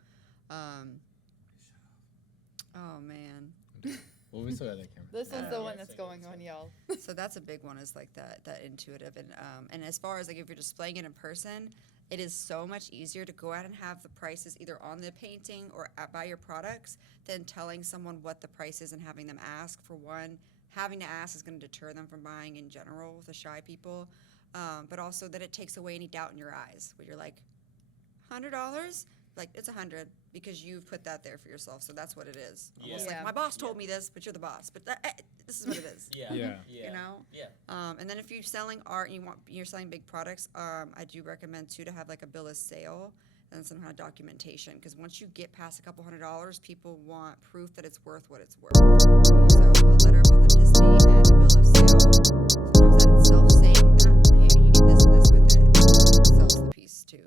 Oh man. Well, we still got that camera. This is the Yeah. one that's going on, y'all. So that's a big one, is like that intuitive. And as far as like if you're displaying it in person, it is so much easier to go out and have the prices either on the painting or buy your products than telling someone what the price is and having them ask. For one, having to ask is going to deter them from buying in general, the shy people. But also that it takes away any doubt in your eyes where you're like, $100? Like, it's 100 because you've put that there for yourself. So that's what it is. Almost Yeah. like, my boss told me this, but you're the boss. But this is what it is. Yeah. Yeah. You know? Yeah. And then if you're selling art and you're selling big products, I do recommend too to have like a bill of sale and some kind of documentation, because once you get past a couple $100, people want proof that it's worth what it's worth. So a letter of authenticity and a bill of sale. Sometimes that itself saying that, hey, you get this and this with it, sells the piece too,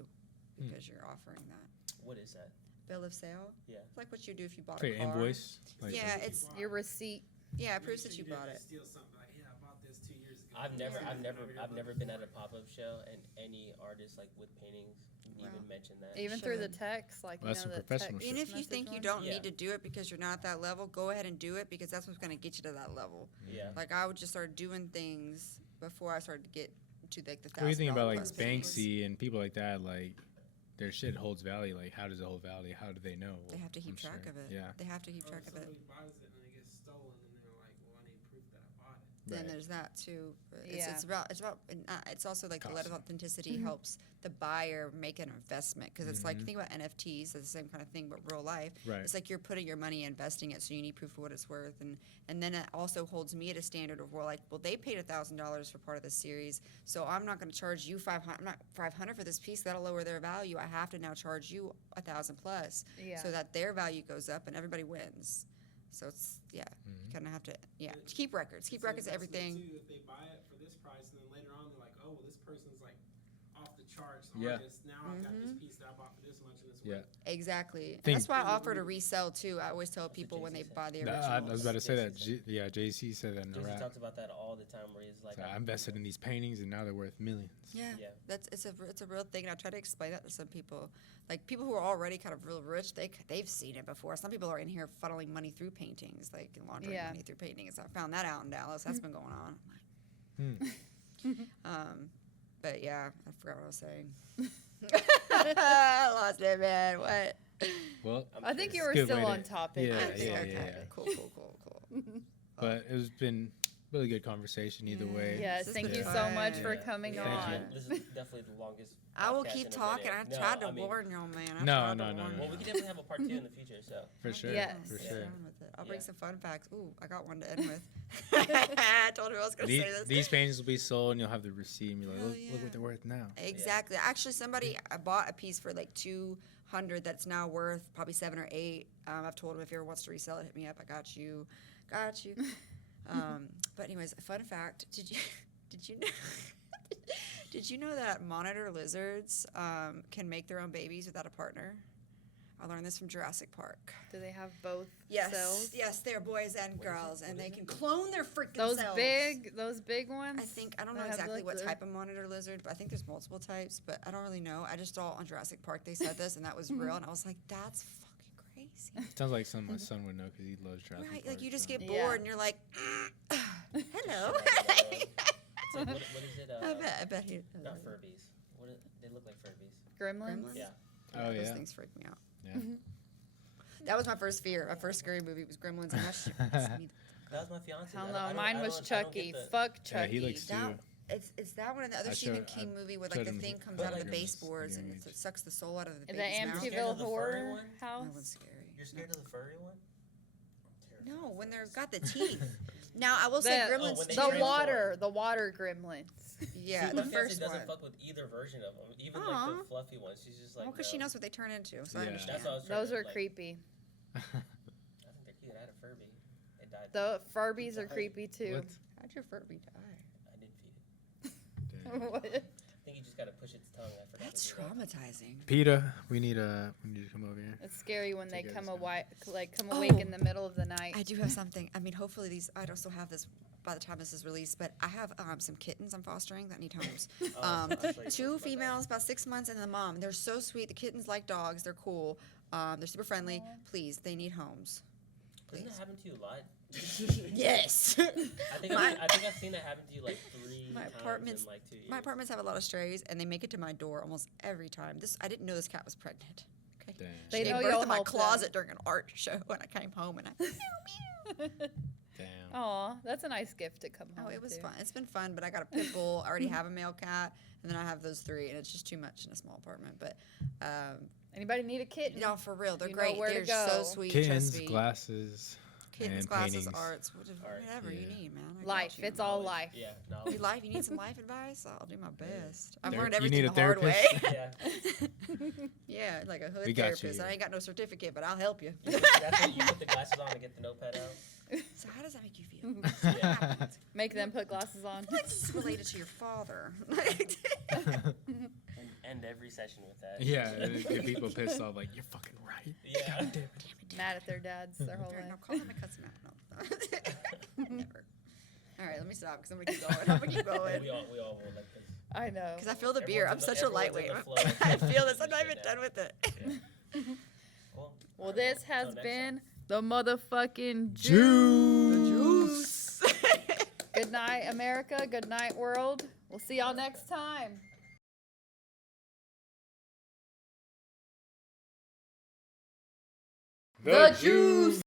because you're offering that What is that? bill of sale. Yeah. It's like what you do if you bought For a your car. invoice. Like, Yeah, it's Your receipt. yeah, it proves that you bought it. Steal something like, yeah, I bought this 2 years ago. I've never been at a pop-up show and any artist like with paintings even mentioned that. Even through the Should. text, like, Well, that's you know, some the professional text Even if you message think you one. don't Yeah. need to do it because you're not at that level, go ahead and do it, because that's what's going to get you to that level. Yeah. Like, I would just start doing things before I started to get to like the $1,000 what do you think about like plus paintings. Banksy and people like that? Like, their shit holds value. Like, how does it hold value? How do they know? They have to keep I'm track sure. of it. Yeah. They have to keep Or track of it. somebody buys it and then it gets stolen and they're like, well, I need proof that I bought it. Then Right. there's that too. But Yeah. it's about it's also like the letter of Cost. authenticity helps the buyer make an investment, because it's like, you think about NFTs, it's the same kind of thing but real life. Right. It's like you're putting your money investing it, so you need proof of what it's worth, and then it also holds me at a standard of, well, they paid $1,000 for part of the series, so I'm not going to charge you 500. I'm not 500 for this piece. That'll lower their value. I have to now charge you 1,000 plus, Yeah. so that their value goes up and everybody wins. So it's you kind of have to keep records, It's of an investment, everything. Too, if they buy it for this price and then later on they're like, oh, well, this person's like off the charts Yeah. artist. Now I've got this piece that I bought for this much and it's Yeah. worth. Exactly. And Think- that's why I offer to resell too. I always tell people when they Jay-Z buy the Nah, originals. I was about to say that. Jay-Z Jay-Z said that in the Jay-Z rap. talks about that all the time where he's like, So I invested in these paintings and now they're worth millions. Yeah, Yeah. it's a real thing, and I try to explain that to some people. Like people who are already kind of real rich, they've seen it before. Some people are in here funneling money through paintings, like laundering Yeah. money through paintings. I found that out in Dallas. That's been going on. But yeah, I forgot what I was saying. I lost it, man. What? Well, I think you It's were a good still way to- on topic. Yeah, I think. yeah, Okay. yeah. Cool. but it was been really good conversation either way. Yes, This has thank been you so fun. much for Yeah. coming Yeah. Thank on. you. This is definitely the longest. I will podcast keep in a talking. minute. I No, tried to I mean, warn y'all, man. I No, tried to no, warn no, y'all. no. Well, we can definitely have a part 2 in the future. So For sure. Yes. For Yeah, sure. I'm with it. I'll bring Yeah. some fun facts. Ooh, I got one to end with. I told you I was going to say this. These paintings will be sold and you'll have the receipt and you're like, Hell look yeah. what they're worth now. Exactly. Actually, I bought a piece for like 200 that's now worth probably 7 or 8. I've told him if he ever wants to resell it, hit me up. I got you. But anyways, a fun fact. Did you know did you know that monitor lizards can make their own babies without a partner? I learned this from Jurassic Park. Do they have both Yes, cells? yes, they're boys and girls, and they can clone their freaking Those cells. those big ones. I don't know that have, exactly like, what the- type of monitor lizard, but I think there's multiple types, but I don't really know. I just saw on Jurassic Park they said this, and that was real, and I was like, that's fucking crazy. Sounds like something my son would know because he loves Jurassic Right? Park, Like you just so. get Yeah. bored, and you're like, hello. So what is it? I bet he. Not Furbies. They look like Furbies. Gremlins. Gremlins? Yeah. Oh, Those yeah. things freak me out. Yeah. That was my first fear. My first scary movie was Gremlins, and that shit scares me. That was my fiance. Hell I no, don't- mine I was don't- I don't Chucky. get the- Fuck Yeah, Chucky. he looks too. It's that one and the other I Stephen showed- King movie where showed like the him thing comes But out of like the there's baseboards and video it sucks the soul out of the The baby's mouth. scared Amityville of the furry Horror one? That House. one's scary. You're scared of the furry one? No, when they've got the teeth. Now I will say The- Gremlins when they too. The transform. water gremlins. Yeah, See, the my fiance first doesn't one. fuck with either version of them, even like Aw. the fluffy ones. She's just like, Well, because she no. knows what they turn into, so I Yeah. understand. That's what I was trying Those to, are like, creepy. I think they're cute. I had a Furby. It died. The Furbies are creepy too. What? How'd your Furby die? I didn't feed it. What? I think you just gotta push its tongue. I forgot. That's to do that. traumatizing. PETA, we need to come over here. It's scary when they Take come us come awake Oh. in the middle of the night. I do have something. I mean, hopefully these. I don't still have this by the time this is released, but I have some kittens I'm fostering that need homes. Oh, I'll show you pictures Two about that. females, about 6 months, and the mom. They're so sweet. The kittens like dogs. They're cool. They're super friendly. Please, they need homes. Doesn't please. that happen to you a lot? Yes. I think My- I've seen that happen to you like 3 My times apartments- in like 2 years. My apartments have a lot of strays, and they make it to my door almost every time. I didn't know this cat was pregnant. Okay. Damn. They She gave know birth you'll in my help them. closet during an art show when I came home, and Damn. Aw, that's a nice gift to come home. it was to. fun. It's been fun, but I got a pit bull. I already have a male cat, and then I have those 3, and it's just too much in a small apartment. But Anybody need a kitten? no, for real, they're You know great. where to They're so go. sweet. Kittens, trust me. glasses, Kittens, and glasses, paintings. arts, Art, whatever you yeah. need, man. I got Life. you. It's all Knowledge. life. Yeah, You knowledge. life? You need some life advice? I'll do my best. I've Ther- learned you everything need a the hard way. therapist? Yeah. Yeah, like a hood We got you, therapist. yeah. I ain't got no certificate, but I'll help you. That's when you put the glasses on and get the notepad out. So how does that make you feel? Yeah. Make them put glasses on. I feel like this is related to your father. And end every session with that. Yeah, and get people pissed off like, you're fucking right. Yeah. God damn it. Mad at their dads their whole No, life. call him and cuss him out. No. Never. All right, let me stop because I'm gonna keep going. I'm gonna keep going. We all will like this. I know. Because I feel the beer. I'm Everyone's in such the- a lightweight. everyone's in the I flow. feel this. I'm not even Appreciate done with it. Yeah. Cool. Well, Alright, this has until next been the motherfucking Juice. Good night, America. Good night, world. We'll see y'all next time. The juice.